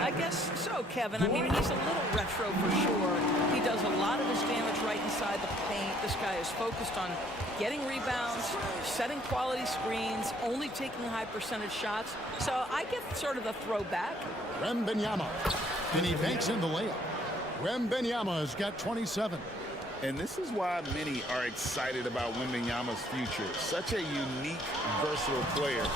I guess so, Kevin. I mean, he's a little retro for sure. He does a lot of his damage right inside the paint. This guy is focused on getting rebounds, setting quality screens, only taking high percentage shots. So I get sort of the throwback. Wembanyama, and he banks in the layup. Wembanyama has got 27. And this is why many are excited about Wembanyama's future. Such a unique, versatile player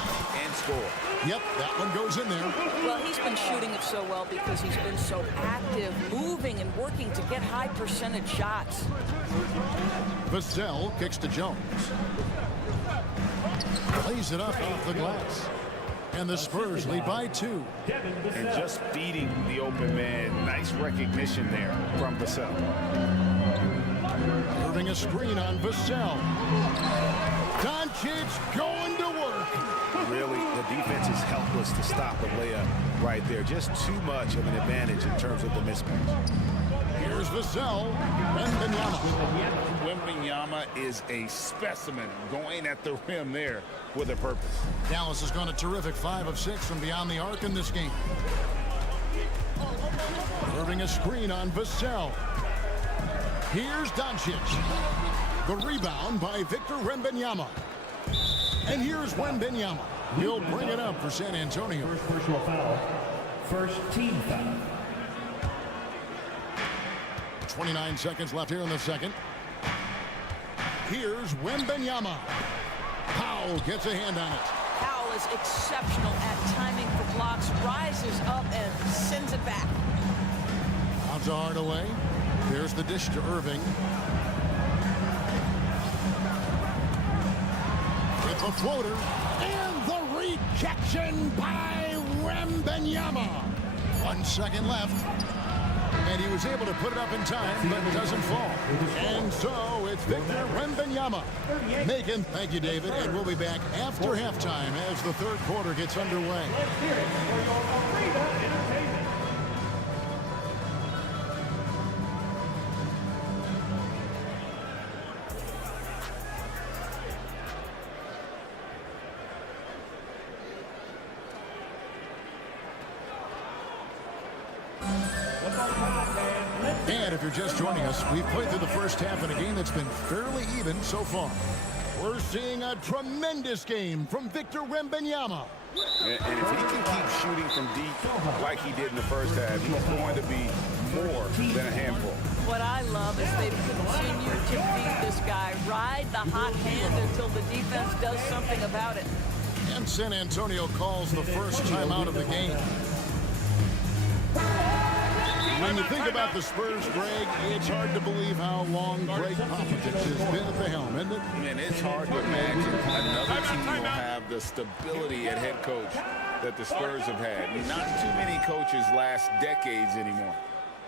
and scorer. Yep, that one goes in there. Well, he's been shooting it so well because he's been so active, moving and working to get high percentage shots. Vassell kicks to Jones. Plays it up off the glass. And the Spurs lead by 2. And just feeding the open man. Nice recognition there from Vassell. Serving a screen on Vassell. Doncic going to work. Really, the defense is helpless to stop the layup right there. Just too much of an advantage in terms of the mismatch. Here's Vassell. Wembanyama. Wembanyama is a specimen going at the rim there with a purpose. Dallas has gone a terrific 5 of 6 from beyond the arc in this game. Serving a screen on Vassell. Here's Doncic. The rebound by Victor Wembanyama. And here's Wembanyama. He'll bring it up for San Antonio. First personal foul. First team foul. 29 seconds left here in the second. Here's Wembanyama. Powell gets a hand on it. Powell is exceptional at timing for blocks, rises up and sends it back. Out to Hardaway. There's the dish to Irving. With a floater. And the rejection by Wembanyama. 1 second left. And he was able to put it up in time, but it doesn't fall. And so it's Victor Wembanyama. Megan, thank you, David. And we'll be back after halftime as the third quarter gets underway. Let's hear it for your Arena Entertainment. And if you're just joining us, we've played through the first half in a game that's been fairly even so far. We're seeing a tremendous game from Victor Wembanyama. And if he can keep shooting from deep like he did in the first half, he's going to be more than a handful. What I love is they continue to feed this guy, ride the hot hand until the defense does something about it. And San Antonio calls the first time out of the game. When you think about the Spurs, Greg, it's hard to believe how long Greg Popovich has been at the helm, isn't it? And it's hard to imagine another team will have the stability at head coach that the Spurs have had. Not too many coaches last decades anymore.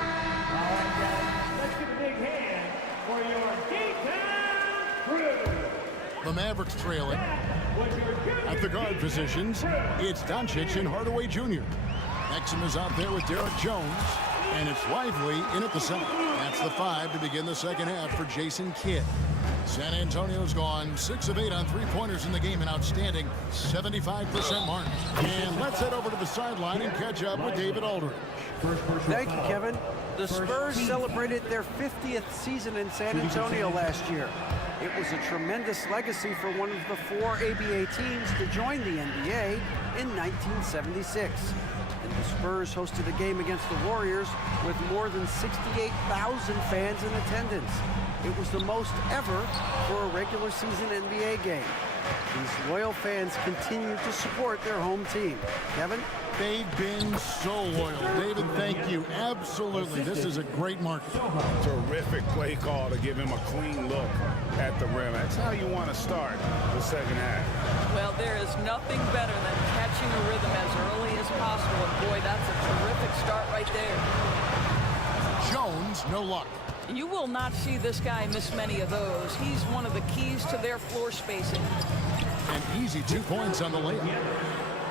All right, guys, let's give a big hand for your D-Town crew. The Mavericks trailing. At the guard positions, it's Doncic and Hardaway Jr. Exum is out there with Derek Jones. And it's Lively in at the center. That's the 5 to begin the second half for Jason Kidd. San Antonio's gone 6 of 8 on three-pointers in the game, an outstanding 75% mark. And let's head over to the sideline and catch up with David Aldridge. Thank you, Kevin. The Spurs celebrated their 50th season in San Antonio last year. It was a tremendous legacy for one of the 4 ABA teams to join the NBA in 1976. And the Spurs hosted a game against the Warriors with more than 68,000 fans in attendance. It was the most ever for a regular season NBA game. These loyal fans continue to support their home team. Kevin? They've been so loyal. David, thank you. Absolutely. This is a great market. Terrific play call to give him a clean look at the rim. That's how you want to start the second half. Well, there is nothing better than catching a rhythm as early as possible. And boy, that's a terrific start right there. Jones, no luck. You will not see this guy miss many of those. He's one of the keys to their floor spacing. An easy 2 points on the layup.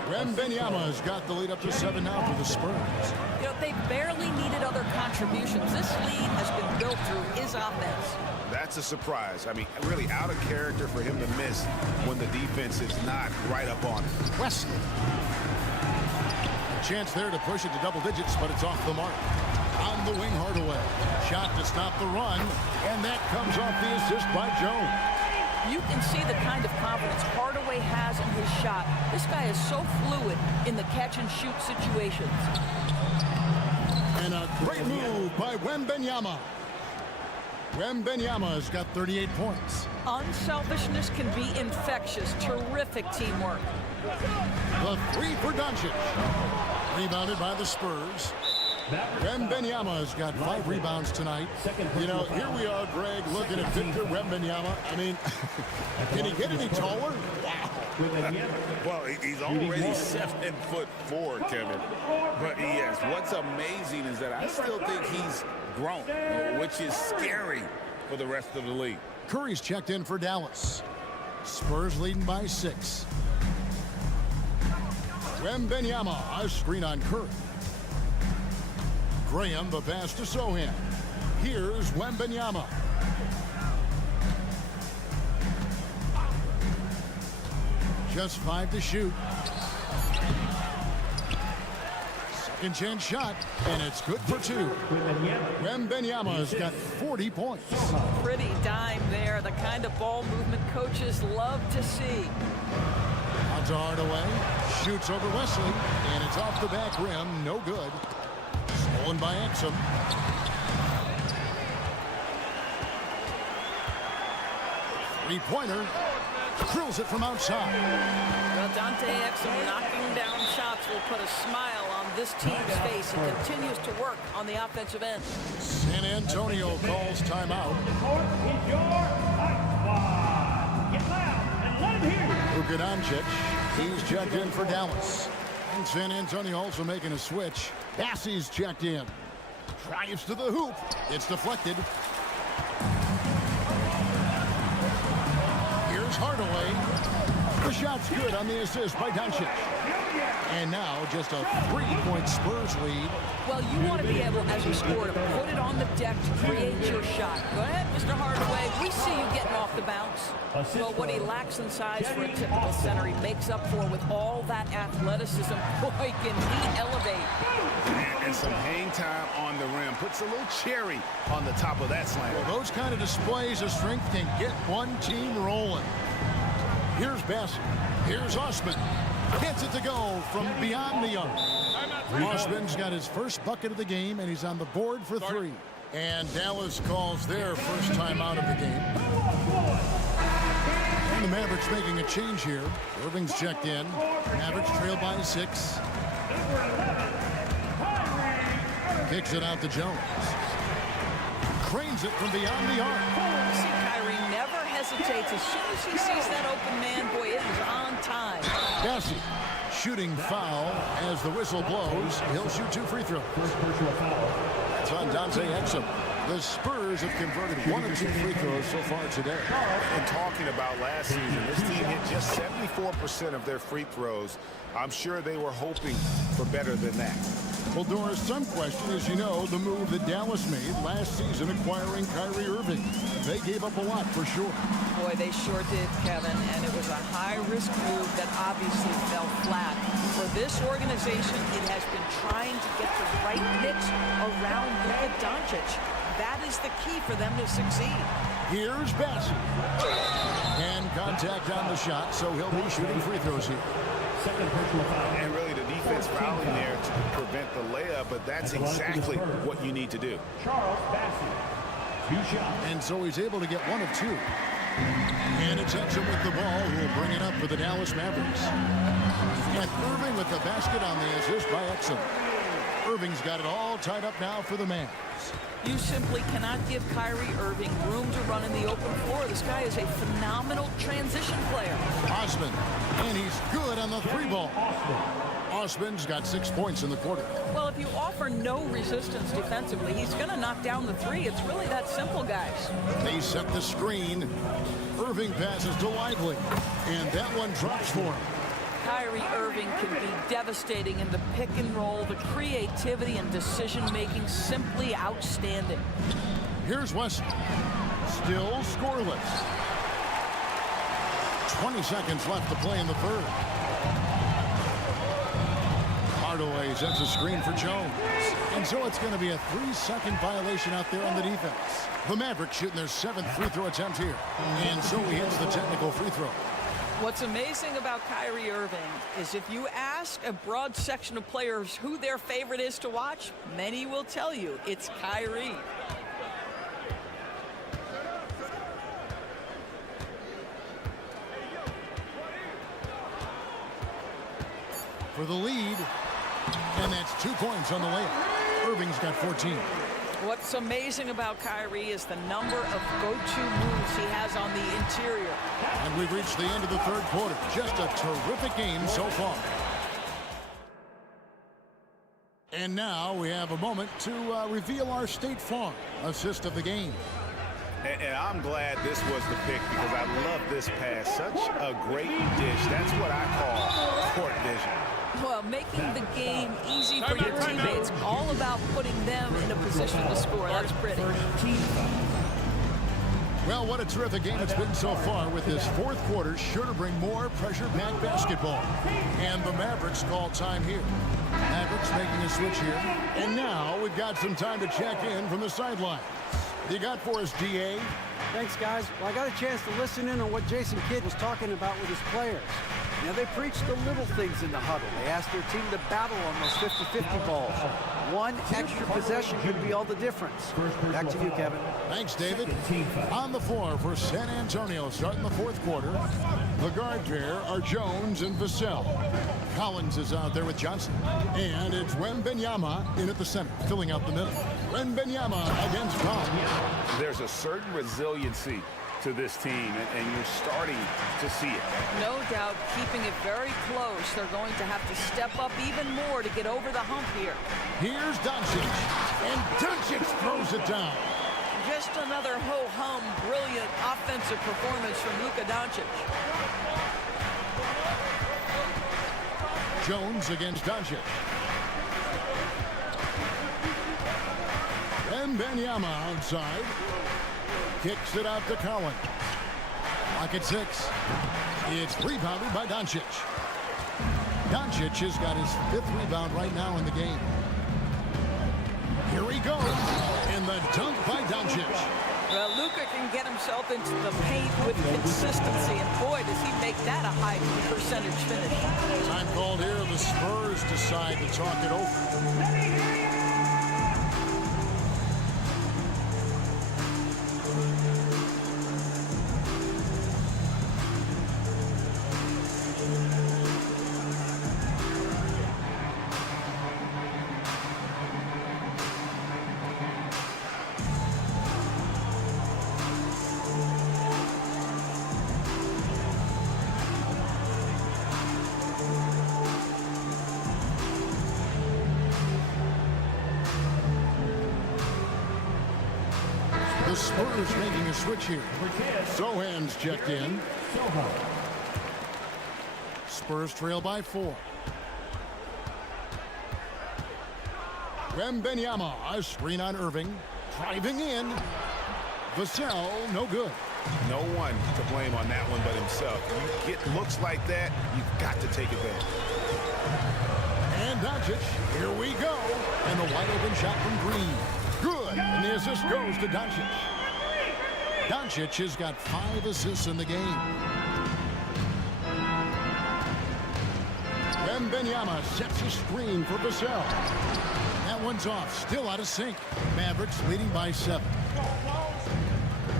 Wembanyama's got the lead up to 7 now for the Spurs. You know, they barely needed other contributions. This lead has been built through his offense. That's a surprise. I mean, really out of character for him to miss when the defense is not right up on it. Wesley. A chance there to push it to double digits, but it's off the mark. On the wing, Hardaway. Shot to stop the run, and that comes off the assist by Jones. You can see the kind of confidence Hardaway has in his shot. This guy is so fluid in the catch-and-shoot situations. And a great move by Wembanyama. Wembanyama's got 38 points. Unselfishness can be infectious. Terrific teamwork. The 3 for Doncic. Rebounded by the Spurs. Wembanyama's got 5 rebounds tonight. You know, here we are, Greg, looking at Victor Wembanyama. I mean, can he get any taller? Wow. Well, he's already 7'4", Kevin. But yes, what's amazing is that I still think he's grown, which is scary for the rest of the league. Curry's checked in for Dallas. Spurs leading by 6. Wembanyama, a screen on Curry. Graham, the pass to Sochan. Here's Wembanyama. Just 5 to shoot. Second chance shot, and it's good for 2. Wembanyama's got 40 points. Pretty dime there. The kind of ball movement coaches love to see. Out to Hardaway. Shoots over Wesley, and it's off the back rim. No good. Stolen by Exum. Three-pointer. Drills it from outside. Well, Dante Exum knocking down shots will put a smile on this team's face. He continues to work on the offensive end. San Antonio calls timeout. Luka Doncic. He's checked in for Dallas. And San Antonio also making a switch. Bassey's checked in. Drives to the hoop. It's deflected. Here's Hardaway. The shot's good on the assist by Doncic. And now just a 3-point Spurs lead. Well, you want to be able, as a scorer, to put it on the deck to create your shot. Go ahead, Mr. Hardaway. We see you getting off the bounce. Well, what he lacks in size for a typical center, he makes up for with all that athleticism. Boy, can he elevate. And some hang time on the rim. Puts a little cherry on the top of that slam. Well, those kind of displays of strength can get one team rolling. Here's Bassett. Here's Osman. Gets it to go from beyond the arc. Osman's got his first bucket of the game, and he's on the board for 3. And Dallas calls their first time out of the game. And the Mavericks making a change here. Irving's checked in. Mavericks trail by 6. Kicks it out to Jones. Cranes it from beyond the arc. See, Kyrie never hesitates. As soon as he sees that open man, boy, it is on time. Bassey, shooting foul as the whistle blows. He'll shoot 2 free throws. It's on Dante Exum. The Spurs have converted 1 of 2 free throws so far today. And talking about last season, this team hit just 74% of their free throws. I'm sure they were hoping for better than that. Well, Doris, some question, as you know, the move that Dallas made last season acquiring Kyrie Irving. They gave up a lot for sure. Boy, they sure did, Kevin, and it was a high-risk move that obviously fell flat. For this organization, it has been trying to get the right mix around Luka Doncic. That is the key for them to succeed. Here's Bassey. And contact on the shot, so he'll be shooting free throws here. And really the defense fouling there to prevent the layup, but that's exactly what you need to do. And so he's able to get 1 of 2. And it's Exum with the ball who will bring it up for the Dallas Mavericks. And Irving with the basket on the assist by Exum. Irving's got it all tied up now for the Mavs. You simply cannot give Kyrie Irving room to run in the open floor. This guy is a phenomenal transition player. Osman, and he's good on the 3-ball. Osman's got 6 points in the quarter. Well, if you offer no resistance defensively, he's going to knock down the 3. It's really that simple, guys. They set the screen. Irving passes to Lively, and that one drops for him. Kyrie Irving can be devastating in the pick and roll. The creativity and decision-making simply outstanding. Here's Wesley. Still scoreless. 20 seconds left to play in the third. Hardaway sets a screen for Jones. And so it's going to be a 3-second violation out there on the defense. The Mavericks shooting their 7th free throw attempt here. And so he hits the technical free throw. What's amazing about Kyrie Irving is if you ask a broad section of players who their favorite is to watch, many will tell you it's Kyrie. For the lead, and that's 2 points on the layup. Irving's got 14. What's amazing about Kyrie is the number of go-to moves he has on the interior. And we've reached the end of the third quarter. Just a terrific game so far. And now we have a moment to reveal our State Farm assist of the game. And I'm glad this was the pick because I love this pass. Such a great dish. That's what I call court vision. Well, making the game easy for your teammates, all about putting them in a position to score. That's pretty. Well, what a terrific game it's been so far, with this fourth quarter sure to bring more pressure-packed basketball. And the Mavericks call time here. Mavericks making a switch here. And now we've got some time to check in from the sidelines. You got for us, DA? Thanks, guys. Well, I got a chance to listen in on what Jason Kidd was talking about with his players. You know, they preached the little things in the huddle. They asked their team to battle on those 50-50 balls. One extra possession could be all the difference. Back to you, Kevin. Thanks, David. On the floor for San Antonio, starting the fourth quarter, the guard pair are Jones and Vassell. Collins is out there with Johnson. And it's Wembanyama in at the center, filling out the middle. Wembanyama against Collins. There's a certain resiliency to this team, and you're starting to see it. No doubt, keeping it very close. They're going to have to step up even more to get over the hump here. Here's Doncic, and Doncic throws it down. Just another ho-hum, brilliant offensive performance from Luka Doncic. Jones against Doncic. Wembanyama outside. Kicks it out to Collins. Lock at 6. It's rebounded by Doncic. Doncic has got his 5th rebound right now in the game. Here he goes. And the dunk by Doncic. Well, Luka can get himself into the paint with consistency, and boy, does he make that a high percentage finish. Time called here. The Spurs decide to talk it over. The Spurs making a switch here. Sohan's checked in. Spurs trail by 4. Wembanyama, a screen on Irving. Driving in. Vassell, no good. No one to blame on that one but himself. You get looks like that, you've got to take advantage. And Doncic, here we go. And the wide open shot from Green. Good, and the assist goes to Doncic. Doncic has got 5 assists in the game. Wembanyama sets a screen for Vassell. That one's off, still out of sync. Mavericks leading by 7.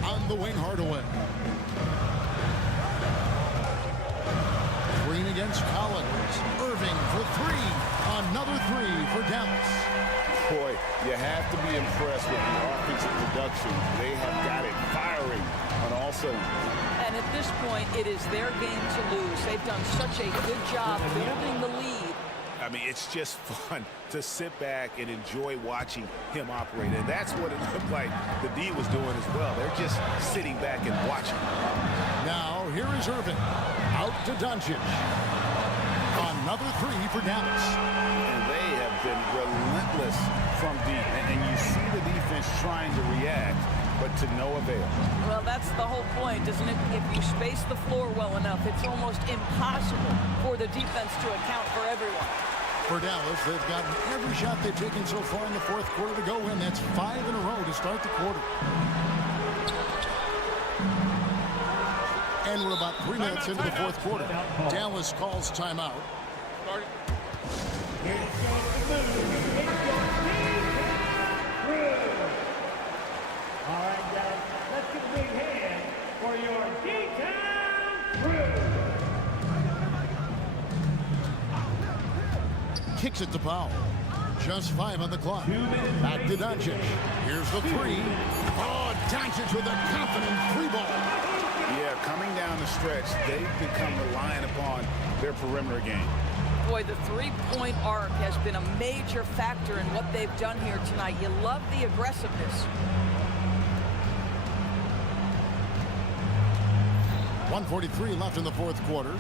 On the wing, Hardaway. Green against Collins. Irving for 3. Another 3 for Dallas. Boy, you have to be impressed with the offensive production. They have got it firing on all cylinders. And at this point, it is their game to lose. They've done such a good job building the lead. I mean, it's just fun to sit back and enjoy watching him operate. And that's what it looked like the D was doing as well. They're just sitting back and watching. Now, here is Irving. Out to Doncic. Another three for Dallas. And they have been relentless from deep. And you see the defense trying to react, but to no avail. Well, that's the whole point, isn't it? If you space the floor well enough, it's almost impossible for the defense to account for everyone. For Dallas, they've gotten every shot they've taken so far in the fourth quarter to go in. That's 5 in a row to start the quarter. And we're about 3 minutes into the fourth quarter. Dallas calls timeout. All right, guys, let's give a big hand for your D-Town crew. Kicks it to Powell. Just 5 on the clock. Back to Doncic. Here's the three. Oh, Doncic with a confident three ball. Yeah, coming down the stretch, they've become reliant upon their perimeter game. Boy, the three-point arc has been a major factor in what they've done here tonight. You love the aggressiveness. 1:43 left in the fourth quarter.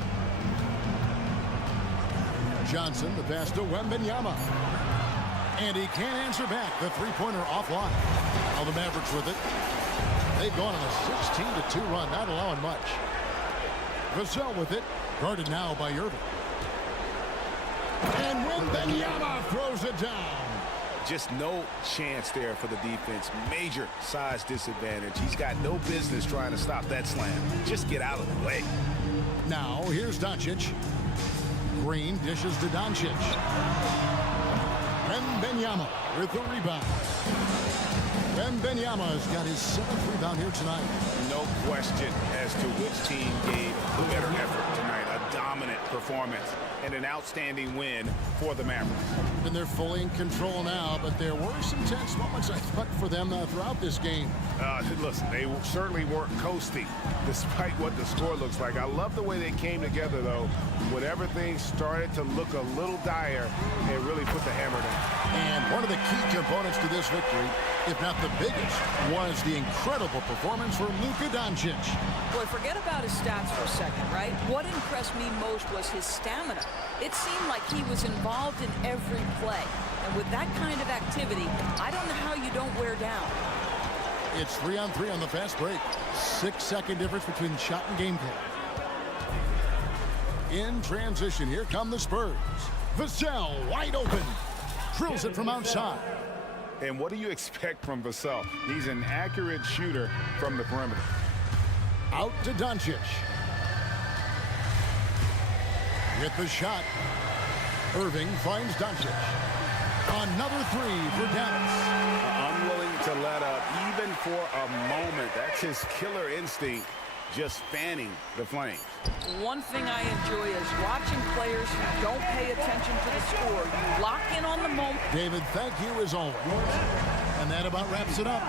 Johnson, the pass to Wembanyama. And he can't answer back. The three-pointer offline. Now the Mavericks with it. They've gone on a 16-2 run, not allowing much. Vassell with it. Guarded now by Irving. And Wembanyama throws it down. Just no chance there for the defense. Major size disadvantage. He's got no business trying to stop that slam. Just get out of the way. Now here's Doncic. Green dishes to Doncic. Wembanyama with the rebound. Wembanyama's got his 7th rebound here tonight. No question as to which team gave the better effort tonight. A dominant performance and an outstanding win for the Mavericks. And they're fully in control now, but there were some tense moments, I thought, for them throughout this game. Listen, they certainly weren't coasting despite what the score looks like. I love the way they came together, though. Whenever things started to look a little dire, they really put the hammer down. And one of the key components to this victory, if not the biggest, was the incredible performance from Luka Doncic. Boy, forget about his stats for a second, right? What impressed me most was his stamina. It seemed like he was involved in every play. And with that kind of activity, I don't know how you don't wear down. It's 3-on-3 on the fast break. 6-second difference between shot and game clock. In transition, here come the Spurs. Vassell wide open. Drills it from outside. And what do you expect from Vassell? He's an accurate shooter from the perimeter. Out to Doncic. With the shot. Irving finds Doncic. Another three for Dallas. Unwilling to let up even for a moment. That's his killer instinct, just fanning the flames. One thing I enjoy is watching players who don't pay attention to the score. You lock in on the moment. David, thank you as always. And that about wraps it up.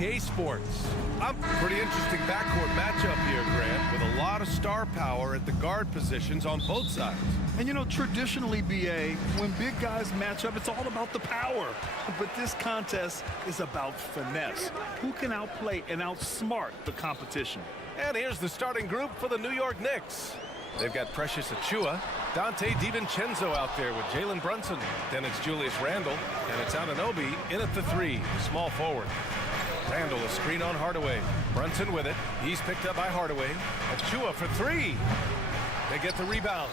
BK Sports. Pretty interesting backcourt matchup here, Grant, with a lot of star power at the guard positions on both sides. And you know, traditionally, BA, when big guys match up, it's all about the power. But this contest is about finesse. Who can outplay and outsmart the competition? And here's the starting group for the New York Knicks. They've got Precious Achiuwa, Dante DiVincenzo out there with Jalen Brunson. Then it's Julius Randle, and it's Anunoby in at the 3, small forward. Randle, a screen on Hardaway. Brunson with it. He's picked up by Hardaway. Achiuwa for 3. They get the rebound.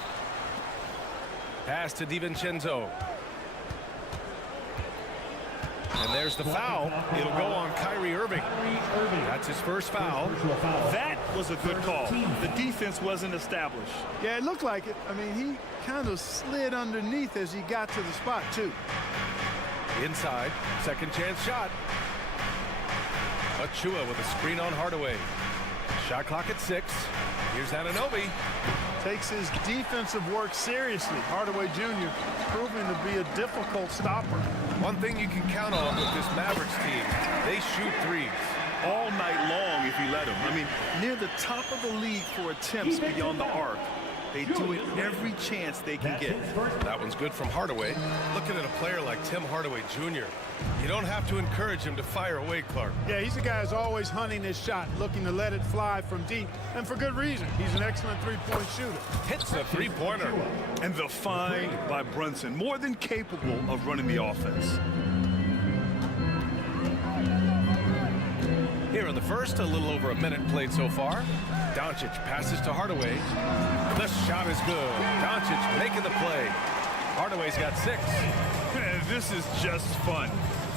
Pass to DiVincenzo. And there's the foul. It'll go on Kyrie Irving. That's his first foul. That was a good call. The defense wasn't established. Yeah, it looked like it. I mean, he kind of slid underneath as he got to the spot, too. Inside, second chance shot. Achiuwa with a screen on Hardaway. Shot clock at 6. Here's Anunoby. Takes his defensive work seriously. Hardaway Jr. proving to be a difficult stopper. One thing you can count on with this Mavericks team, they shoot threes. All night long if you let them. I mean, near the top of the league for attempts beyond the arc. They do it every chance they can get. That one's good from Hardaway. Looking at a player like Tim Hardaway Jr., you don't have to encourage him to fire away, Clark. Yeah, he's a guy who's always hunting his shot, looking to let it fly from deep, and for good reason. He's an excellent three-point shooter. Hits a three-pointer. And the find by Brunson, more than capable of running the offense. Here in the first, a little over a minute played so far. Doncic passes to Hardaway. The shot is good. Doncic making the play. Hardaway's got 6. This is just fun.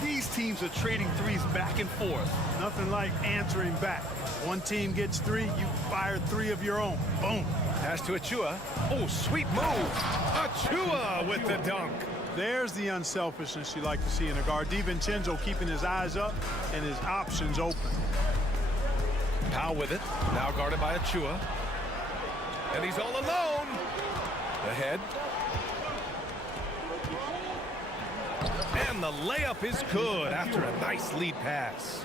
These teams are trading threes back and forth. Nothing like answering back. One team gets 3, you fire 3 of your own. Boom. Pass to Achiuwa. Oh, sweet move. Achiuwa with the dunk. There's the unselfishness you like to see in a guard. DiVincenzo keeping his eyes up and his options open. Powell with it. Now guarded by Achiuwa. And he's all alone. Ahead. And the layup is good after a nice lead pass.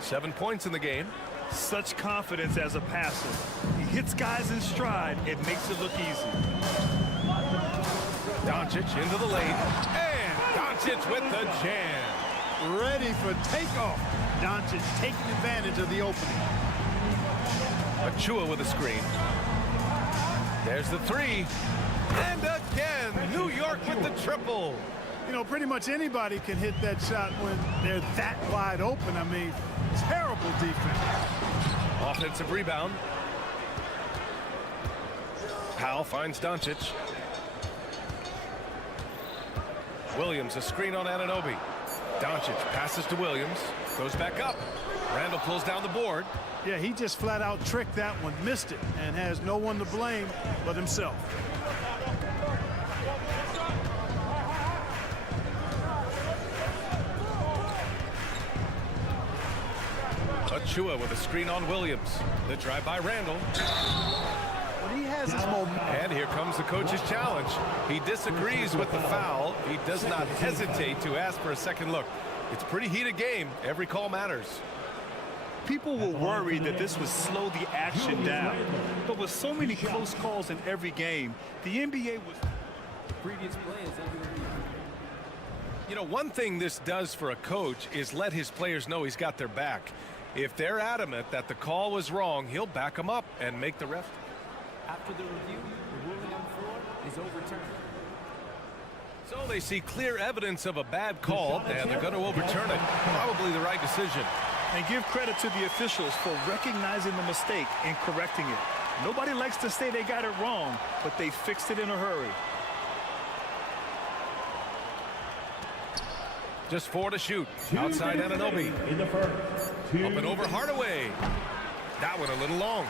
7 points in the game. Such confidence as a passer. He hits guys in stride. It makes it look easy. Doncic into the lane. And Doncic with the jam. Ready for takeoff. Doncic taking advantage of the opening. Achiuwa with a screen. There's the 3. And again, New York with the triple. You know, pretty much anybody can hit that shot when they're that wide open. I mean, terrible defense. Offensive rebound. Powell finds Doncic. Williams, a screen on Anunoby. Doncic passes to Williams. Goes back up. Randle pulls down the board. Yeah, he just flat out tricked that one, missed it, and has no one to blame but himself. Achiuwa with a screen on Williams. The drive by Randle. When he has his moment. And here comes the coach's challenge. He disagrees with the foul. He does not hesitate to ask for a second look. It's a pretty heated game. Every call matters. People were worried that this would slow the action down. But with so many close calls in every game, the NBA was... Previous play is under review. You know, one thing this does for a coach is let his players know he's got their back. If they're adamant that the call was wrong, he'll back them up and make the ref. After the review, the ruling on the floor is overturned. So they see clear evidence of a bad call, and they're going to overturn it. Probably the right decision. And give credit to the officials for recognizing the mistake and correcting it. Nobody likes to say they got it wrong, but they fixed it in a hurry. Just 4 to shoot. Outside Anunoby. Up and over Hardaway. That one a little long.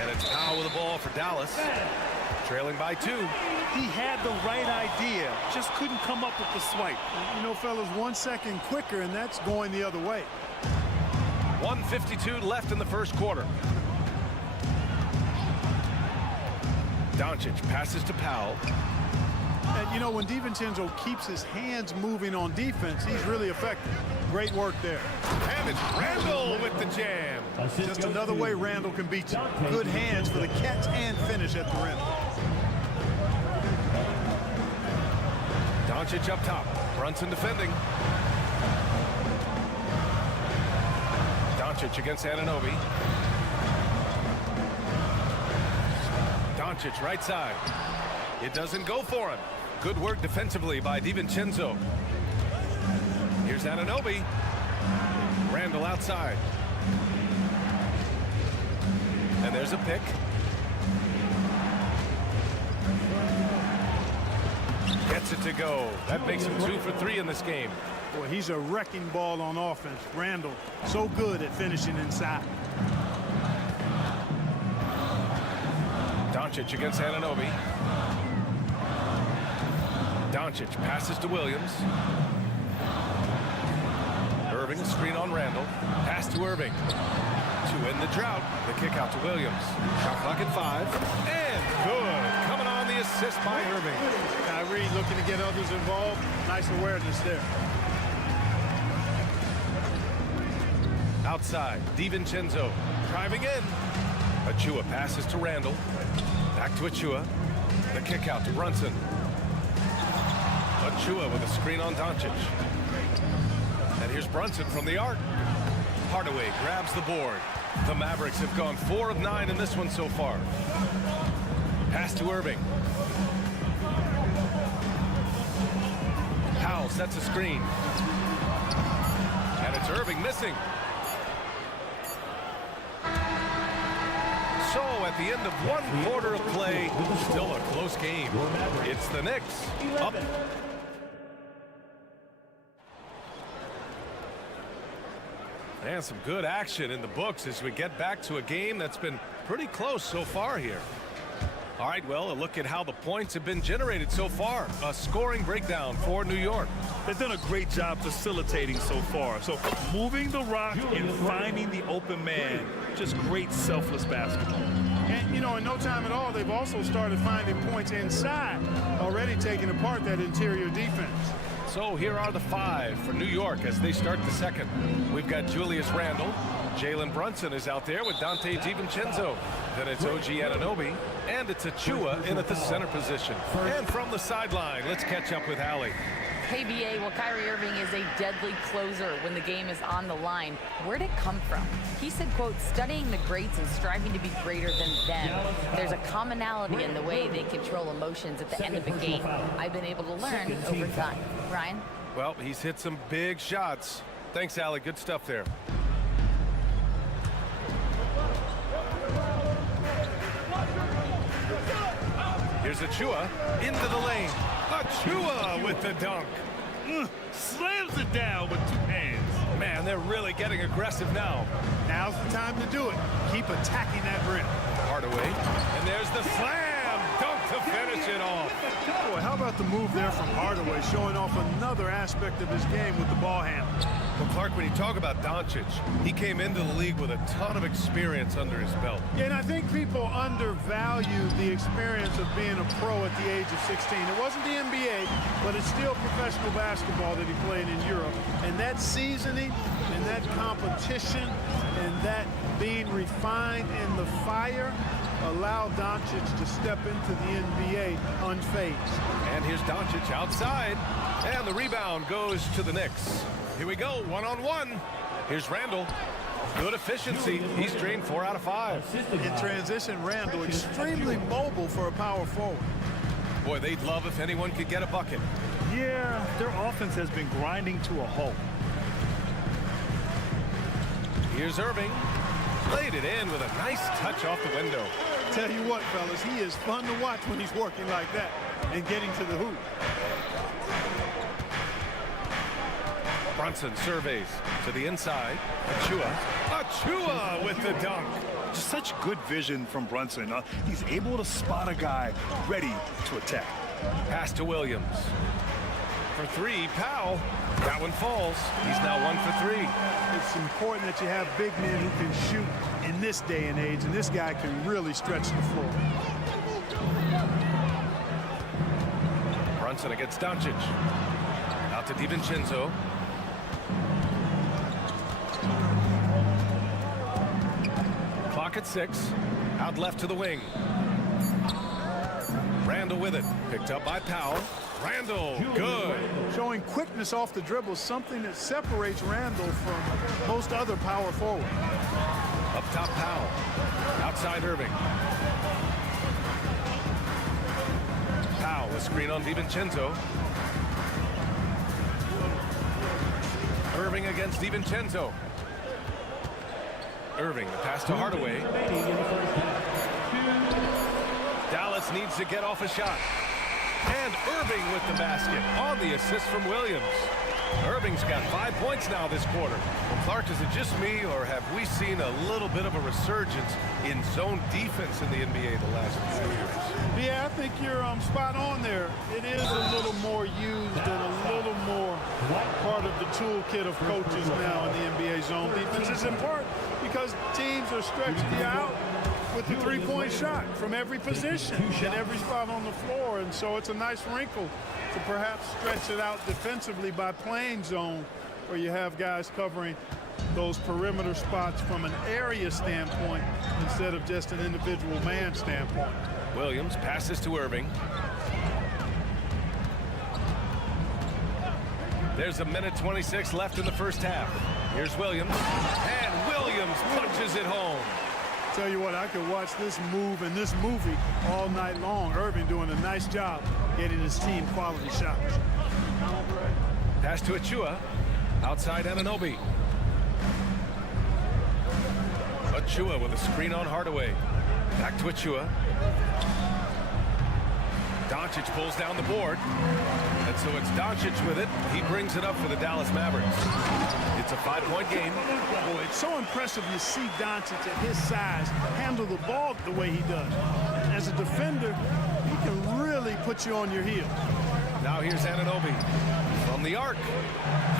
And it's Powell with the ball for Dallas. Trailing by 2. He had the right idea, just couldn't come up with the swipe. You know, fellas, 1 second quicker, and that's going the other way. 1:52 left in the first quarter. Doncic passes to Powell. And, you know, when DiVincenzo keeps his hands moving on defense, he's really effective. Great work there. And it's Randall with the jam. Just another way Randall can beat you. Good hands for the catch and finish at the rim. Doncic up top. Brunson defending. Doncic against Anunoby. Doncic right side. It doesn't go for him. Good work defensively by DiVincenzo. Here's Anunoby. Randall outside. And there's a pick. Gets it to go. That makes him 2 for 3 in this game. Boy, he's a wrecking ball on offense. Randall, so good at finishing inside. Doncic against Anunoby. Doncic passes to Williams. Irving, a screen on Randall. Pass to Irving. To end the drought. The kick out to Williams. Shot clock at 5. And good. Coming on the assist by Irving. Kyrie looking to get others involved. Nice awareness there. Outside, DiVincenzo driving in. Achua passes to Randall. Back to Achua. The kick out to Brunson. Achua with a screen on Doncic. And here's Brunson from the arc. Hardaway grabs the board. The Mavericks have gone 4 of 9 in this one so far. Pass to Irving. Powell sets a screen. And it's Irving missing. So at the end of 1 quarter of play, still a close game. It's the Knicks up. And some good action in the books as we get back to a game that's been pretty close so far here. All right, well, a look at how the points have been generated so far. A scoring breakdown for New York. They've done a great job facilitating so far. So moving the rock and finding the open man. Just great selfless basketball. And, you know, in no time at all, they've also started finding points inside, already taking apart that interior defense. So here are the 5 for New York as they start the second. We've got Julius Randle. Jalen Brunson is out there with Dante DiVincenzo. Then it's OG Anunoby. And it's Achua in at the center position. And from the sideline, let's catch up with Allie. Hey, BA, well, Kyrie Irving is a deadly closer when the game is on the line. Where'd it come from? He said, quote, studying the greats and striving to be greater than them. There's a commonality in the way they control emotions at the end of a game. I've been able to learn over time. Ryan? Well, he's hit some big shots. Thanks, Allie. Good stuff there. Here's Achua into the lane. Achua with the dunk. Slams it down with 2 hands. Man, they're really getting aggressive now. Now's the time to do it. Keep attacking that rim. Hardaway. And there's the slam dunk to finish it off. Boy, how about the move there from Hardaway, showing off another aspect of his game with the ball handle. Well, Clark, when you talk about Doncic, he came into the league with a ton of experience under his belt. Yeah, and I think people undervalue the experience of being a pro at the age of 16. It wasn't the NBA, but it's still professional basketball that he played in Europe. And that seasoning and that competition and that being refined in the fire allowed Doncic to step into the NBA unfazed. And here's Doncic outside. And the rebound goes to the Knicks. Here we go, 1-on-1. Here's Randall. Good efficiency. He's drained 4 out of 5. In transition, Randall extremely mobile for a power forward. Boy, they'd love if anyone could get a bucket. Yeah, their offense has been grinding to a halt. Here's Irving. Laid it in with a nice touch off the window. Tell you what, fellas, he is fun to watch when he's working like that and getting to the hoop. Brunson surveys to the inside. Achua with the dunk. Just such good vision from Brunson. He's able to spot a guy ready to attack. Pass to Williams. For 3, Powell. That one falls. He's now 1 for 3. It's important that you have big men who can shoot in this day and age, and this guy can really stretch the floor. Brunson against Doncic. Out to DiVincenzo. Clock at 6. Out left to the wing. Randall with it. Picked up by Powell. Randall, good. Showing quickness off the dribble, something that separates Randall from most other power forwards. Up top, Powell. Outside, Irving. Powell, a screen on DiVincenzo. Irving against DiVincenzo. Irving, the pass to Hardaway. Dallas needs to get off a shot. And Irving with the basket on the assist from Williams. Irving's got 5 points now this quarter. Well, Clark, is it just me, or have we seen a little bit of a resurgence in zone defense in the NBA the last few years? Yeah, I think you're spot on there. It is a little more used and a little more part of the toolkit of coaches now in the NBA. Zone defense is important because teams are stretching you out with the three-point shot from every position and every spot on the floor. And so it's a nice wrinkle to perhaps stretch it out defensively by playing zone, where you have guys covering those perimeter spots from an area standpoint instead of just an individual man standpoint. Williams passes to Irving. There's a minute 26 left in the first half. Here's Williams, and Williams punches it home. Tell you what, I could watch this move and this movie all night long. Irving doing a nice job getting his team quality shots. Pass to Achua. Outside Anunoby. Achua with a screen on Hardaway. Back to Achua. Doncic pulls down the board. And so it's Doncic with it. He brings it up for the Dallas Mavericks. It's a 5-point game. Boy, it's so impressive you see Doncic at his size handle the ball the way he does. As a defender, he can really put you on your heel. Now here's Anunoby from the arc.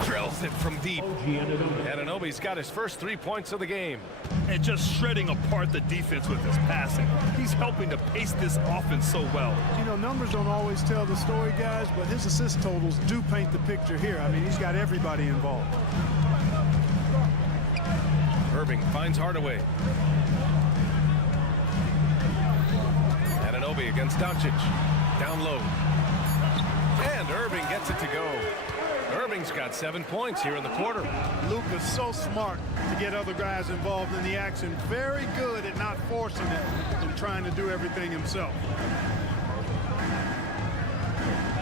Drills it from deep. Anunoby's got his first 3 points of the game. And just shredding apart the defense with his passing. He's helping to pace this offense so well. You know, numbers don't always tell the story, guys, but his assist totals do paint the picture here. I mean, he's got everybody involved. Irving finds Hardaway. Anunoby against Doncic. Down low. And Irving gets it to go. Irving's got 7 points here in the quarter. Luka's so smart to get other guys involved in the action. Very good at not forcing it and trying to do everything himself.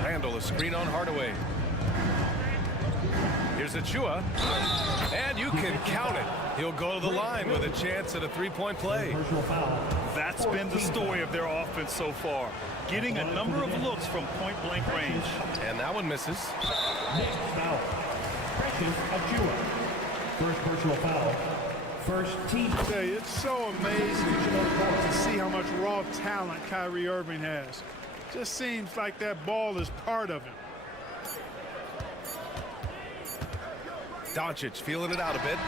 Randall, a screen on Hardaway. Here's Achua. And you can count it. He'll go to the line with a chance at a 3-point play. That's been the story of their offense so far. Getting a number of looks from point-blank range. And that one misses. Knicks foul. Precious Achua. First personal foul. First team. Hey, it's so amazing to see how much raw talent Kyrie Irving has. Just seems like that ball is part of him. Doncic feeling it out a bit.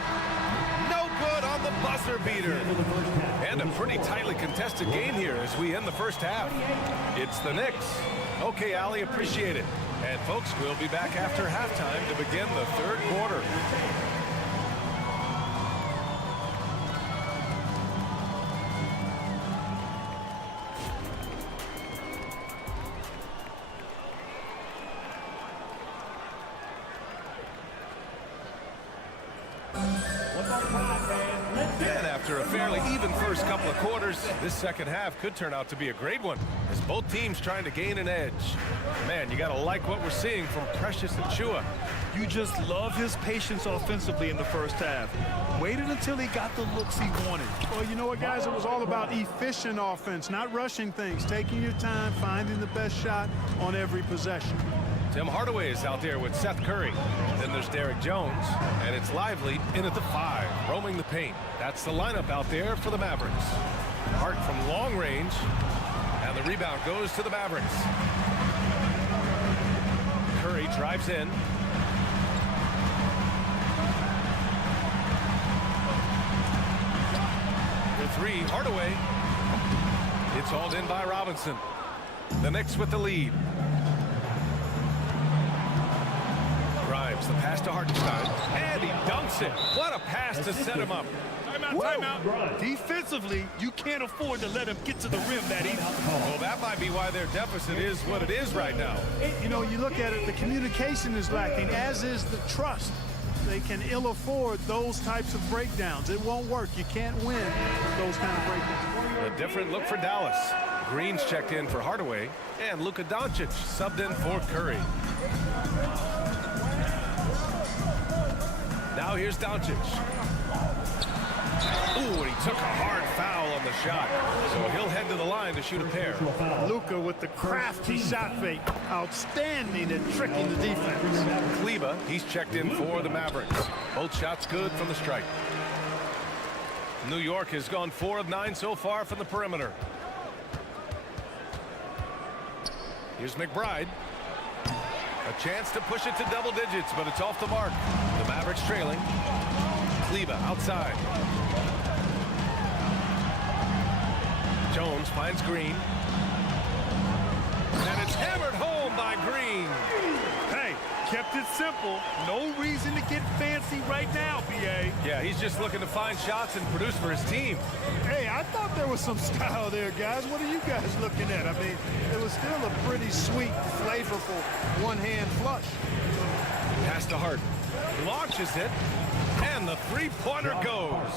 No good on the buzzer beater. And a pretty tightly contested game here as we end the first half. It's the Knicks. Okay, Ali, appreciate it. And folks, we'll be back after halftime to begin the third quarter. And after a fairly even first couple of quarters, this second half could turn out to be a great one as both teams trying to gain an edge. Man, you got to like what we're seeing from Precious Achua. You just love his patience offensively in the first half. Waited until he got the looks he wanted. Well, you know what, guys? It was all about efficient offense, not rushing things, taking your time, finding the best shot on every possession. Tim Hardaway is out there with Seth Curry. Then there's Derek Jones, and it's Lively in at the 5, roaming the paint. That's the lineup out there for the Mavericks. Hart from long range, and the rebound goes to the Mavericks. Curry drives in. The 3, Hardaway. It's hauled in by Robinson. The Knicks with the lead. Williams, the pass to Hartenstein, and he dunks it. What a pass to set him up. Timeout. Defensively, you can't afford to let him get to the rim that easy. Well, that might be why their deficit is what it is right now. You know, you look at it, the communication is lacking, as is the trust. They can ill afford those types of breakdowns. It won't work. You can't win those kind of breakdowns. A different look for Dallas. Green's checked in for Hardaway, and Luka Doncic subbed in for Curry. Now here's Doncic. Ooh, and he took a hard foul on the shot. So he'll head to the line to shoot a pair. Luka with the crafty shot fake. Outstanding at tricking the defense. Kleber, he's checked in for the Mavericks. Both shots good from the stripe. New York has gone 4 of 9 so far from the perimeter. Here's McBride. A chance to push it to double digits, but it's off the mark. The Mavericks trailing. Kleber outside. Jones finds Green. And it's hammered home by Green. Hey, kept it simple. No reason to get fancy right now, B.A. Yeah, he's just looking to find shots and produce for his team. Hey, I thought there was some style there, guys. What are you guys looking at? I mean, it was still a pretty sweet, flavorful one-hand flush. Pass to Hart. Launches it. And the three-pointer goes.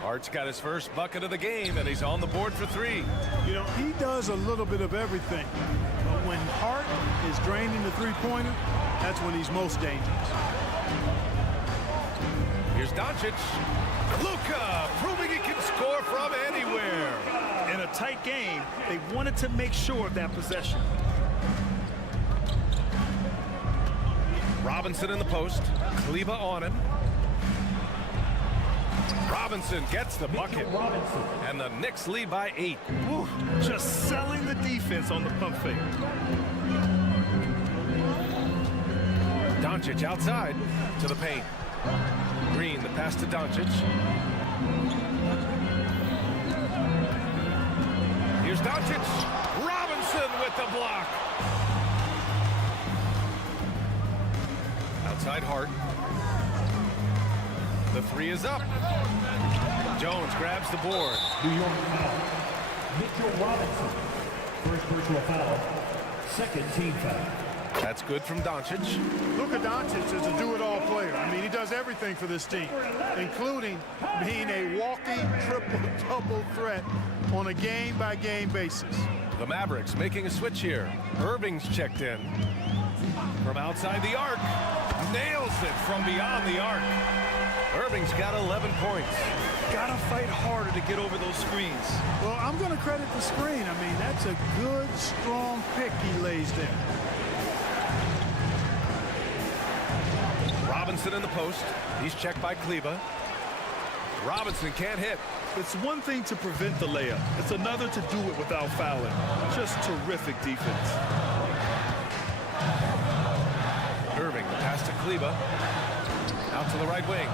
Hart's got his first bucket of the game, and he's on the board for 3. You know, he does a little bit of everything. But when Hart is draining the three-pointer, that's when he's most dangerous. Here's Doncic. Luka proving he can score from anywhere. In a tight game, they wanted to make sure of that possession. Robinson in the post. Kleber on him. Robinson gets the bucket. And the Knicks lead by 8. Woo, just selling the defense on the pump fake. Doncic outside to the paint. Green, the pass to Doncic. Here's Doncic. Robinson with the block. Outside Hart. The 3 is up. Jones grabs the board. New York foul. Mitchell Robinson. First personal foul. Second team foul. That's good from Doncic. Luka Doncic is a do-it-all player. I mean, he does everything for this team, including being a walking triple-double threat on a game-by-game basis. The Mavericks making a switch here. Irving's checked in. From outside the arc. Nails it from beyond the arc. Irving's got 11 points. Gotta fight harder to get over those screens. Well, I'm going to credit the screen. I mean, that's a good, strong pick he lays there. Robinson in the post. He's checked by Kleber. Robinson can't hit. It's one thing to prevent the layup. It's another to do it without fouling. Just terrific defense. Irving, the pass to Kleber. Out to the right wing.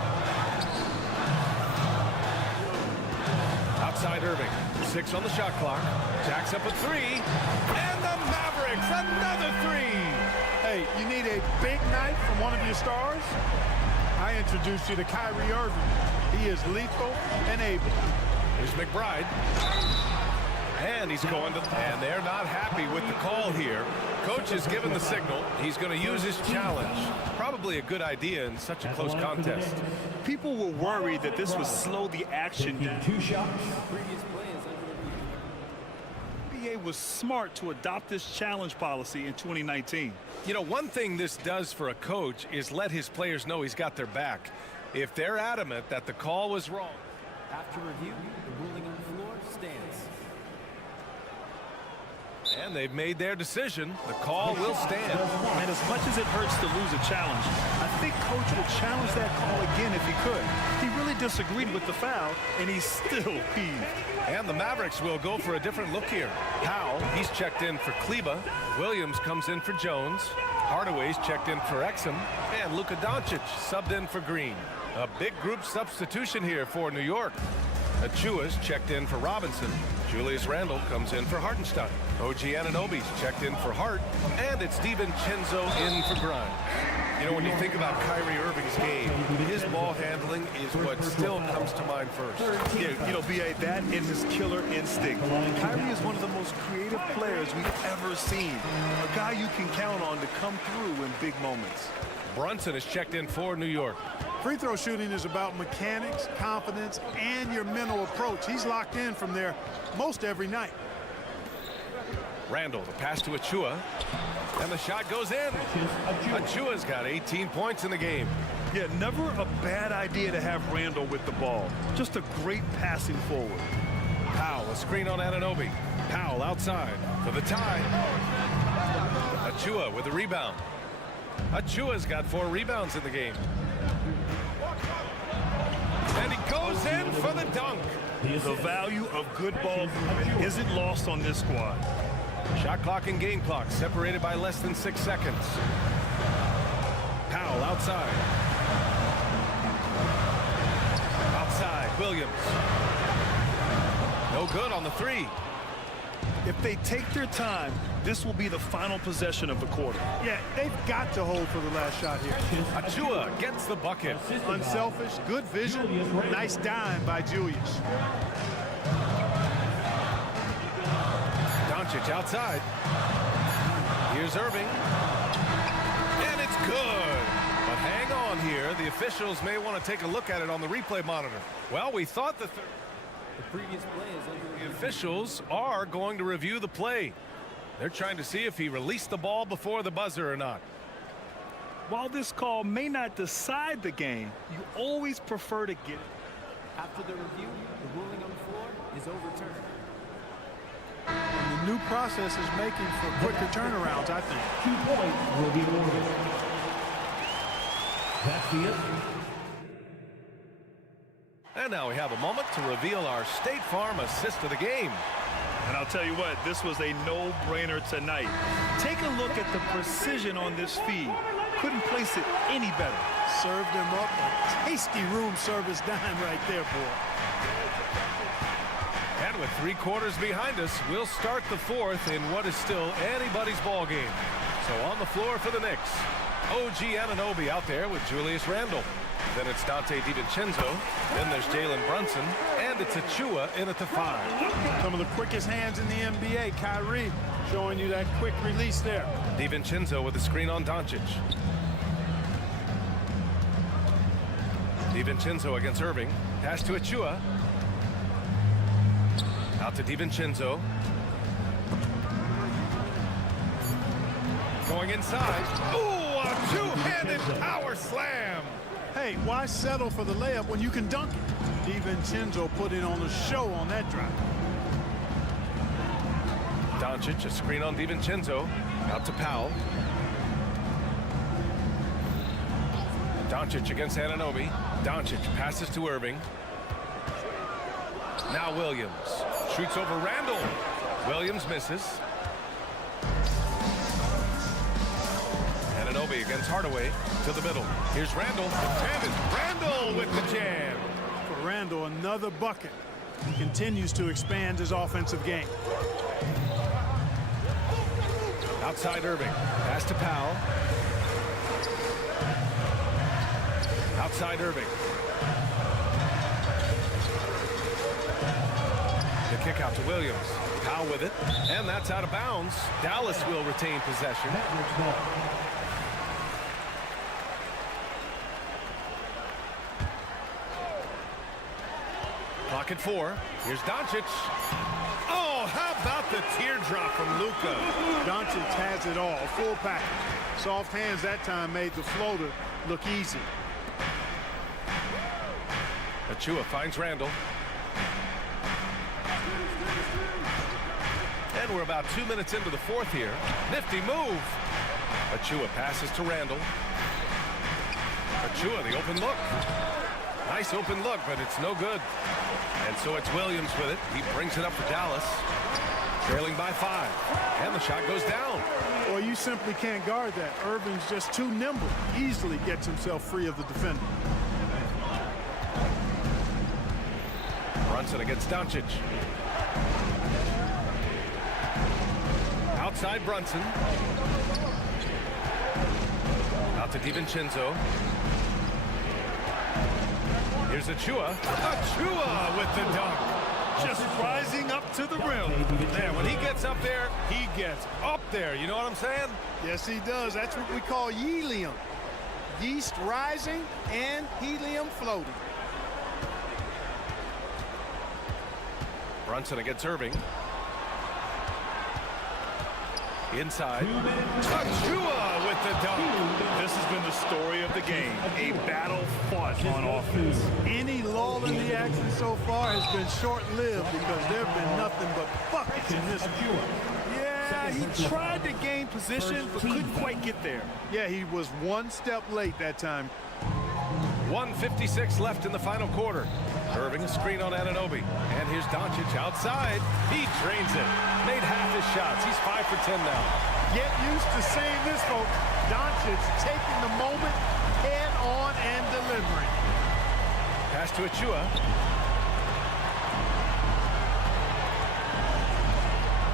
Outside Irving. 6 on the shot clock. Jacks up a 3. And the Mavericks, another 3. Hey, you need a big night from one of your stars? I introduced you to Kyrie Irving. He is lethal and able. Here's McBride. And he's going to, and they're not happy with the call here. Coach has given the signal. He's going to use his challenge. Probably a good idea in such a close contest. People were worried that this would slow the action down. 2 shots. NBA was smart to adopt this challenge policy in 2019. You know, one thing this does for a coach is let his players know he's got their back. If they're adamant that the call was wrong. After review, the ruling on the floor stands. And they've made their decision. The call will stand. And as much as it hurts to lose a challenge, I think Coach will challenge that call again if he could. He really disagreed with the foul, and he's still peeved. And the Mavericks will go for a different look here. Powell, he's checked in for Kleber. Williams comes in for Jones. Hardaway's checked in for Exum. And Luka Doncic subbed in for Green. A big group substitution here for New York. Achua's checked in for Robinson. Julius Randle comes in for Hartenstein. OG Anunoby's checked in for Hart. And it's DiVincenzo in for Grimes. You know, when you think about Kyrie Irving's game, his ball handling is what still comes to mind first. Yeah, you know, B.A., that and his killer instinct. Kyrie is one of the most creative players we've ever seen. A guy you can count on to come through in big moments. Brunson is checked in for New York. Free throw shooting is about mechanics, confidence, and your mental approach. He's locked in from there most every night. Randall, the pass to Achua, and the shot goes in. Achua's got 18 points in the game. Yeah, never a bad idea to have Randall with the ball. Just a great passing forward. Powell, a screen on Anunoby. Powell outside for the tie. Achua with the rebound. Achua's got 4 rebounds in the game. And he goes in for the dunk. The value of good ball movement isn't lost on this squad. Shot clock and game clock separated by less than 6 seconds. Powell outside. Outside, Williams. No good on the 3. If they take their time, this will be the final possession of the quarter. Yeah, they've got to hold for the last shot here. Achua gets the bucket. Unselfish, good vision, nice dime by Julius. Doncic outside. Here's Irving. And it's good. But hang on here. The officials may want to take a look at it on the replay monitor. Well, we thought the previous play is under. The officials are going to review the play. They're trying to see if he released the ball before the buzzer or not. While this call may not decide the game, you always prefer to get it. After the review, the ruling on the floor is overturned. And the new process is making for quicker turnarounds, I think. 2 points will be awarded. That's the end. And now we have a moment to reveal our State Farm assist of the game. And I'll tell you what, this was a no-brainer tonight. Take a look at the precision on this feed. Couldn't place it any better. Served him up a tasty room service dime right there, boy. And with 3 quarters behind us, we'll start the 4th in what is still anybody's ball game. So on the floor for the Knicks, OG Anunoby out there with Julius Randle. Then it's Dante DiVincenzo. Then there's Jalen Brunson. And it's Achua in at the 5. Some of the quickest hands in the NBA. Kyrie showing you that quick release there. DiVincenzo with the screen on Doncic. DiVincenzo against Irving. Pass to Achua. Out to DiVincenzo. Going inside. Ooh, a 2-handed power slam. Hey, why settle for the layup when you can dunk it? DiVincenzo put in on the show on that drive. Doncic, a screen on DiVincenzo. Out to Powell. Doncic against Anunoby. Doncic passes to Irving. Now Williams. Shoots over Randall. Williams misses. Anunoby against Hardaway to the middle. Here's Randall. And it's Randall with the jam. For Randall, another bucket. He continues to expand his offensive game. Outside Irving. Pass to Powell. Outside Irving. The kick out to Williams. Powell with it. And that's out of bounds. Dallas will retain possession. Clock at 4. Here's Doncic. Oh, how about the teardrop from Luka? Doncic has it all. Full package. Soft hands that time made the floater look easy. Achua finds Randall. And we're about 2 minutes into the 4th here. Nifty move. Achua passes to Randall. Achua, the open look. Nice open look, but it's no good. And so it's Williams with it. He brings it up for Dallas. Trailing by 5. And the shot goes down. Well, you simply can't guard that. Irving's just too nimble. Easily gets himself free of the defender. Brunson against Doncic. Outside Brunson. Out to DiVincenzo. Here's Achua. Achua with the dunk. Just rising up to the rim. Man, when he gets up there, he gets up there. You know what I'm saying? Yes, he does. That's what we call helium. Yeast rising and helium floating. Brunson against Irving. Inside. Achua with the dunk. This has been the story of the game. A battle fought on offense. Any lull in the action so far has been short-lived because there have been nothing but buckets in this one. Yeah, he tried to gain position, but couldn't quite get there. Yeah, he was one step late that time. 1:56 left in the final quarter. Irving a screen on Anunoby. And here's Doncic outside. He drains it. Made half his shots. He's 5 for 10 now. Get used to saying this, folks. Doncic taking the moment head on and delivering. Pass to Achua.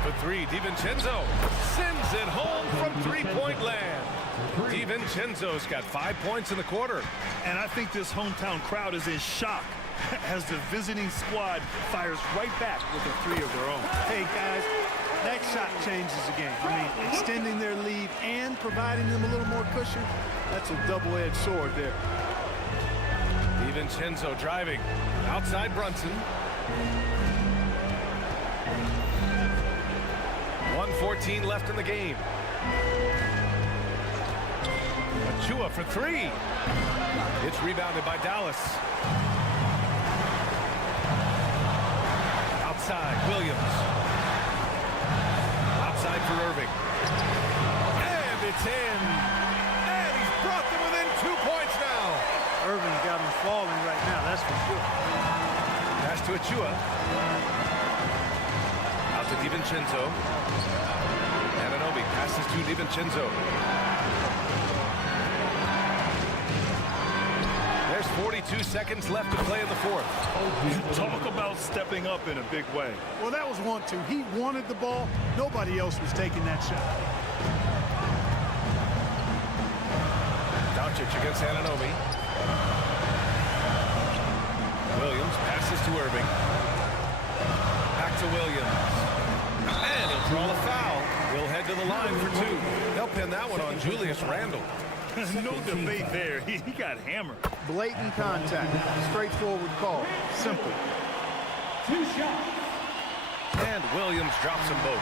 For three, DiVincenzo sends it home from three-point land. DiVincenzo's got 5 points in the quarter. And I think this hometown crowd is in shock as the visiting squad fires right back with a three of their own. Hey, guys, that shot changes the game. I mean, extending their lead and providing them a little more cushion, that's a double-edged sword there. DiVincenzo driving. Outside Brunson. 1:14 left in the game. Achua for three. It's rebounded by Dallas. Outside, Williams. Outside for Irving. And it's in. And he's brought them within 2 points now. Irving's got him falling right now, that's for sure. Pass to Achua. Out to DiVincenzo. Anunoby passes to DiVincenzo. There's 42 seconds left to play in the fourth. Talk about stepping up in a big way. Well, that was 1-2. He wanted the ball. Nobody else was taking that shot. Doncic against Anunoby. Williams passes to Irving. Back to Williams. And he'll draw the foul. He'll head to the line for two. They'll pin that one on Julius Randle. No debate there. He got hammered. Blatant contact. Straightforward call. Simple. 2 shots. And Williams drops them both.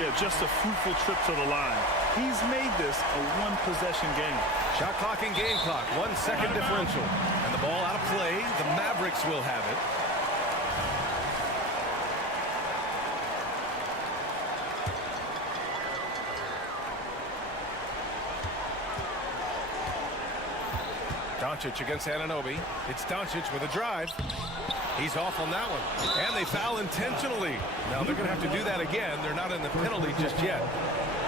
Yeah, just a fruitful trip to the line. He's made this a one-possession game. Shot clock and game clock. 1 second differential. And the ball out of play. The Mavericks will have it. Doncic against Anunoby. It's Doncic with a drive. He's off on that one. And they foul intentionally. Now they're going to have to do that again. They're not in the penalty just yet.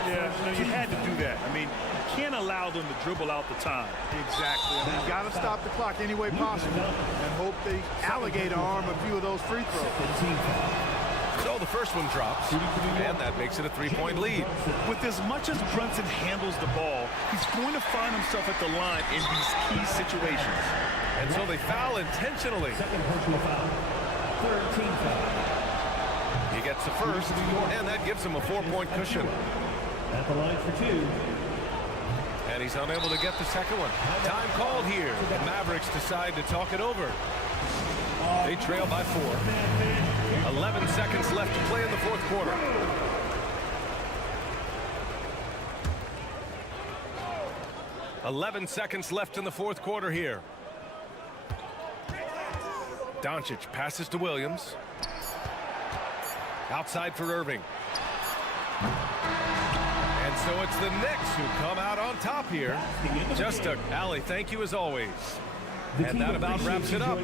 Yeah, you had to do that. I mean, you can't allow them to dribble out the time. Exactly. You've got to stop the clock any way possible and hope they alligator arm a few of those free throws. So the first one drops, and that makes it a 3-point lead. With as much as Brunson handles the ball, he's going to find himself at the line in these key situations. And so they foul intentionally. Second personal foul. Third team foul. He gets the first, and that gives him a 4-point cushion. At the line for two. And he's unable to get the second one. Time called here. The Mavericks decide to talk it over. They trail by 4. 11 seconds left to play in the fourth quarter. "11 seconds left in the fourth quarter here. Doncic passes to Williams. Outside for Irving. And so it's the Knicks who come out on top here. Just a Allie, thank you as always. And that about wraps it up.